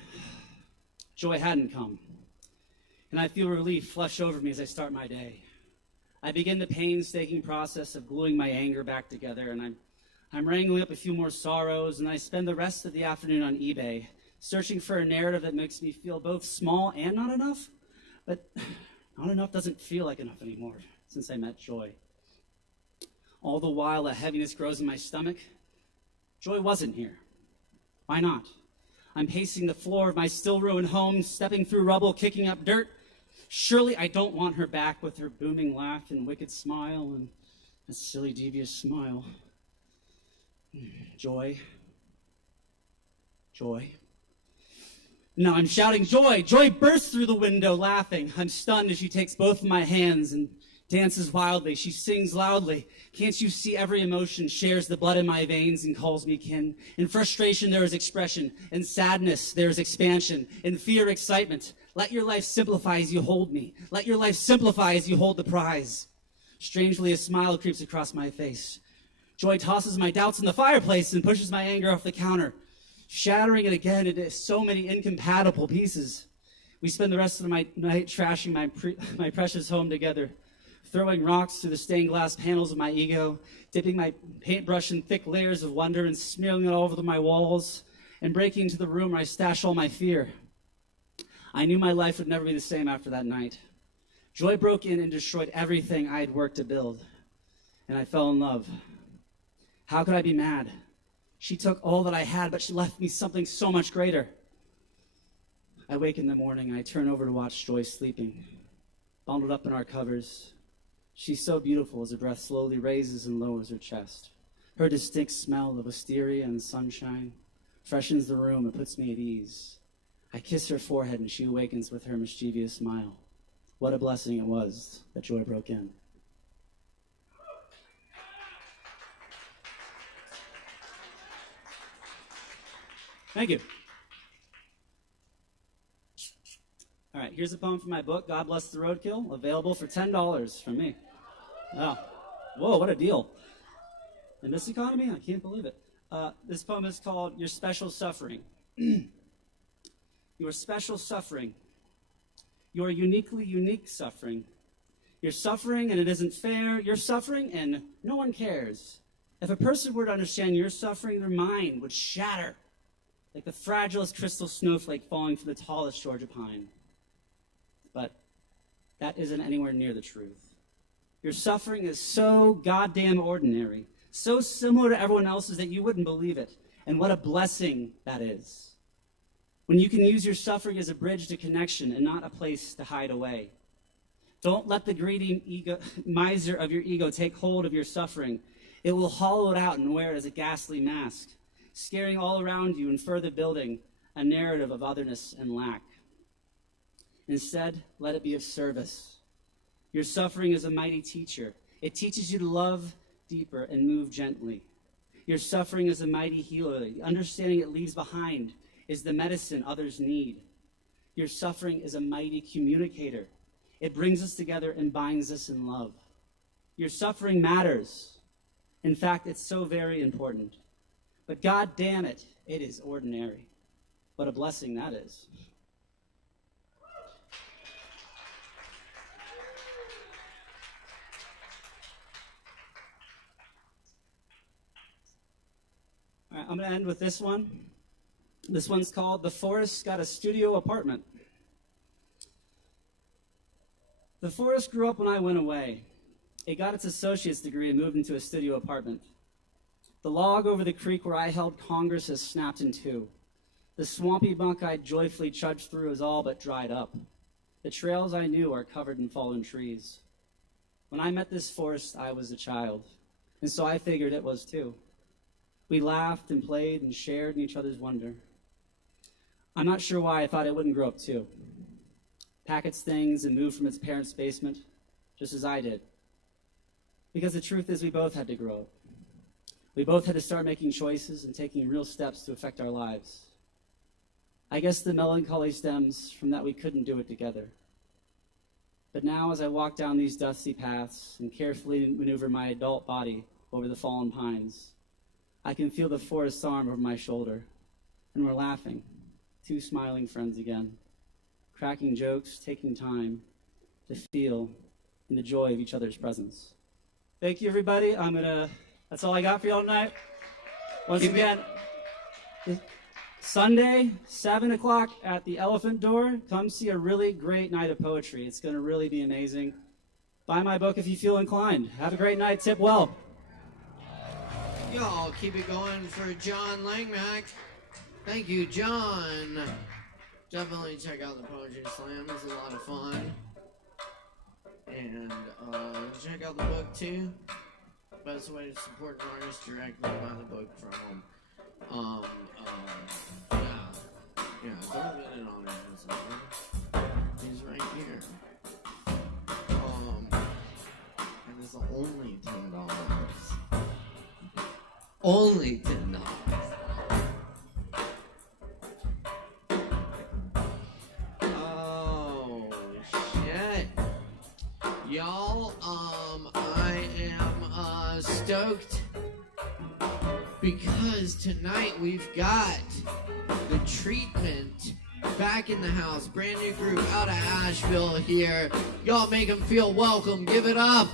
Joy hadn't come, and I feel relief flush over me as I start my day. I begin the painstaking process of gluing my anger back together, and I'm wrangling up a few more sorrows, and I spend the rest of the afternoon on eBay, searching for a narrative that makes me feel both small and not enough, but not enough doesn't feel like enough anymore since I met Joy. All the while, a heaviness grows in my stomach. Joy wasn't here. Why not? I'm pacing the floor of my still ruined home, stepping through rubble, kicking up dirt, Surely I don't want her back with her booming laugh and wicked smile and a silly, devious smile. Joy. Joy. Now I'm shouting joy. Joy bursts through the window, laughing. I'm stunned as she takes both of my hands and dances wildly. She sings loudly. Can't you see every emotion shares the blood in my veins and calls me kin? In frustration, there is expression. In sadness, there is expansion. In fear, excitement. Let your life simplify as you hold me. Let your life simplify as you hold the prize. Strangely, a smile creeps across my face. Joy tosses my doubts in the fireplace and pushes my anger off the counter, shattering it again into so many incompatible pieces. We spend the rest of my night trashing my precious home together, throwing rocks through the stained glass panels of my ego, dipping my paintbrush in thick layers of wonder and smearing it all over my walls, and breaking into the room where I stash all my fear. I knew my life would never be the same after that night. Joy broke in and destroyed everything I had worked to build, and I fell in love. How could I be mad? She took all that I had, but she left me something so much greater. I wake in the morning, and I turn over to watch Joy sleeping, bundled up in our covers. She's so beautiful as her breath slowly raises and lowers her chest. Her distinct smell of wisteria and sunshine freshens the room and puts me at ease. I kiss her forehead, and she awakens with her mischievous smile. What a blessing it was that Joy broke in. Thank you. All right, here's a poem from my book, God Bless the Roadkill, available for $10 from me. Wow. Whoa, what a deal. In this economy, I can't believe it. This poem is called Your Special Suffering. Your special suffering. Your uniquely unique suffering. You're suffering and it isn't fair. You're suffering and no one cares. If a person were to understand your suffering, their mind would shatter like the fragilest crystal snowflake falling from the tallest Georgia pine. But that isn't anywhere near the truth. Your suffering is so goddamn ordinary, so similar to everyone else's that you wouldn't believe it. And what a blessing that is. When you can use your suffering as a bridge to connection and not a place to hide away. Don't let the greedy miser of your ego take hold of your suffering. It will hollow it out and wear it as a ghastly mask, scaring all around you and further building a narrative of otherness and lack. Instead, let it be of service. Your suffering is a mighty teacher. It teaches you to love deeper and move gently. Your suffering is a mighty healer. The understanding it leaves behind is the medicine others need. Your suffering is a mighty communicator. It brings us together and binds us in love. Your suffering matters. In fact, it's so very important. But God damn it, it is ordinary. What a blessing that is. All right, I'm going to end with this one. This one's called The Forest Got a Studio Apartment. The forest grew up when I went away. It got its associate's degree and moved into a studio apartment. The log over the creek where I held Congress has snapped in two. The swampy bunk I joyfully trudged through is all but dried up. The trails I knew are covered in fallen trees. When I met this forest, I was a child, and so I figured it was too. We laughed and played and shared in each other's wonder. I'm not sure why I thought it wouldn't grow up too. Pack its things and move from its parents' basement, just as I did. Because the truth is we both had to grow up. We both had to start making choices and taking real steps to affect our lives. I guess the melancholy stems from that we couldn't do it together. But now as I walk down these dusty paths and carefully maneuver my adult body over the fallen pines, I can feel the forest's arm over my shoulder, and we're laughing, two smiling friends again, cracking jokes, taking time to feel in the joy of each other's presence. Thank you, everybody. That's all I got for y'all tonight. Once again, Sunday, 7 o'clock at the Elephant Door. Come see a really great night of poetry. It's going to really be amazing. Buy my book if you feel inclined. Have a great night. Tip well. Y'all keep it going for John Langmack. Thank you, John. Definitely check out the Poetry Slam. It's a lot of fun. And check out the book too. Best way to support an artist, directly buy the book from them. Yeah, don't get it on Amazon. He's right here. And it's only $10. Only $10. Oh shit. Y'all, I am stoked because tonight we've got The Treatment back in the house. Brand new group out of Asheville here. Y'all make them feel welcome. Give it up.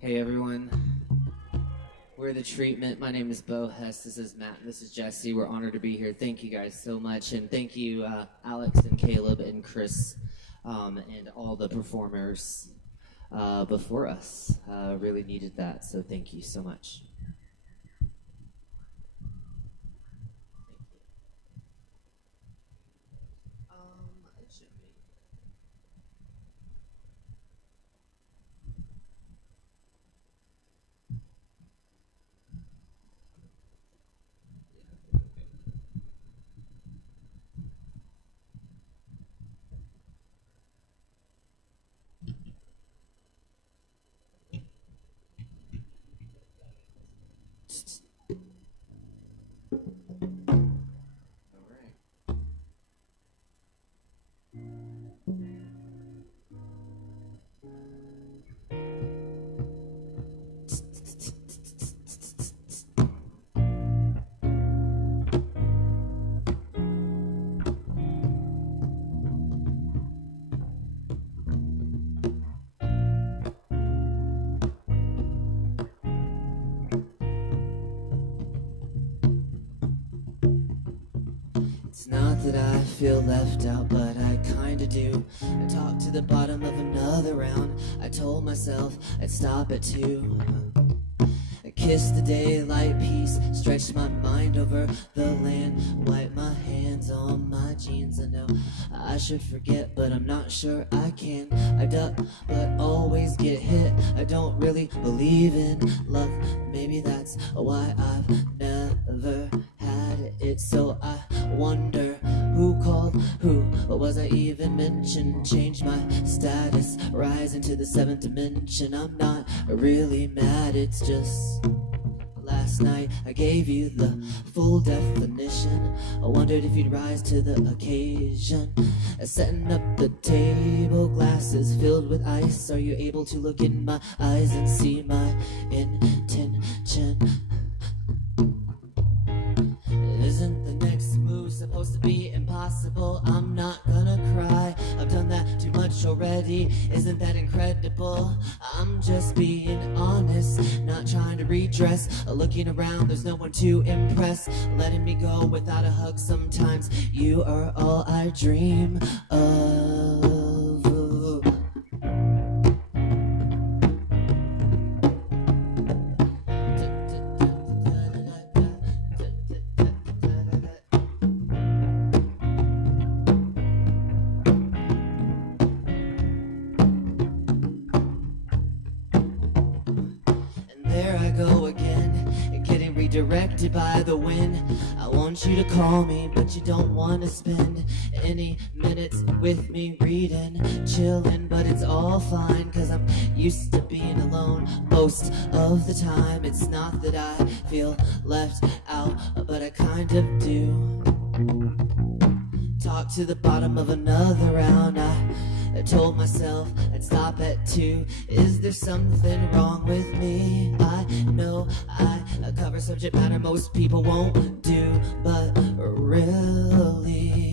Hey everyone, we're The Treatment. My name is Bo Hess, this is Matt, this is Jesse. We're honored to be here. Thank you guys so much, and thank you Alex and Caleb and Chris and all the performers before us. Really needed that, so thank you so much. It's not that I feel left out, but I kinda do. I talked to the bottom of another round. I told myself I'd stop at 2. I kissed the daylight peace, stretched my mind over the land, wiped my hands on my jeans. I know I should forget, but I'm not sure I can. I duck, but always get hit. I don't really believe in luck. Maybe that's why I've never had it. So I wonder who called who. What was I even mentioned? Changed my status, rise into the 7th dimension. I'm not really mad, it's just last night I gave you the full definition. I wondered if you'd rise to the occasion. Setting up the table, glasses filled with ice. Are you able to look in my eyes and see my intention? Isn't the next move supposed to be impossible? I'm not gonna cry, I've done that too much already. Isn't that incredible? I'm just being honest, not trying to redress. Looking around, there's no one to impress. Letting me go without a hug sometimes. You are all I dream of. Directed by the wind. I want you to call me, but you don't want to spend any minutes with me reading, chilling. But it's all fine, cause I'm used to being alone most of the time. It's not that I feel left out, but I kind of do. Talk to the bottom of another round. I told myself I'd stop at 2. Is there something wrong with me? I know I cover subject matter most people won't do, but really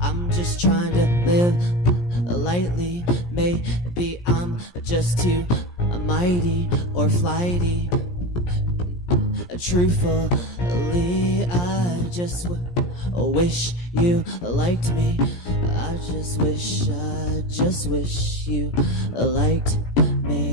I'm just trying to live lightly. Maybe I'm just too mighty or flighty. Truthfully, I just wish you liked me. I just wish you liked me.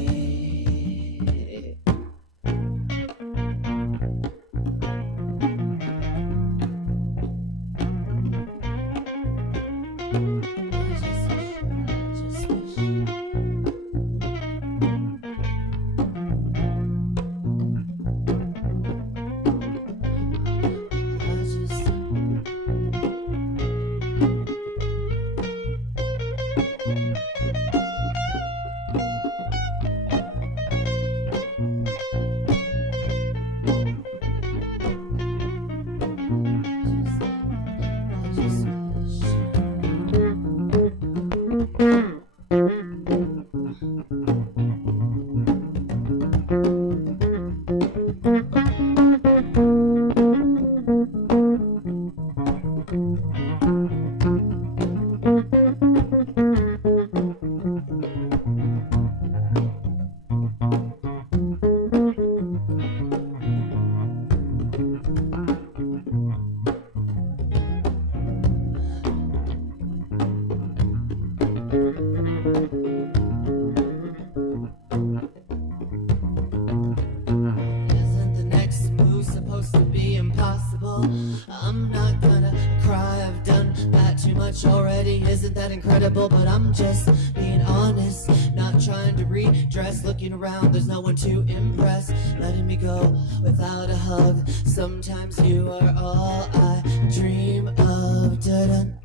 But I'm just being honest, not trying to redress. Looking around, there's no one to impress. Letting me go without a hug. Sometimes you are all I dream of. Dun,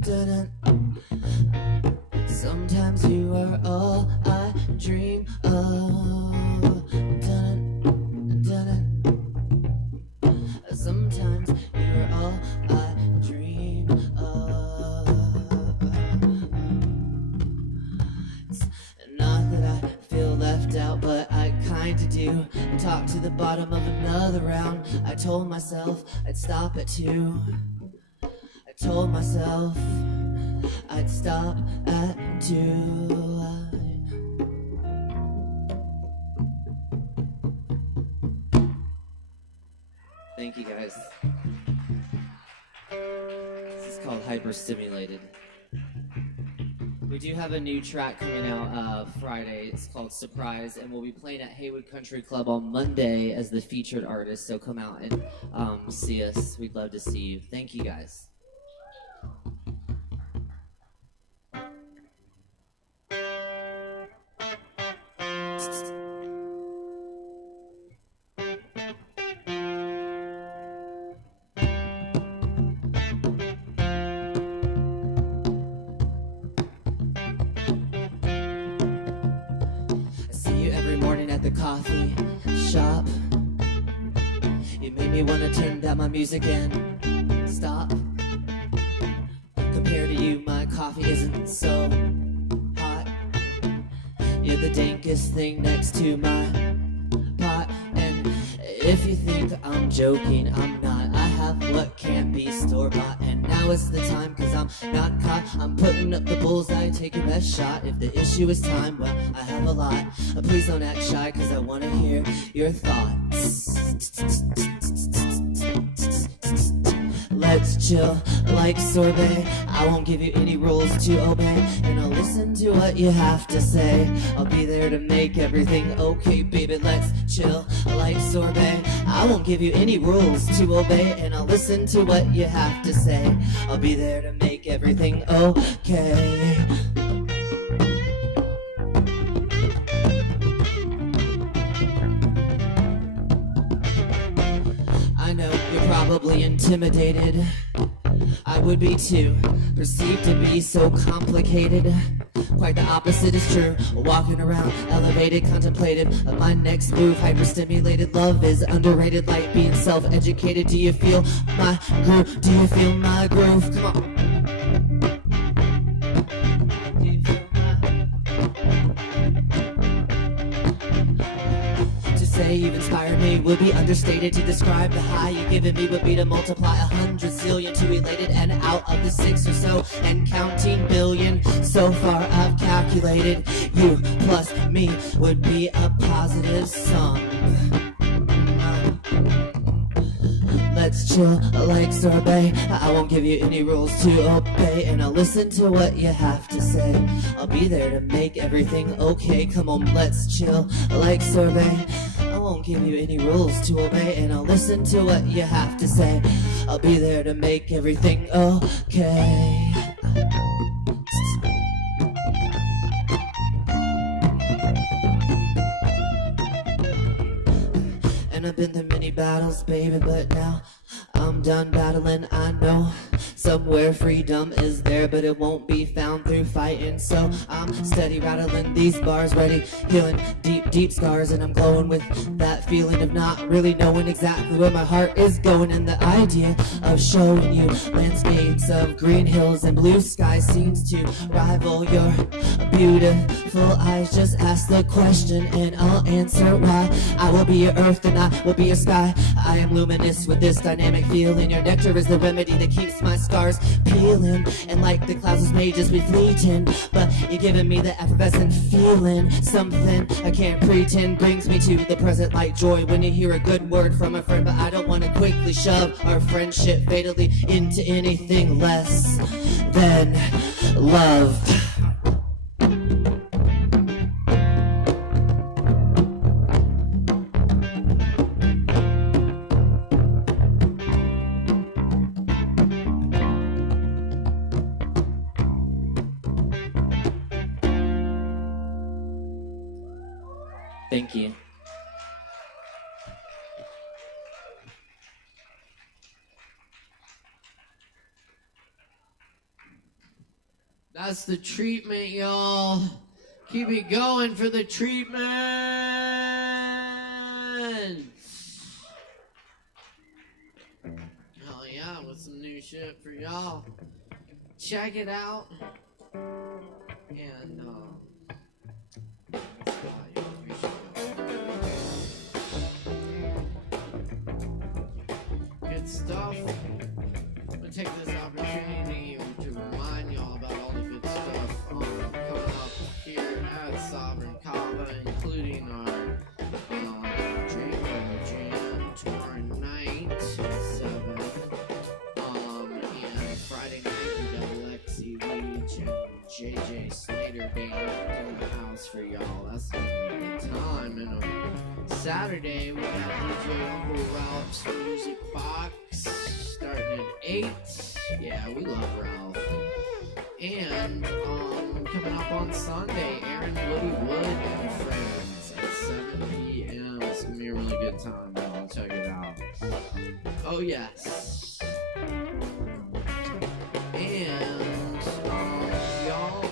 dun, dun. Sometimes you are all I dream of. Dun, dun, dun. Sometimes you are all I dream of. Out, but I kinda do. Talk to the bottom of another round. I told myself I'd stop at 2. I told myself I'd stop at 2. Thank you guys. Hyperstimulated. We do have a new track coming out Friday. It's called Surprise, and we'll be playing at Haywood Country Club on Monday as the featured artist. So come out and see us. We'd love to see you. Thank you, guys. Coffee shop. You made me wanna turn down my music and stop. Compared to you, my coffee isn't so hot. You're the dankest thing next to my pot. And if you think I'm joking, I'm not. I have what can't be store-bought. And now it's the time, cause I'm not caught. I'm putting up the bullseye, take your best shot. If the issue is time, well, I have a lot. Please don't act shy, cause I wanna hear your thoughts. Let's chill like sorbet. I won't give you any rules to obey, and I'll listen to what you have to say. I'll be there to make everything okay, baby. Let's chill like sorbet. I won't give you any rules to obey, and I'll listen to what you have to say. I'll be there to make everything okay. I know you're probably intimidated. I would be too, perceived to be so complicated. Quite the opposite is true. Walking around, elevated, contemplative of my next move. Hyperstimulated, love is underrated, like being self-educated. Do you feel my groove? Do you feel my groove? Come on. Say you've inspired me would be understated. To describe the high you've given me would be to multiply 100 zillion to elated, and out of the 6 or so and counting billion so far I've calculated you plus me would be a positive sum. Let's chill like sorbet. I won't give you any rules to obey, and I'll listen to what you have to say. I'll be there to make everything okay. Come on, let's chill like sorbet. I won't give you any rules to obey, and I'll listen to what you have to say. I'll be there to make everything okay. And I've been through many battles, baby, but now I'm done battling. I know somewhere freedom is there, but it won't be found through fighting. So I'm steady rattling these bars, ready, healing deep, deep scars. And I'm glowing with that feeling of not really knowing exactly where my heart is going. And the idea of showing you landscapes of green hills and blue skies seems to rival your beautiful eyes. Just ask the question and I'll answer why. I will be your earth and I will be your sky. I am luminous with this dynamic feeling. Your nectar is the remedy that keeps my scars peeling. And like the clouds was made just be fleeting, but you're giving me the effervescent feeling. Something I can't pretend brings me to the present like joy when you hear a good word from a friend. But I don't want to quickly shove our friendship fatally into anything less than love. Thank you. That's the treatment, y'all. Keep it going for the treatment. Oh yeah, with some new shit for y'all. Check it out. And good stuff. I'm gonna take this opportunity to remind y'all about all the good stuff coming up here at Sovereign Kava, including our Jam tomorrow night at 7, and Friday night And Saturday, we got DJ Uncle Ralph's Music Box starting at 8. Yeah, we love Ralph. And coming up on Sunday, Aaron Woody Wood and friends at 7 p.m. It's going to be a really good time, y'all. Check it out. Oh, yes. And, y'all,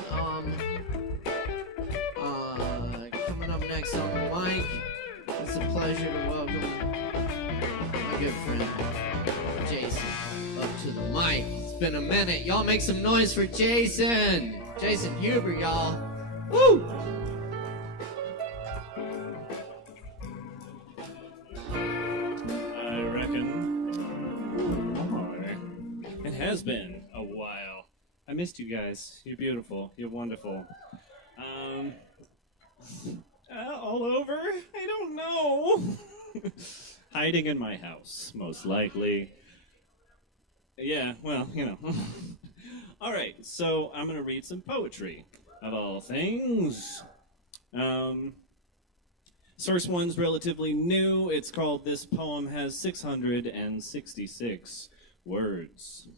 coming up next on the mic, it's a pleasure to welcome my good friend, Jason, up to the mic. It's been a minute. Y'all make some noise for Jason. Jason Huber, y'all. Woo! I reckon. It has been a while. I missed you guys. You're beautiful. You're wonderful. All over? I don't know. Hiding in my house, most likely. Yeah, well, you know. All right, so I'm going to read some poetry, of all things. This first one's relatively new. It's called This Poem Has 666 Words.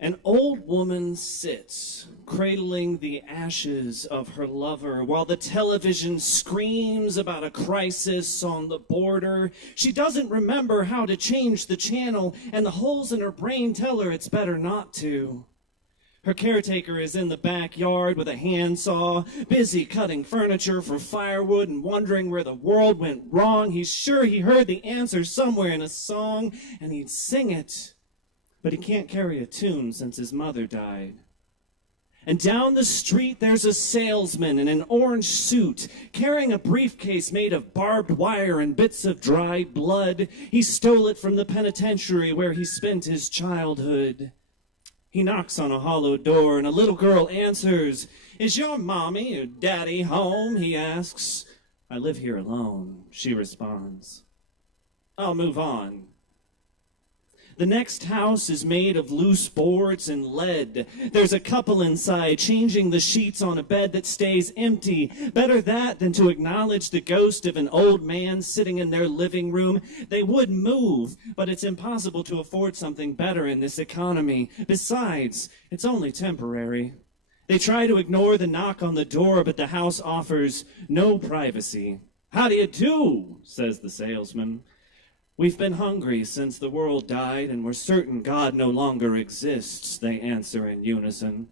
An old woman sits, cradling the ashes of her lover, while the television screams about a crisis on the border. She doesn't remember how to change the channel, and the holes in her brain tell her it's better not to. Her caretaker is in the backyard with a handsaw, busy cutting furniture for firewood and wondering where the world went wrong. He's sure he heard the answer somewhere in a song, and he'd sing it. But he can't carry a tune since his mother died. And down the street there's a salesman in an orange suit, carrying a briefcase made of barbed wire and bits of dried blood. He stole it from the penitentiary where he spent his childhood. He knocks on a hollow door and a little girl answers. "Is your mommy or daddy home?" he asks. "I live here alone," she responds. "I'll move on." The next house is made of loose boards and lead. There's a couple inside changing the sheets on a bed that stays empty. Better that than to acknowledge the ghost of an old man sitting in their living room. They would move, but it's impossible to afford something better in this economy. Besides, it's only temporary. They try to ignore the knock on the door, but the house offers no privacy. "How do you do?" says the salesman. "We've been hungry since the world died, and we're certain God no longer exists," they answer in unison.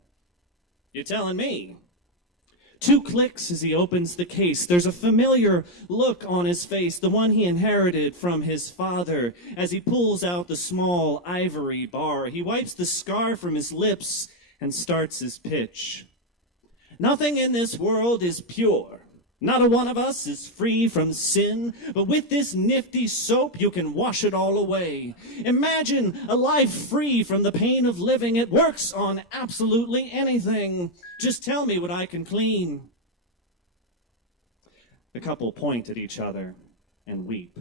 "You're telling me?" 2 clicks as he opens the case. There's a familiar look on his face, the one he inherited from his father, as he pulls out the small ivory bar. He wipes the scar from his lips and starts his pitch. "Nothing in this world is pure. Not a one of us is free from sin, but with this nifty soap you can wash it all away. Imagine a life free from the pain of living. It works on absolutely anything. Just tell me what I can clean." The couple point at each other and weep.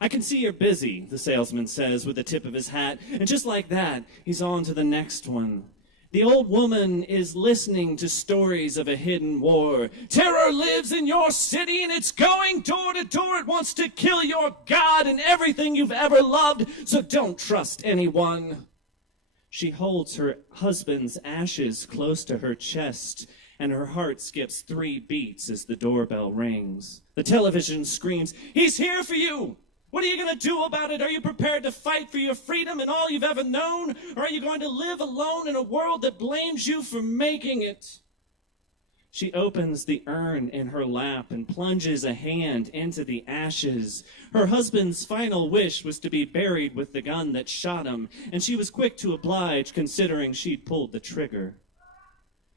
"I can see you're busy," the salesman says with the tip of his hat, and just like that, he's on to the next one. The old woman is listening to stories of a hidden war. "Terror lives in your city and it's going door to door. It wants to kill your God and everything you've ever loved, so don't trust anyone." She holds her husband's ashes close to her chest, and her heart skips 3 beats as the doorbell rings. The television screams, "He's here for you! What are you going to do about it? Are you prepared to fight for your freedom and all you've ever known? Or are you going to live alone in a world that blames you for making it?" She opens the urn in her lap and plunges a hand into the ashes. Her husband's final wish was to be buried with the gun that shot him, and she was quick to oblige considering she'd pulled the trigger.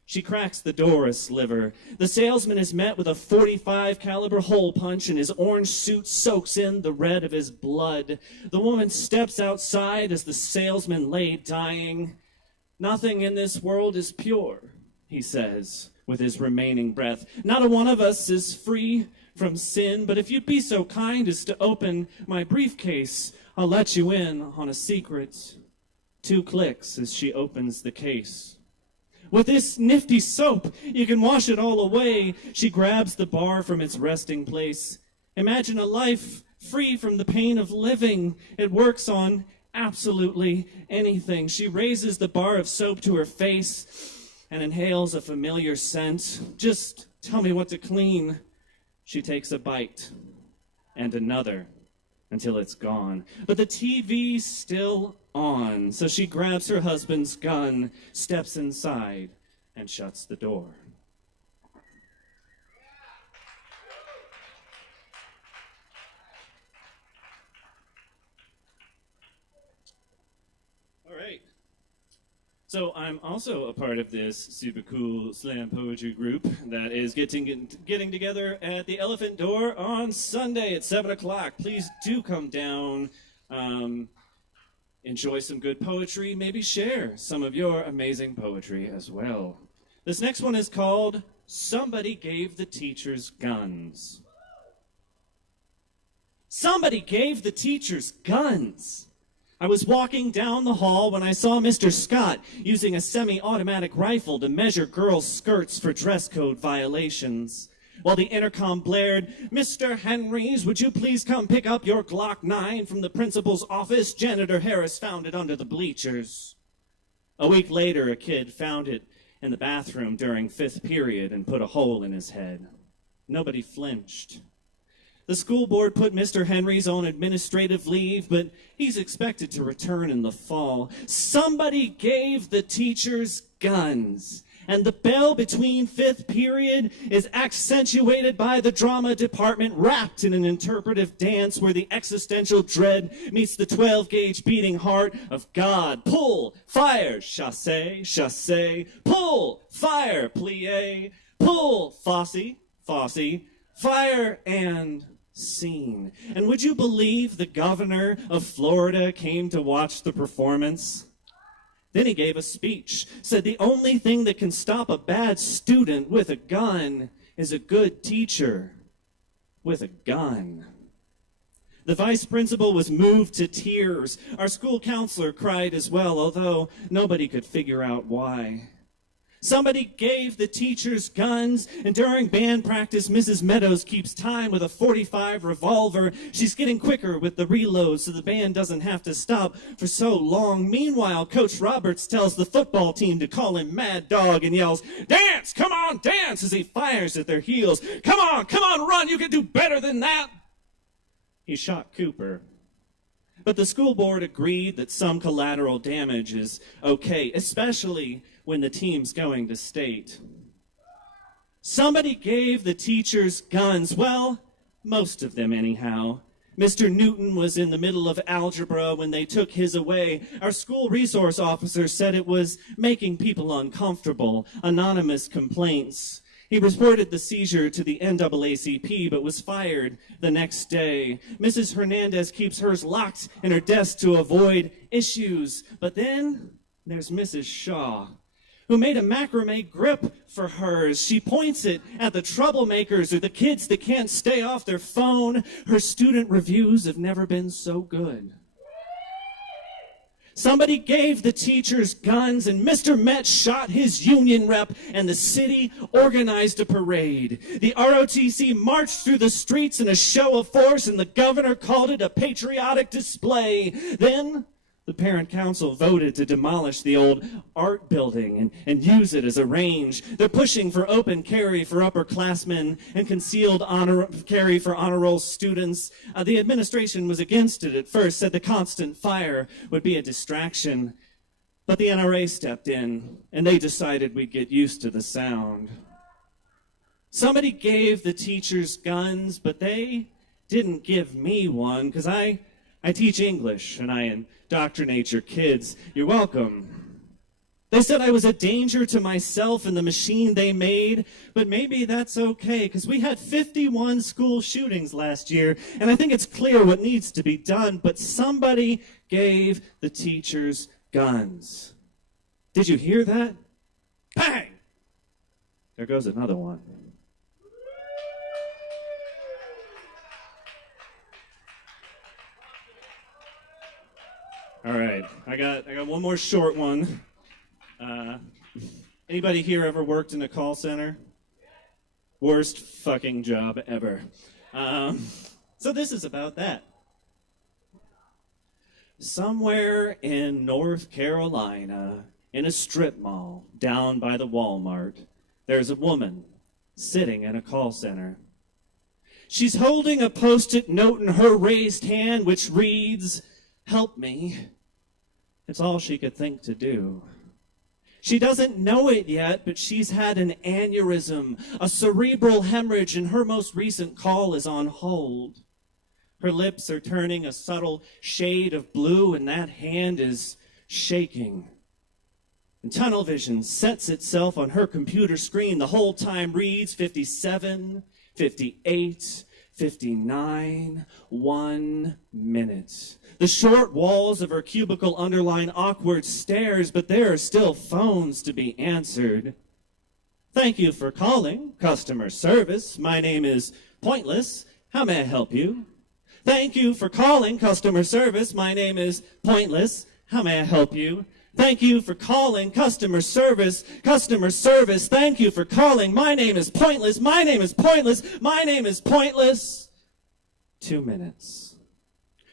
She cracks the door a sliver. The salesman is met with a .45 caliber hole punch, and his orange suit soaks in the red of his blood. The woman steps outside as the salesman lay dying. "Nothing in this world is pure," he says with his remaining breath. "Not a one of us is free from sin, but if you'd be so kind as to open my briefcase, I'll let you in on a secret." 2 clicks as she opens the case. With this nifty soap, you can wash it all away. She grabs the bar from its resting place. Imagine a life free from the pain of living. It works on absolutely anything. She raises the bar of soap to her face and inhales a familiar scent. Just tell me what to clean. She takes a bite and another until it's gone. But the TV's still on, so she grabs her husband's gun, steps inside, and shuts the door. All right. So I'm also a part of this super cool slam poetry group that is getting together at the Elephant Door on Sunday at 7 o'clock. Please do come down, enjoy some good poetry, maybe share some of your amazing poetry as well. This next one is called Somebody Gave the Teachers Guns. Somebody gave the teachers guns. I was walking down the hall when I saw Mr. Scott using a semi-automatic rifle to measure girls' skirts for dress code violations. While the intercom blared, "Mr. Henrys, would you please come pick up your Glock 9 from the principal's office? Janitor Harris found it under the bleachers." A week later, a kid found it in the bathroom during 5th period and put a hole in his head. Nobody flinched. The school board put Mr. Henrys on administrative leave, but he's expected to return in the fall. Somebody gave the teachers guns, and the bell between 5th period is accentuated by the drama department wrapped in an interpretive dance where the existential dread meets the 12-gauge beating heart of God. Pull, fire, chassé, chassé, pull, fire, plie, pull, Fosse, Fosse, fire, and scene. And would you believe the governor of Florida came to watch the performance? Then he gave a speech, said the only thing that can stop a bad student with a gun is a good teacher with a gun. The vice principal was moved to tears. Our school counselor cried as well, although nobody could figure out why. Somebody gave the teachers guns, and during band practice, Mrs. Meadows keeps time with a .45 revolver. She's getting quicker with the reload so the band doesn't have to stop for so long. Meanwhile, Coach Roberts tells the football team to call him Mad Dog and yells, "Dance! Come on, dance!" as he fires at their heels. Come on, run! You can do better than that! He shot Cooper. But the school board agreed that some collateral damage is okay, especially when the team's going to state. Somebody gave the teachers guns. Well, most of them anyhow. Mr. Newton was in the middle of algebra when they took his away. Our school resource officer said it was making people uncomfortable. Anonymous complaints. He reported the seizure to the NAACP, but was fired the next day. Mrs. Hernandez keeps hers locked in her desk to avoid issues. But then there's Mrs. Shaw, who made a macrame grip for hers. She points it at the troublemakers or the kids that can't stay off their phone. Her student reviews have never been so good. Somebody gave the teachers guns, and Mr. Met shot his union rep, and the city organized a parade. The ROTC marched through the streets in a show of force, and the governor called it a patriotic display. Then the parent council voted to demolish the old art building and use it as a range. They're pushing for open carry for upperclassmen and concealed carry for honor roll students. The administration was against it at first, said the constant fire would be a distraction. But the NRA stepped in, and they decided we'd get used to the sound. Somebody gave the teachers guns, but they didn't give me one, because I teach English, and I indoctrinate your kids. You're welcome. They said I was a danger to myself and the machine they made, but maybe that's okay, because we had 51 school shootings last year, and I think it's clear what needs to be done, but somebody gave the teachers guns. Did you hear that? Bang! There goes another one. All right, I got one more short one. Anybody here ever worked in a call center? Worst fucking job ever. So this is about that. Somewhere in North Carolina, in a strip mall down by the Walmart, there's a woman sitting in a call center. She's holding a Post-it note in her raised hand which reads, "Help me." It's all she could think to do. She doesn't know it yet, but she's had an aneurysm, a cerebral hemorrhage, and her most recent call is on hold. Her lips are turning a subtle shade of blue, and that hand is shaking. And tunnel vision sets itself on her computer screen. The whole time reads 57, 58, 59, 1 minute. The short walls of her cubicle underline awkward stares, but there are still phones to be answered. "Thank you for calling customer service. My name is Pointless. How may I help you?" "Thank you for calling customer service. My name is Pointless. How may I help you?" "Thank you for calling customer service. Customer service. Thank you for calling. My name is Pointless. My name is Pointless. My name is Pointless." 2 minutes.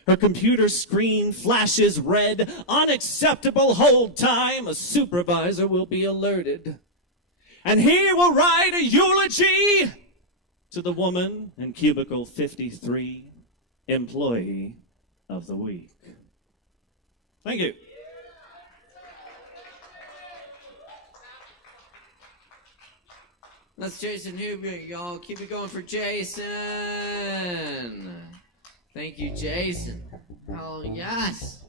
Her computer screen flashes red. "Unacceptable hold time. A supervisor will be alerted. And he will write a eulogy to the woman in cubicle 53, employee of the week." Thank you. That's Jason Huber, y'all. Keep it going for Jason. Thank you, Jason. Oh, yes.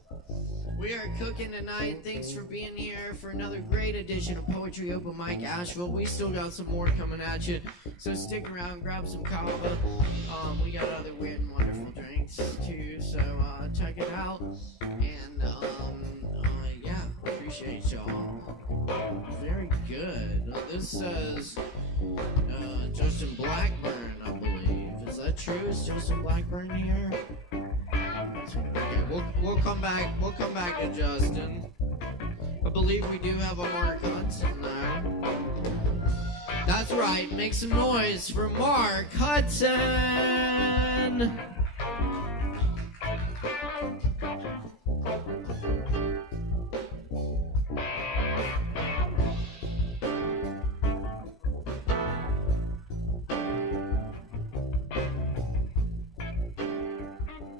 We are cooking tonight. Thanks for being here for another great edition of Poetry Open Mic Asheville. We still got some more coming at you, so stick around, grab some Kava. We got other weird and wonderful drinks too, so check it out. And yeah, appreciate y'all. Very good. This says Justin Blackburn, I believe. Is that true? Is Justin Blackburn here? Okay, we'll come back. We'll come back to Justin. I believe we do have a Mark Hudson though. That's right. Make some noise for Mark Hudson.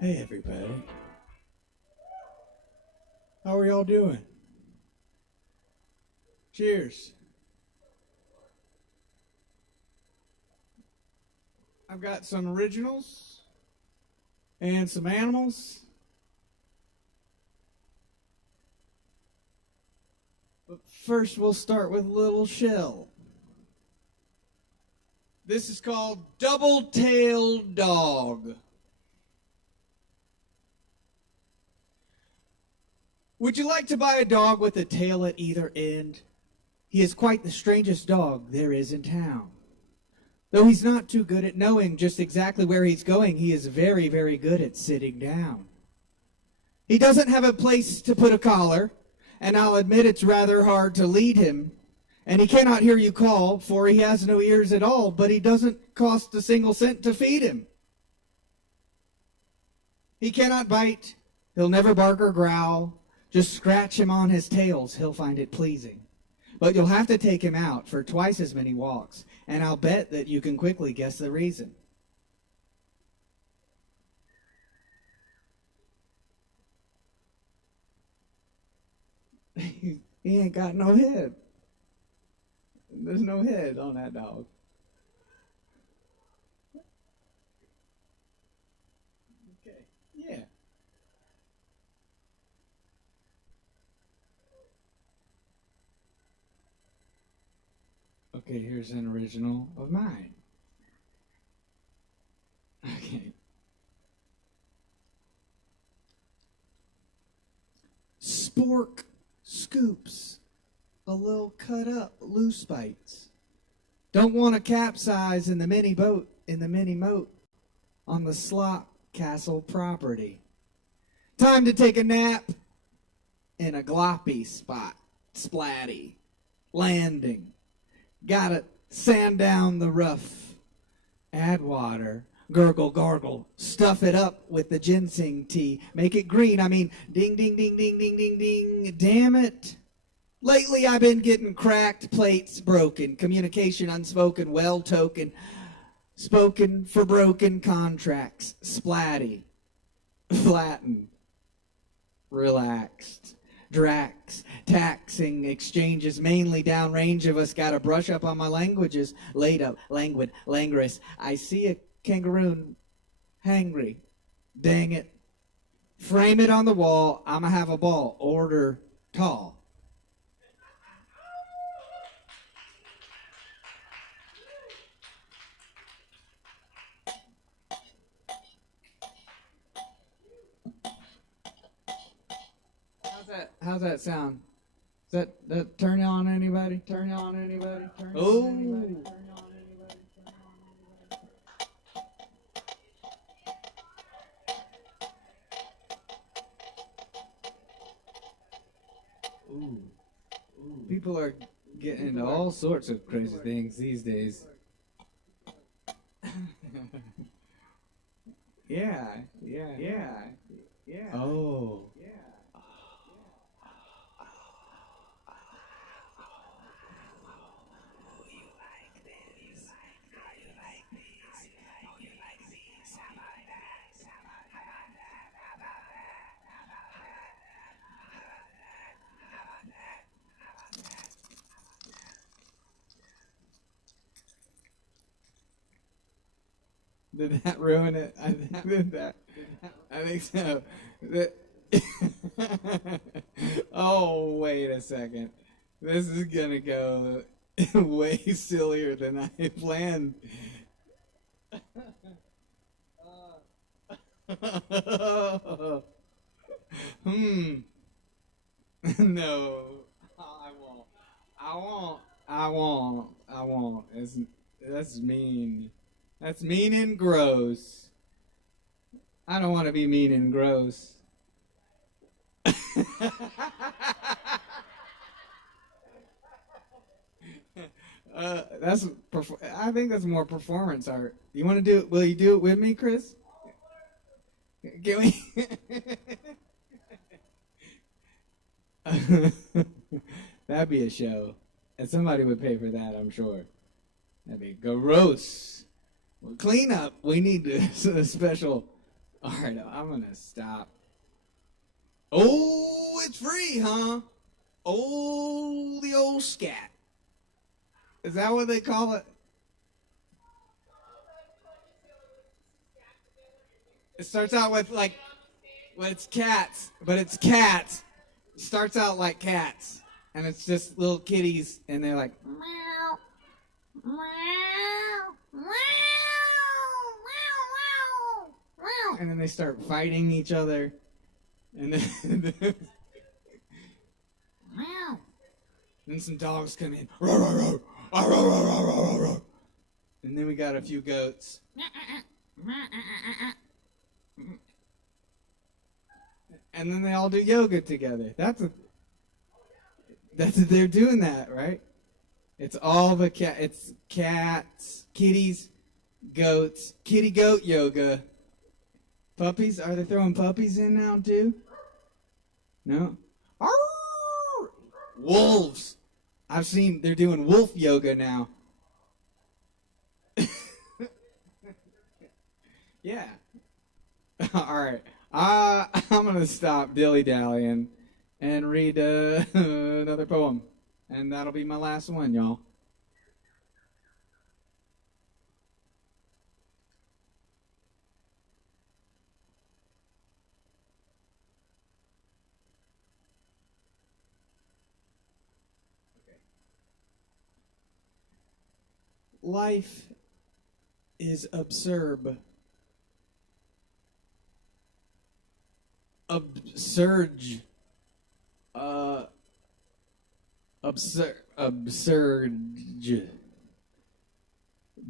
Hey everybody. How are y'all doing? Cheers. I've got some originals and some animals. But first we'll start with Little Shell. This is called Double-Tailed Dog. Would you like to buy a dog with a tail at either end? He is quite the strangest dog there is in town. Though he's not too good at knowing just exactly where he's going, he is very, very good at sitting down. He doesn't have a place to put a collar, and I'll admit it's rather hard to lead him. And he cannot hear you call, for he has no ears at all, but he doesn't cost a single cent to feed him. He cannot bite, he'll never bark or growl. Just scratch him on his tails, he'll find it pleasing. But you'll have to take him out for twice as many walks, and I'll bet that you can quickly guess the reason. He ain't got no head. There's no head on that dog. Okay, yeah. Okay, here's an original of mine. Okay. Spork scoops a little cut up loose bites. Don't want to capsize in the mini boat, in the mini moat on the slop castle property. Time to take a nap in a gloppy spot, splatty. landing. Gotta sand down the rough. Add water. Gurgle, gargle. Stuff it up with the ginseng tea. Make it green. I mean, ding, ding, ding, ding, ding, ding, ding. Damn it. Lately I've been getting cracked, plates broken, communication unspoken, well token, spoken for broken contracts, splatty, flatten, relaxed, drax, taxing exchanges, mainly downrange of us, gotta brush up on my languages, laid up, languid, languorous. I see a kangaroo, hangry, dang it. Frame it on the wall, I'ma have a ball, order tall. How's that sound? Does that turn on anybody? Turn on anybody? Turn on anybody? Turn on anybody? Ooh. People are getting into all sorts of crazy things these days. Yeah. Oh. Did that ruin it? I think so. Oh, wait a second. This is gonna go way sillier than I planned. No. I won't. That's mean. That's mean and gross. I don't want to be mean and gross. I think that's more performance art. You want to do it? Will you do it with me, Chris? Can we? That'd be a show. And somebody would pay for that, I'm sure. That'd be gross. Well, clean up. We need a special. All right, I'm going to stop. Oh, it's free, huh? Oh, the old scat. Is that what they call it? It starts out with well, it's cats, but it's cats. It starts out like cats. And it's just little kitties, and they're like, meow, meow, meow, meow, meow. And then they start fighting each other. And then meow. Then some dogs come in. And then we got a few goats. And then they all do yoga together. They're doing that, right? It's all the it's cats, kitties, goats, kitty goat yoga. Puppies? Are they throwing puppies in now too? No? Arr! Wolves. I've seen they're doing wolf yoga now. Yeah. All right. I'm going to stop dilly-dallying and read another poem. And that'll be my last one, y'all. Life is absurd. Absurd.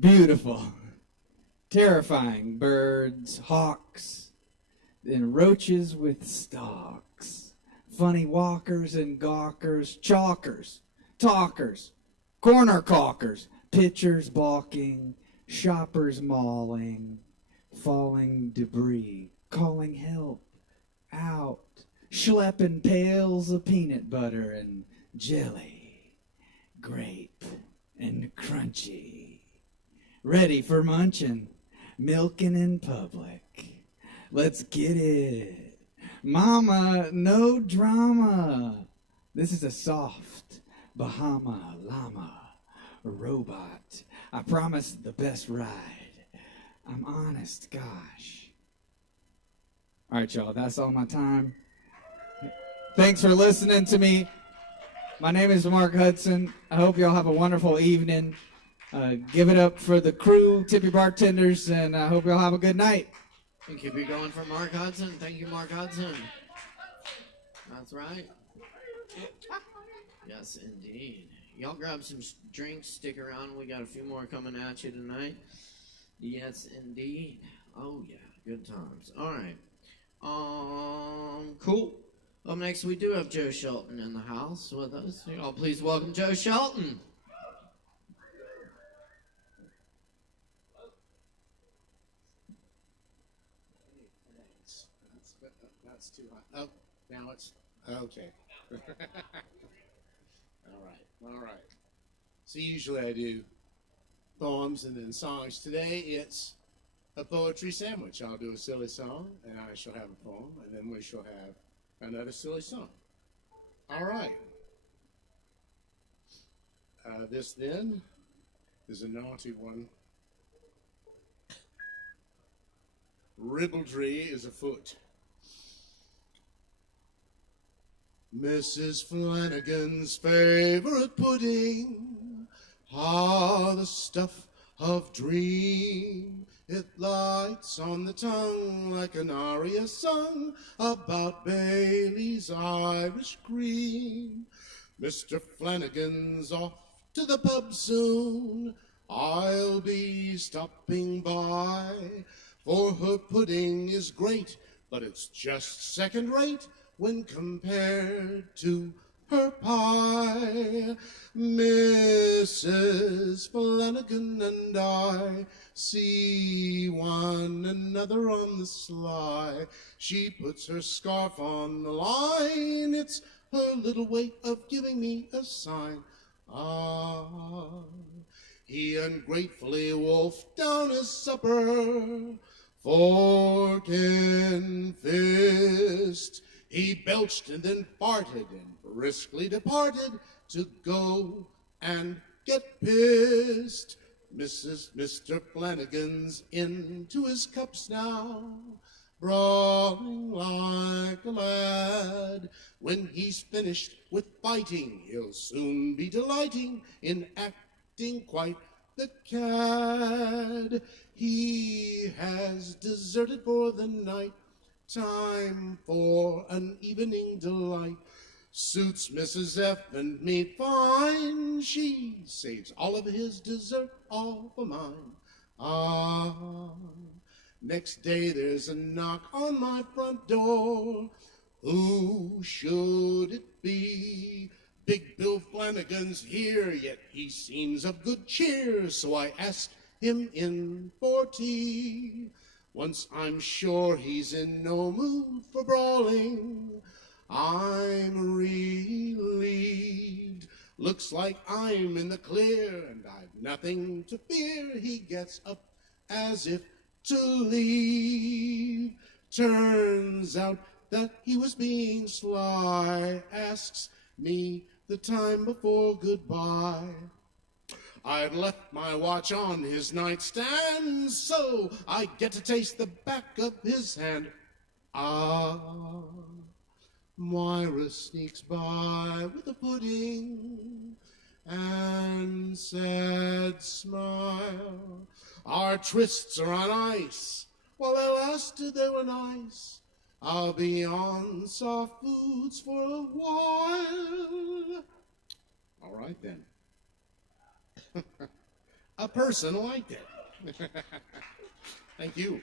Beautiful. Terrifying. Birds, hawks, and roaches with stalks. Funny walkers and gawkers, chalkers. talkers, corner caulkers, pitchers balking, shoppers mauling, falling debris, calling help, out, schlepping pails of peanut butter and jelly, grape and crunchy, ready for munching, milking in public. Let's get it. Mama, no drama. This is a soft Bahama llama robot. I promise the best ride. I'm honest, gosh. All right, y'all, that's all my time. Thanks for listening to me. My name is Mark Hudson. I hope y'all have a wonderful evening. Give it up for the crew, tippy bartenders, and I hope y'all have a good night. And keep it going for Mark Hudson. Thank you, Mark Hudson. That's right. Yes, indeed. Y'all grab some drinks, stick around. We got a few more coming at you tonight. Yes, indeed. Oh, yeah, good times. All right. Cool. Up next, we do have Joe Shelton in the house with us. Y'all please welcome Joe Shelton. That's too hot. Oh, now it's okay. All right. So usually I do poems and then songs. Today it's a poetry sandwich. I'll do a silly song and I shall have a poem and then we shall have another silly song. All right. This then is a naughty one. Ribaldry is afoot. Mrs. Flanagan's favorite pudding, the stuff of dream. It lights on the tongue like an aria sung about Bailey's Irish cream. Mr. Flanagan's off to the pub soon. I'll be stopping by, for her pudding is great, but it's just second rate when compared to her pie. Mrs. Flanagan and I see one another on the sly. She puts her scarf on the line. It's her little way of giving me a sign. He ungratefully wolfed down his supper, fork and fist. He belched and then farted and briskly departed to go and get pissed. Mr. Flanagan's into his cups now, brawling like a lad. When he's finished with fighting, he'll soon be delighting in acting quite the cad. He has deserted for the night, time for an evening delight. Suits Mrs. F and me fine. She saves all of his dessert, all for mine. Next day there's a knock on my front door. Who should it be? Big Bill Flanagan's here, yet he seems of good cheer, so I asked him in for tea. Once I'm sure he's in no mood for brawling, I'm relieved. Looks like I'm in the clear, and I've nothing to fear. He gets up as if to leave. Turns out that he was being sly, asks me the time before goodbye. I'd left my watch on his nightstand, so I get to taste the back of his hand. Moira sneaks by with a pudding and sad smile. Our twists are on ice. While they lasted, they were nice. I'll be on soft foods for a while. All right, then. A person liked it. Thank you.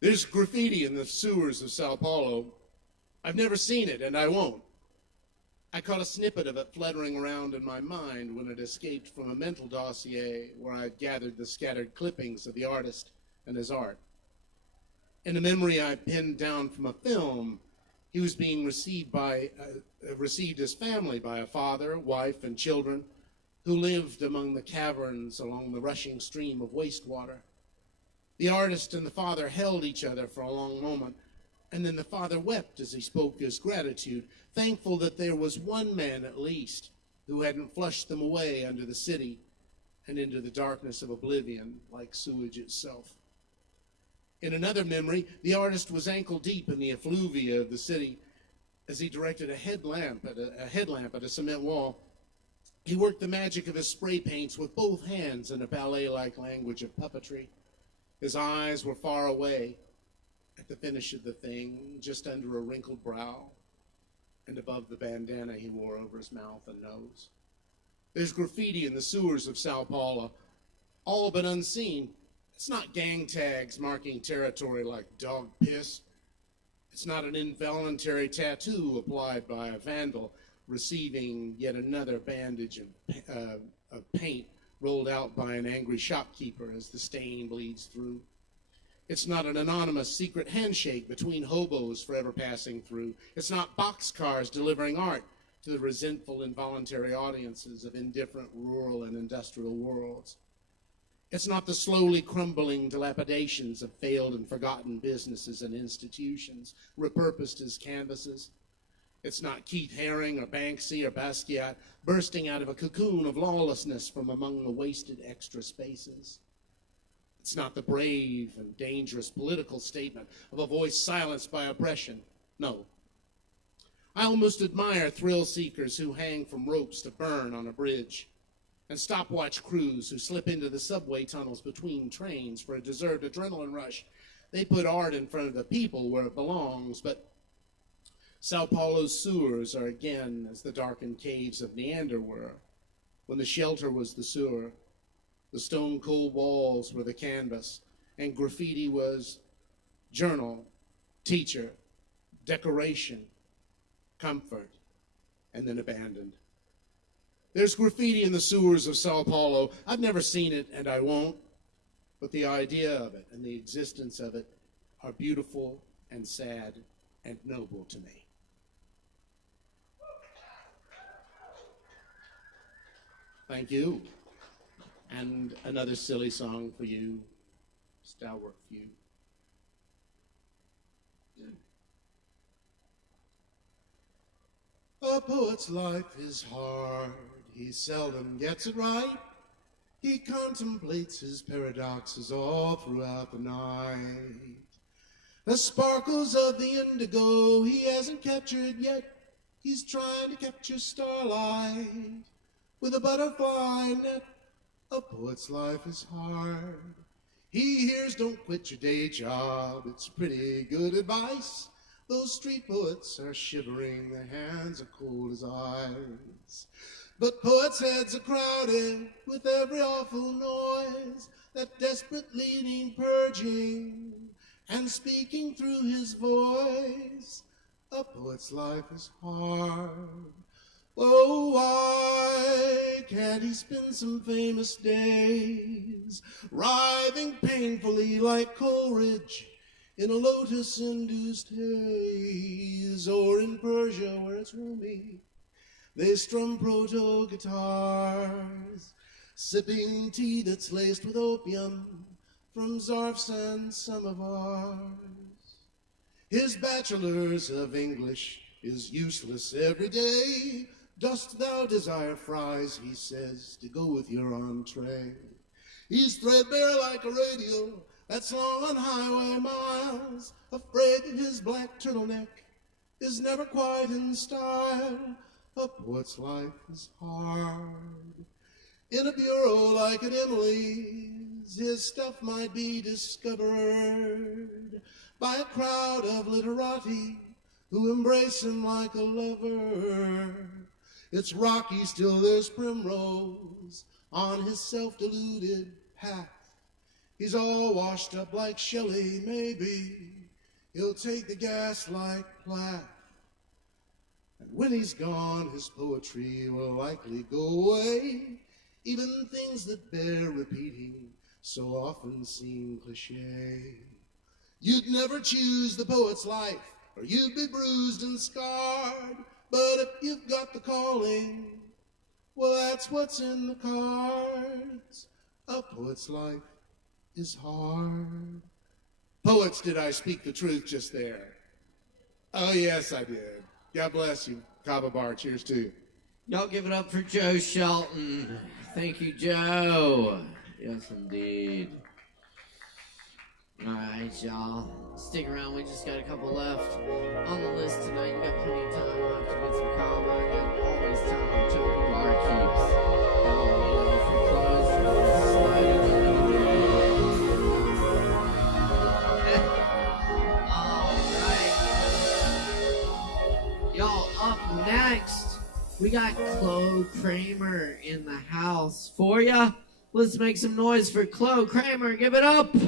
There's graffiti in the sewers of Sao Paulo. I've never seen it, and I won't. I caught a snippet of it fluttering around in my mind when it escaped from a mental dossier where I had gathered the scattered clippings of the artist and his art. In a memory I pinned down from a film, he was being received his family by a father, wife, and children who lived among the caverns along the rushing stream of wastewater. The artist and the father held each other for a long moment, and then the father wept as he spoke his gratitude, thankful that there was one man at least who hadn't flushed them away under the city and into the darkness of oblivion like sewage itself. In another memory, the artist was ankle deep in the effluvia of the city as he directed a headlamp at a cement wall. He worked the magic of his spray paints with both hands in a ballet-like language of puppetry. His eyes were far away at the finish of the thing, just under a wrinkled brow and above the bandana he wore over his mouth and nose. There's graffiti in the sewers of Sao Paulo, all but unseen. It's not gang tags marking territory like dog piss. It's not an involuntary tattoo applied by a vandal receiving yet another bandage of paint rolled out by an angry shopkeeper as the stain bleeds through. It's not an anonymous secret handshake between hobos forever passing through. It's not boxcars delivering art to the resentful involuntary audiences of indifferent rural and industrial worlds. It's not the slowly crumbling dilapidations of failed and forgotten businesses and institutions repurposed as canvases. It's not Keith Haring or Banksy or Basquiat bursting out of a cocoon of lawlessness from among the wasted extra spaces. It's not the brave and dangerous political statement of a voice silenced by oppression. No. I almost admire thrill seekers who hang from ropes to burn on a bridge, and stopwatch crews who slip into the subway tunnels between trains for a deserved adrenaline rush. They put art in front of the people where it belongs, but Sao Paulo's sewers are again as the darkened caves of Neander were, when the shelter was the sewer. The stone-cold walls were the canvas, and graffiti was journal, teacher, decoration, comfort, and then abandoned. There's graffiti in the sewers of Sao Paulo. I've never seen it, and I won't, but the idea of it and the existence of it are beautiful and sad and noble to me. Thank you. And another silly song for you, stalwart few. A poet's life is hard, he seldom gets it right. He contemplates his paradoxes all throughout the night. The sparkles of the indigo he hasn't captured yet, he's trying to capture starlight with a butterfly net. A poet's life is hard. He hears don't quit your day job, it's pretty good advice. Those street poets are shivering, their hands are cold as ice. But poets' heads are crowded with every awful noise, that desperate leading purging and speaking through his voice. A poet's life is hard. Oh, why can't he spend some famous days writhing painfully like Coleridge in a lotus-induced haze, or in Persia where it's roomy they strum proto-guitars, sipping tea that's laced with opium from Zarfs and samovars. His bachelor's of English is useless every day. Dost thou desire fries, he says, to go with your entree? He's threadbare like a radio that's long on highway miles, afraid that his black turtleneck is never quite in style. A poet's life is hard. In a bureau like an Emily's, his stuff might be discovered by a crowd of literati who embrace him like a lover. It's rocky, still there's primrose on his self-deluded path. He's all washed up like Shelley, maybe he'll take the gas like Plath. And when he's gone, his poetry will likely go away. Even things that bear repeating so often seem cliche. You'd never choose the poet's life, or you'd be bruised and scarred. But if you've got the calling, well, that's what's in the cards. A poet's life is hard. Poets, did I speak the truth just there? Oh, yes, I did. God bless you. Kava bar, cheers to you. Y'all give it up for Joe Shelton. Thank you, Joe. Yes, indeed. All right, y'all. Stick around. We just got a couple left on the list tonight. You got plenty of time. We'll have to get some Kava. I got always time to check the bar keeps. For clothes, slide it All right. Y'all, up next, we got Chloe Kramer in the house for ya. Let's make some noise for Chloe Kramer. Give it up. The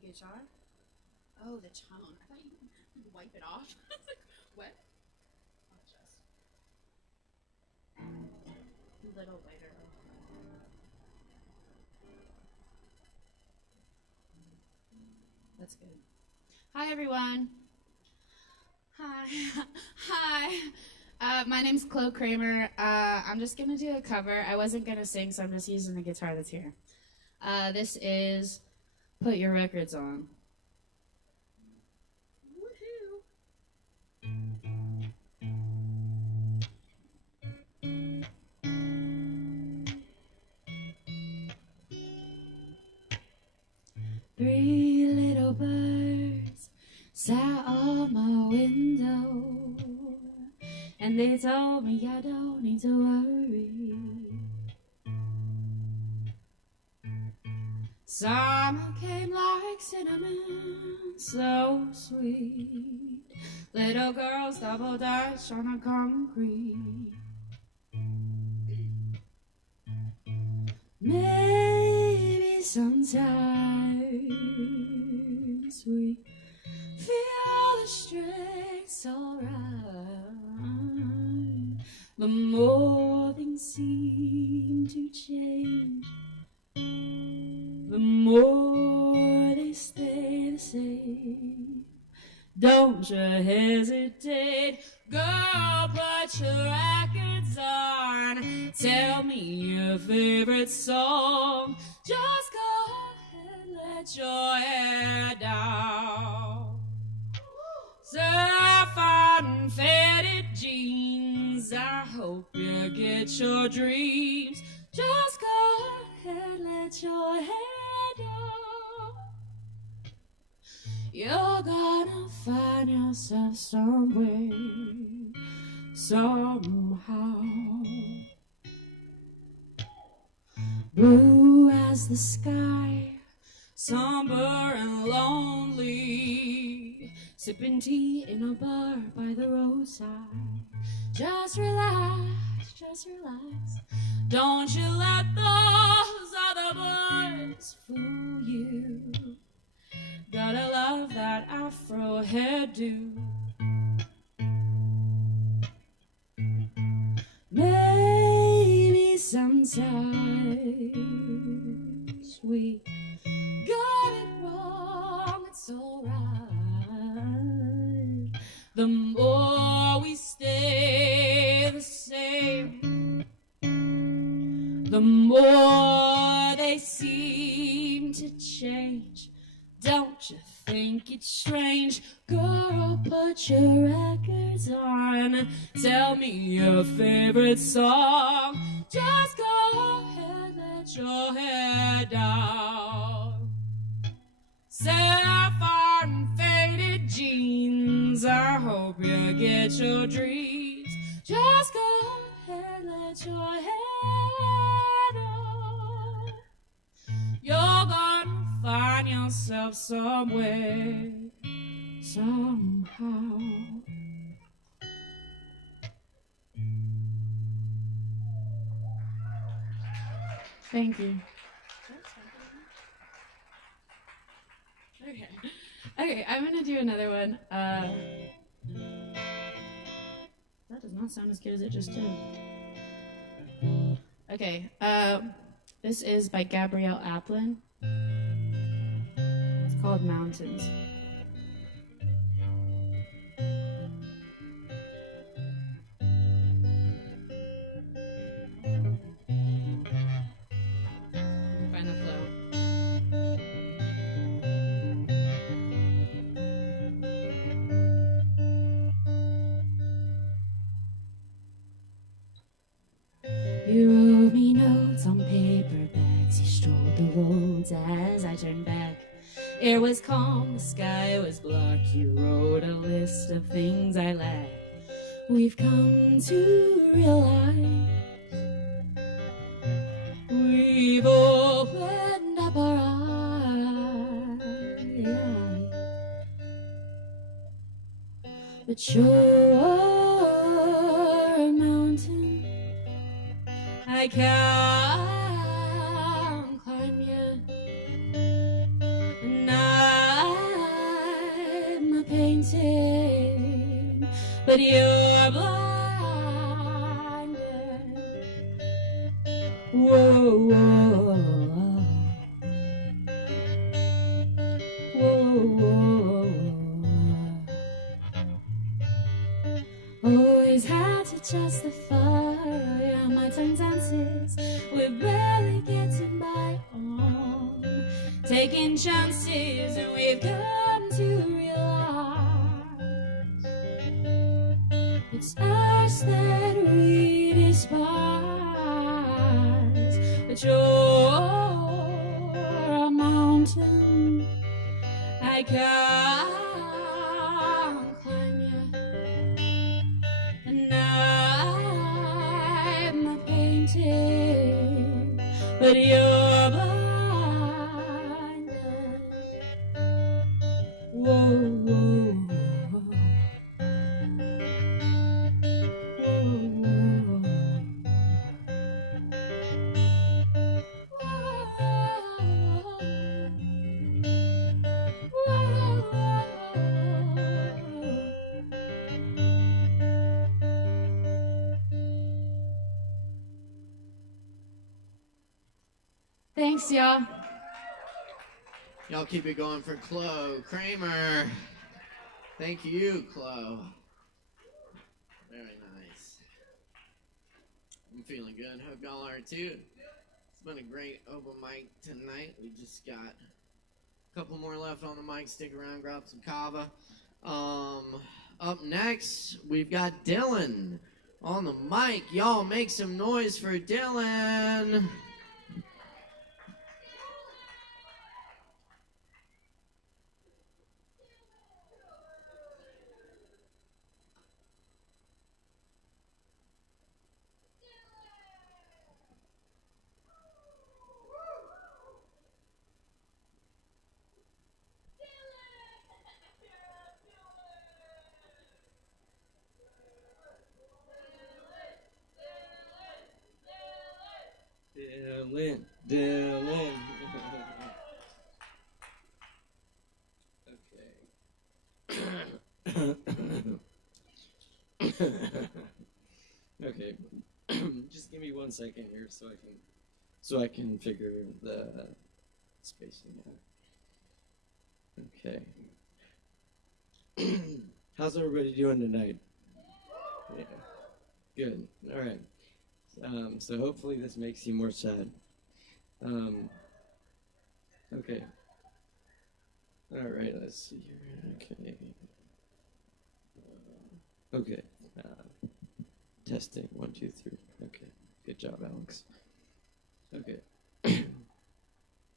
guitar? Oh, the tone. I thought you could wipe it off. What? Oh, just a little later. That's good. Hi, everyone. Hi. Hi. My name's Chloe Kramer. I'm just going to do a cover. I wasn't going to sing, so I'm just using the guitar that's here. This is Put Your Records On. Three little birds sat on my window, and they told me I don't need to worry. Summer came like cinnamon, so sweet. Little girls double dutch on the concrete. Maybe sometimes we feel the strength's alright. The more things seem to change, the more they stay the same. Don't you hesitate, girl, put your records on. Tell me your favorite song. Just go ahead, let your hair down. Sapphire faded jeans, I hope you get your dreams. Just go ahead, let your hair down. You're gonna find yourself somewhere, somehow. Blue as the sky, somber and lonely, sipping tea in a bar by the roadside. Just relax, just relax. Don't you let those other boys fool you. Gotta love that afro hairdo. Maybe sometimes we got it wrong, it's alright. The more we stay the same, the more they seem to change. Don't you think it's strange? Girl, put your records on. Tell me your favorite song. Just go ahead, let your hair down. Sapphire and faded jeans, I hope you get your dreams. Just go ahead, let your hair down. You're gonna find yourself somewhere, somehow. Thank you. Okay. Okay, I'm gonna do another one. That does not sound as good as it just did. Okay, this is by Gabrielle Aplin. It's called Mountains. Find the flow. You wrote me notes on paper bags. You strolled the roads as I turned back. Air was calm, the sky was black. You wrote a list of things I lack. We've come to realize we've opened up our eyes. But you're a mountain I can't climb yet, and I'm a painting, but you're blinded. Whoa, whoa, whoa, whoa. Always had to justify my tongue dances. We're barely getting by on taking chances, and we've come to realize it's us that we despise. But you're a mountain I can't climb yet, and I'm a painting, but you're blinded. Whoa, whoa, Thanks, y'all. Y'all keep it going for Chloe Kramer. Thank you, Chloe. Very nice. I'm feeling good. Hope y'all are too. It's been a great open mic tonight. We just got a couple more left on the mic. Stick around, grab some Kava. Up next, we've got Dylan on the mic. Y'all make some noise for Dylan. Dylan. Okay. Just give me 1 second here so I can figure the spacing out. Okay. How's everybody doing tonight? Yeah. Good. All right. So hopefully this makes you more sad. Okay. All right, let's see here. Okay. Okay. Testing. 1, 2, 3. Okay. Good job, Alex. Okay.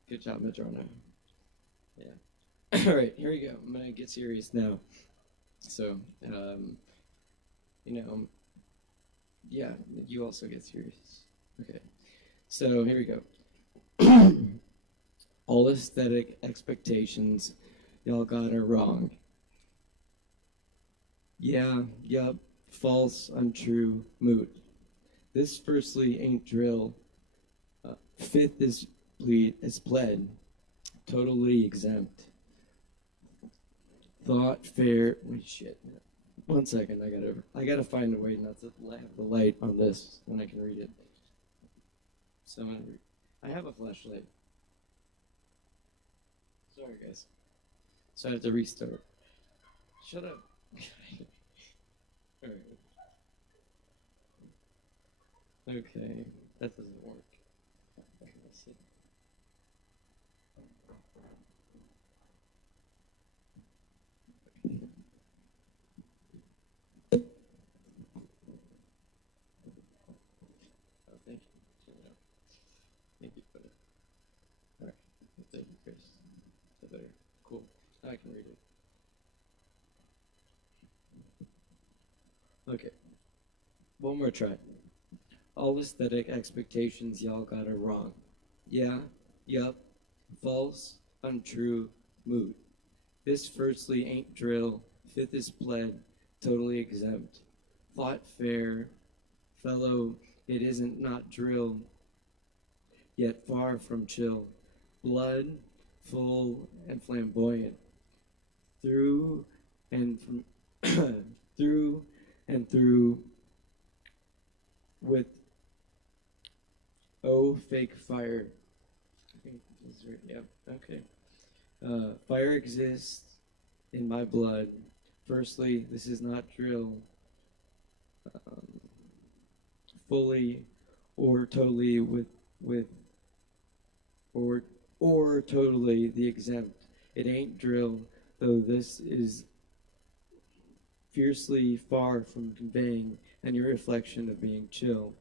Good job, Medrano. Yeah. All right, here we go. I'm gonna get serious now. So, yeah, you also get serious. Okay. So here we go. All aesthetic expectations y'all got are wrong. Yeah, yup, false, untrue, moot. This firstly ain't drill. Fifth is pled, totally exempt. Thought fair. Wait, shit. 1 second. I gotta find a way not to have the light on this, and I can read it. So I have a flashlight. Sorry, guys. So I have to restart. Shut up. All right. Okay, that doesn't work. Let's see. Oh, thank you. Thank you for that. All right. Thank you, Chris. Is that better? Cool. Now I can read it. Okay. One more try. All aesthetic expectations y'all got are wrong. Yeah, yup, false, untrue, moot. This firstly ain't drill, fifth is pled, totally exempt. Thought fair, fellow, it isn't not drill, yet far from chill. Blood, full and flamboyant. Through and from through and through with fake fire. Yeah, okay. Fire exists in my blood. Firstly, this is not drill. Fully or totally or totally the exempt. It ain't drill, though this is fiercely far from conveying any reflection of being chill.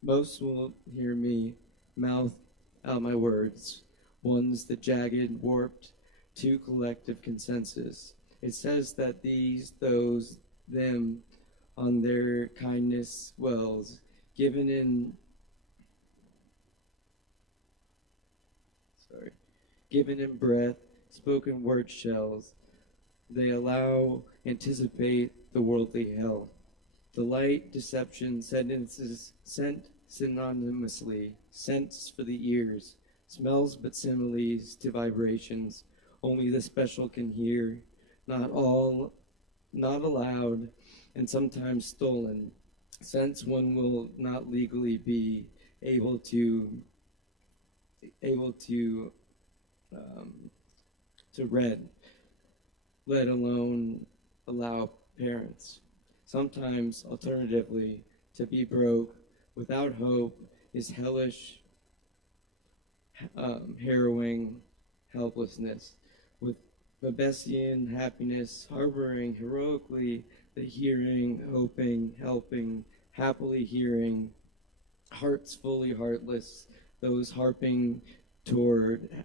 Most will hear me mouth out my words, one's the jagged, warped, to collective consensus. It says that these, those, them, on their kindness wells, given in breath, spoken word shells, they allow, anticipate the worldly hell. Delight, deception, sentences sent synonymously, scents for the ears, smells but similes to vibrations, only the special can hear, not all, not allowed, and sometimes stolen, since one will not legally be able to read, let alone allow parents. Sometimes, alternatively, to be broke without hope is hellish, harrowing helplessness, with Babessian happiness harboring heroically the hearing, hoping, helping, happily hearing, hearts fully heartless, those harping toward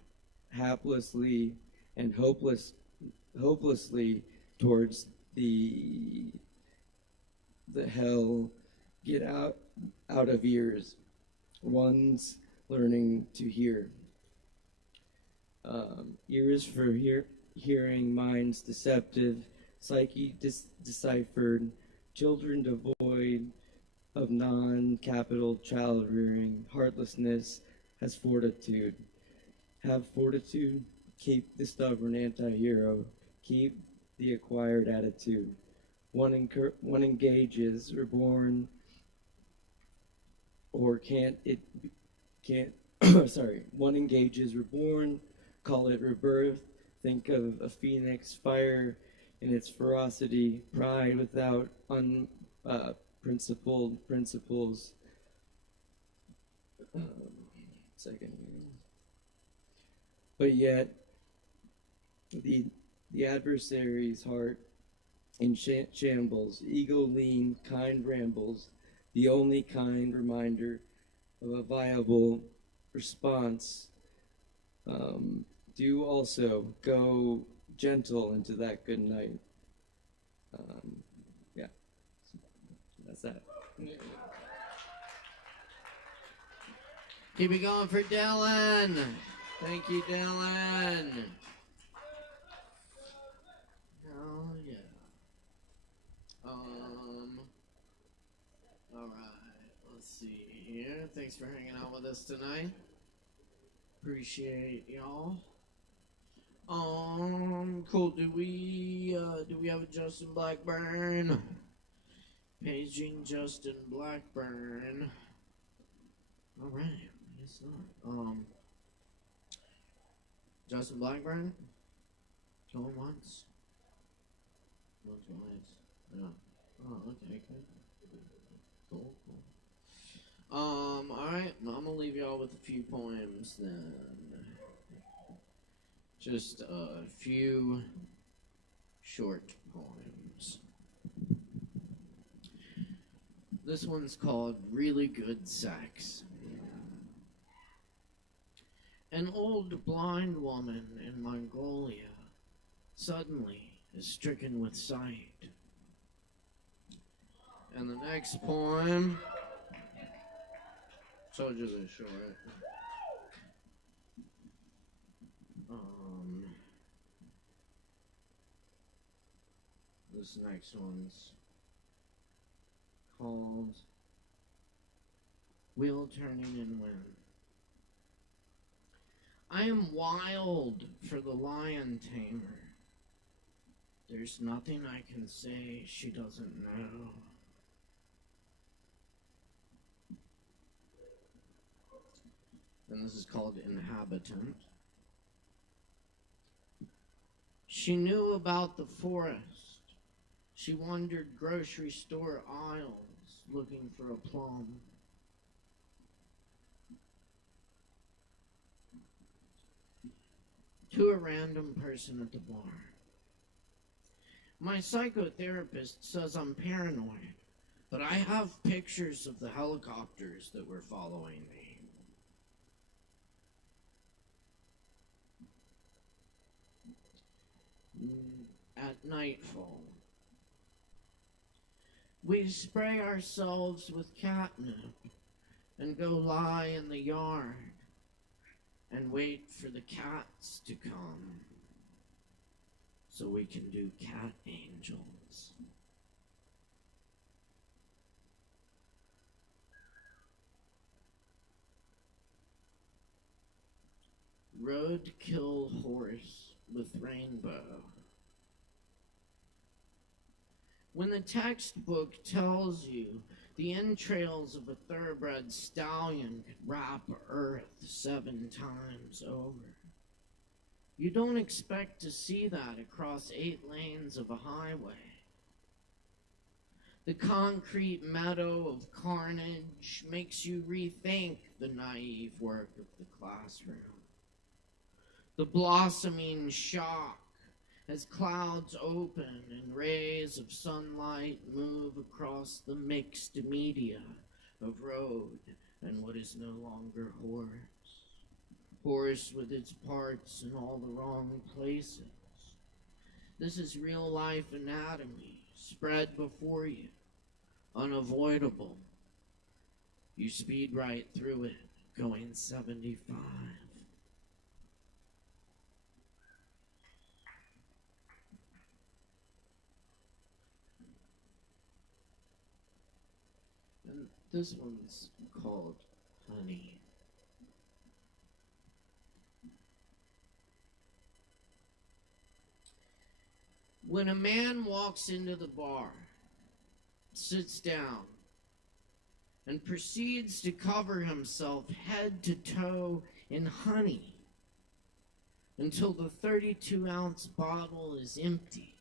haplessly and hopelessly towards the hell, get out of ears, one's learning to hear. Ears for hearing, minds deceptive, psyche deciphered, children devoid of non-capital child rearing, heartlessness has fortitude. Have fortitude, keep the stubborn anti-hero, keep the acquired attitude. One engages, reborn, or one engages, reborn, call it rebirth, think of a phoenix, fire in its ferocity, pride without unprincipled principles. Second. But yet, the adversary's heart in shambles, ego lean, kind rambles, the only kind reminder of a viable response. Do also go gentle into that good night. Yeah, that's that. Keep it going for Dylan. Thank you, Dylan. Oh, yeah. All right, let's see. here. Thanks for hanging out with us tonight. Appreciate y'all. Cool. Do we have a Justin Blackburn? Paging Justin Blackburn. All right. I guess not. Justin Blackburn. Going once. Going twice. Yeah. Oh, okay. Good. Cool. All right. I'm gonna leave y'all with a few poems then. Just a few short poems. This one's called Really Good Sex. An old blind woman in Mongolia suddenly is stricken with sight. And the next poem, told you they're short. This next one's called Wheel Turning in Wind. I am wild for the lion tamer. There's nothing I can say she doesn't know. And this is called Inhabitant. She knew about the forest. She wandered grocery store aisles looking for a plum. To a random person at the bar. My psychotherapist says I'm paranoid, but I have pictures of the helicopters that were following me. At nightfall, we spray ourselves with catnip and go lie in the yard and wait for the cats to come so we can do cat angels. Roadkill horse with rainbow. When the textbook tells you the entrails of a thoroughbred stallion could wrap Earth 7 times over, you don't expect to see that across 8 lanes of a highway. The concrete meadow of carnage makes you rethink the naive work of the classroom. The blossoming shock as clouds open and rays of sunlight move across the mixed media of road and what is no longer horse. Horse with its parts in all the wrong places. This is real life anatomy spread before you, unavoidable. You speed right through it, going 75. And this one's called Honey. When a man walks into the bar, sits down, and proceeds to cover himself head to toe in honey until the 32-ounce bottle is empty,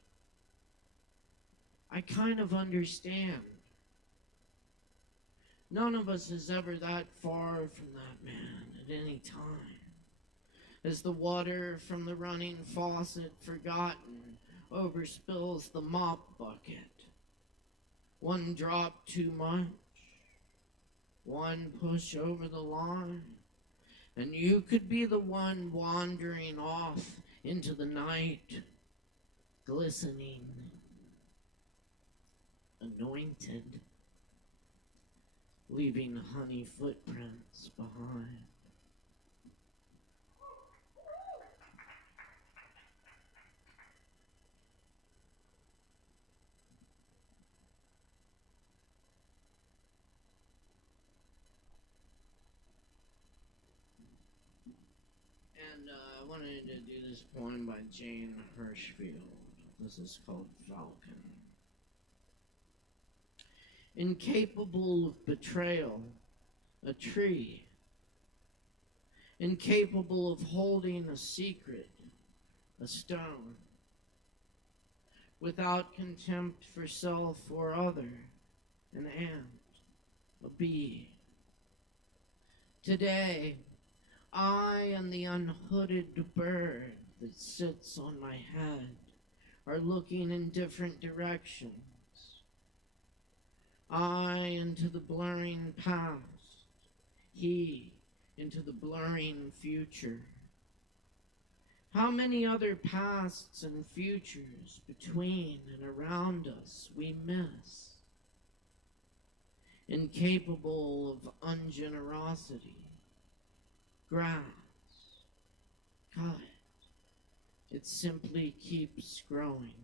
I kind of understand. None of us is ever that far from that man at any time. As the water from the running faucet, forgotten, overspills the mop bucket. One drop too much, one push over the line, and you could be the one wandering off into the night, glistening, anointed, leaving honey footprints behind. wanted to do this poem by Jane Hirschfield. This is called Falcon. Incapable of betrayal, a tree. Incapable of holding a secret, a stone. Without contempt for self or other, an ant, a bee. Today, I and the unhooded bird that sits on my head are looking in different directions. I into the blurring past, he into the blurring future. How many other pasts and futures between and around us we miss? Incapable of ungenerosity, grass, cut, it simply keeps growing.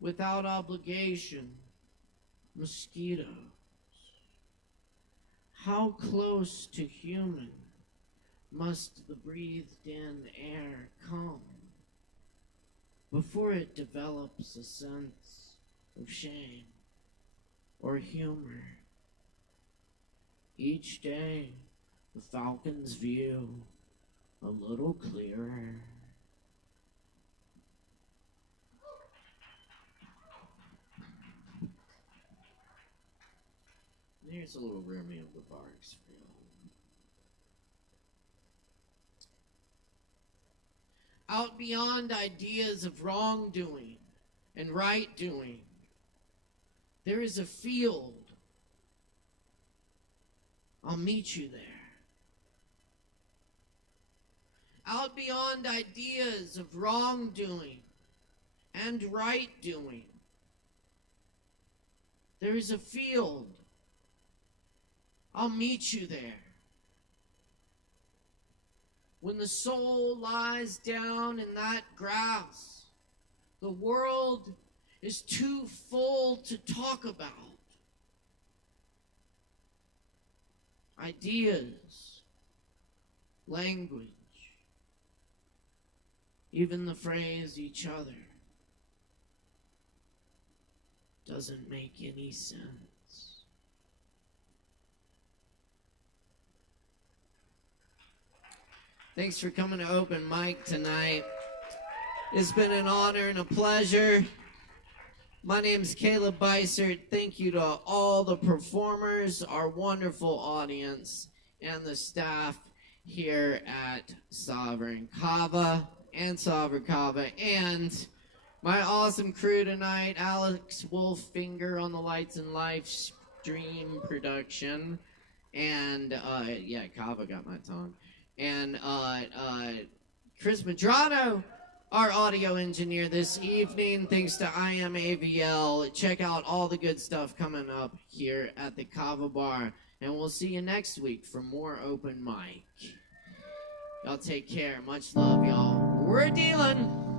Without obligation, mosquitoes. How close to human must the breathed-in air come before it develops a sense of shame or humor? Each day, the falcon's view a little clearer. Here's a little Remy of the Barks for you. Out beyond ideas of wrongdoing and right doing, there is a field. I'll meet you there. Out beyond ideas of wrongdoing and right doing, there is a field. I'll meet you there. When the soul lies down in that grass, the world is too full to talk about. Ideas, language, even the phrase each other doesn't make any sense. Thanks for coming to Open Mic tonight. It's been an honor and a pleasure. My name's Caleb Beissert. Thank you to all the performers, our wonderful audience, and the staff here at Sovereign Kava and Sovereign Kava, and my awesome crew tonight, Alex Wolfinger on the Lights and Livestream production, and yeah, Kava got my tongue. And Chris Medrano, our audio engineer this evening. Thanks to I Am AVL. Check out all the good stuff coming up here at the Kava Bar. And we'll see you next week for more Open Mic. Y'all take care. Much love, y'all. We're dealing.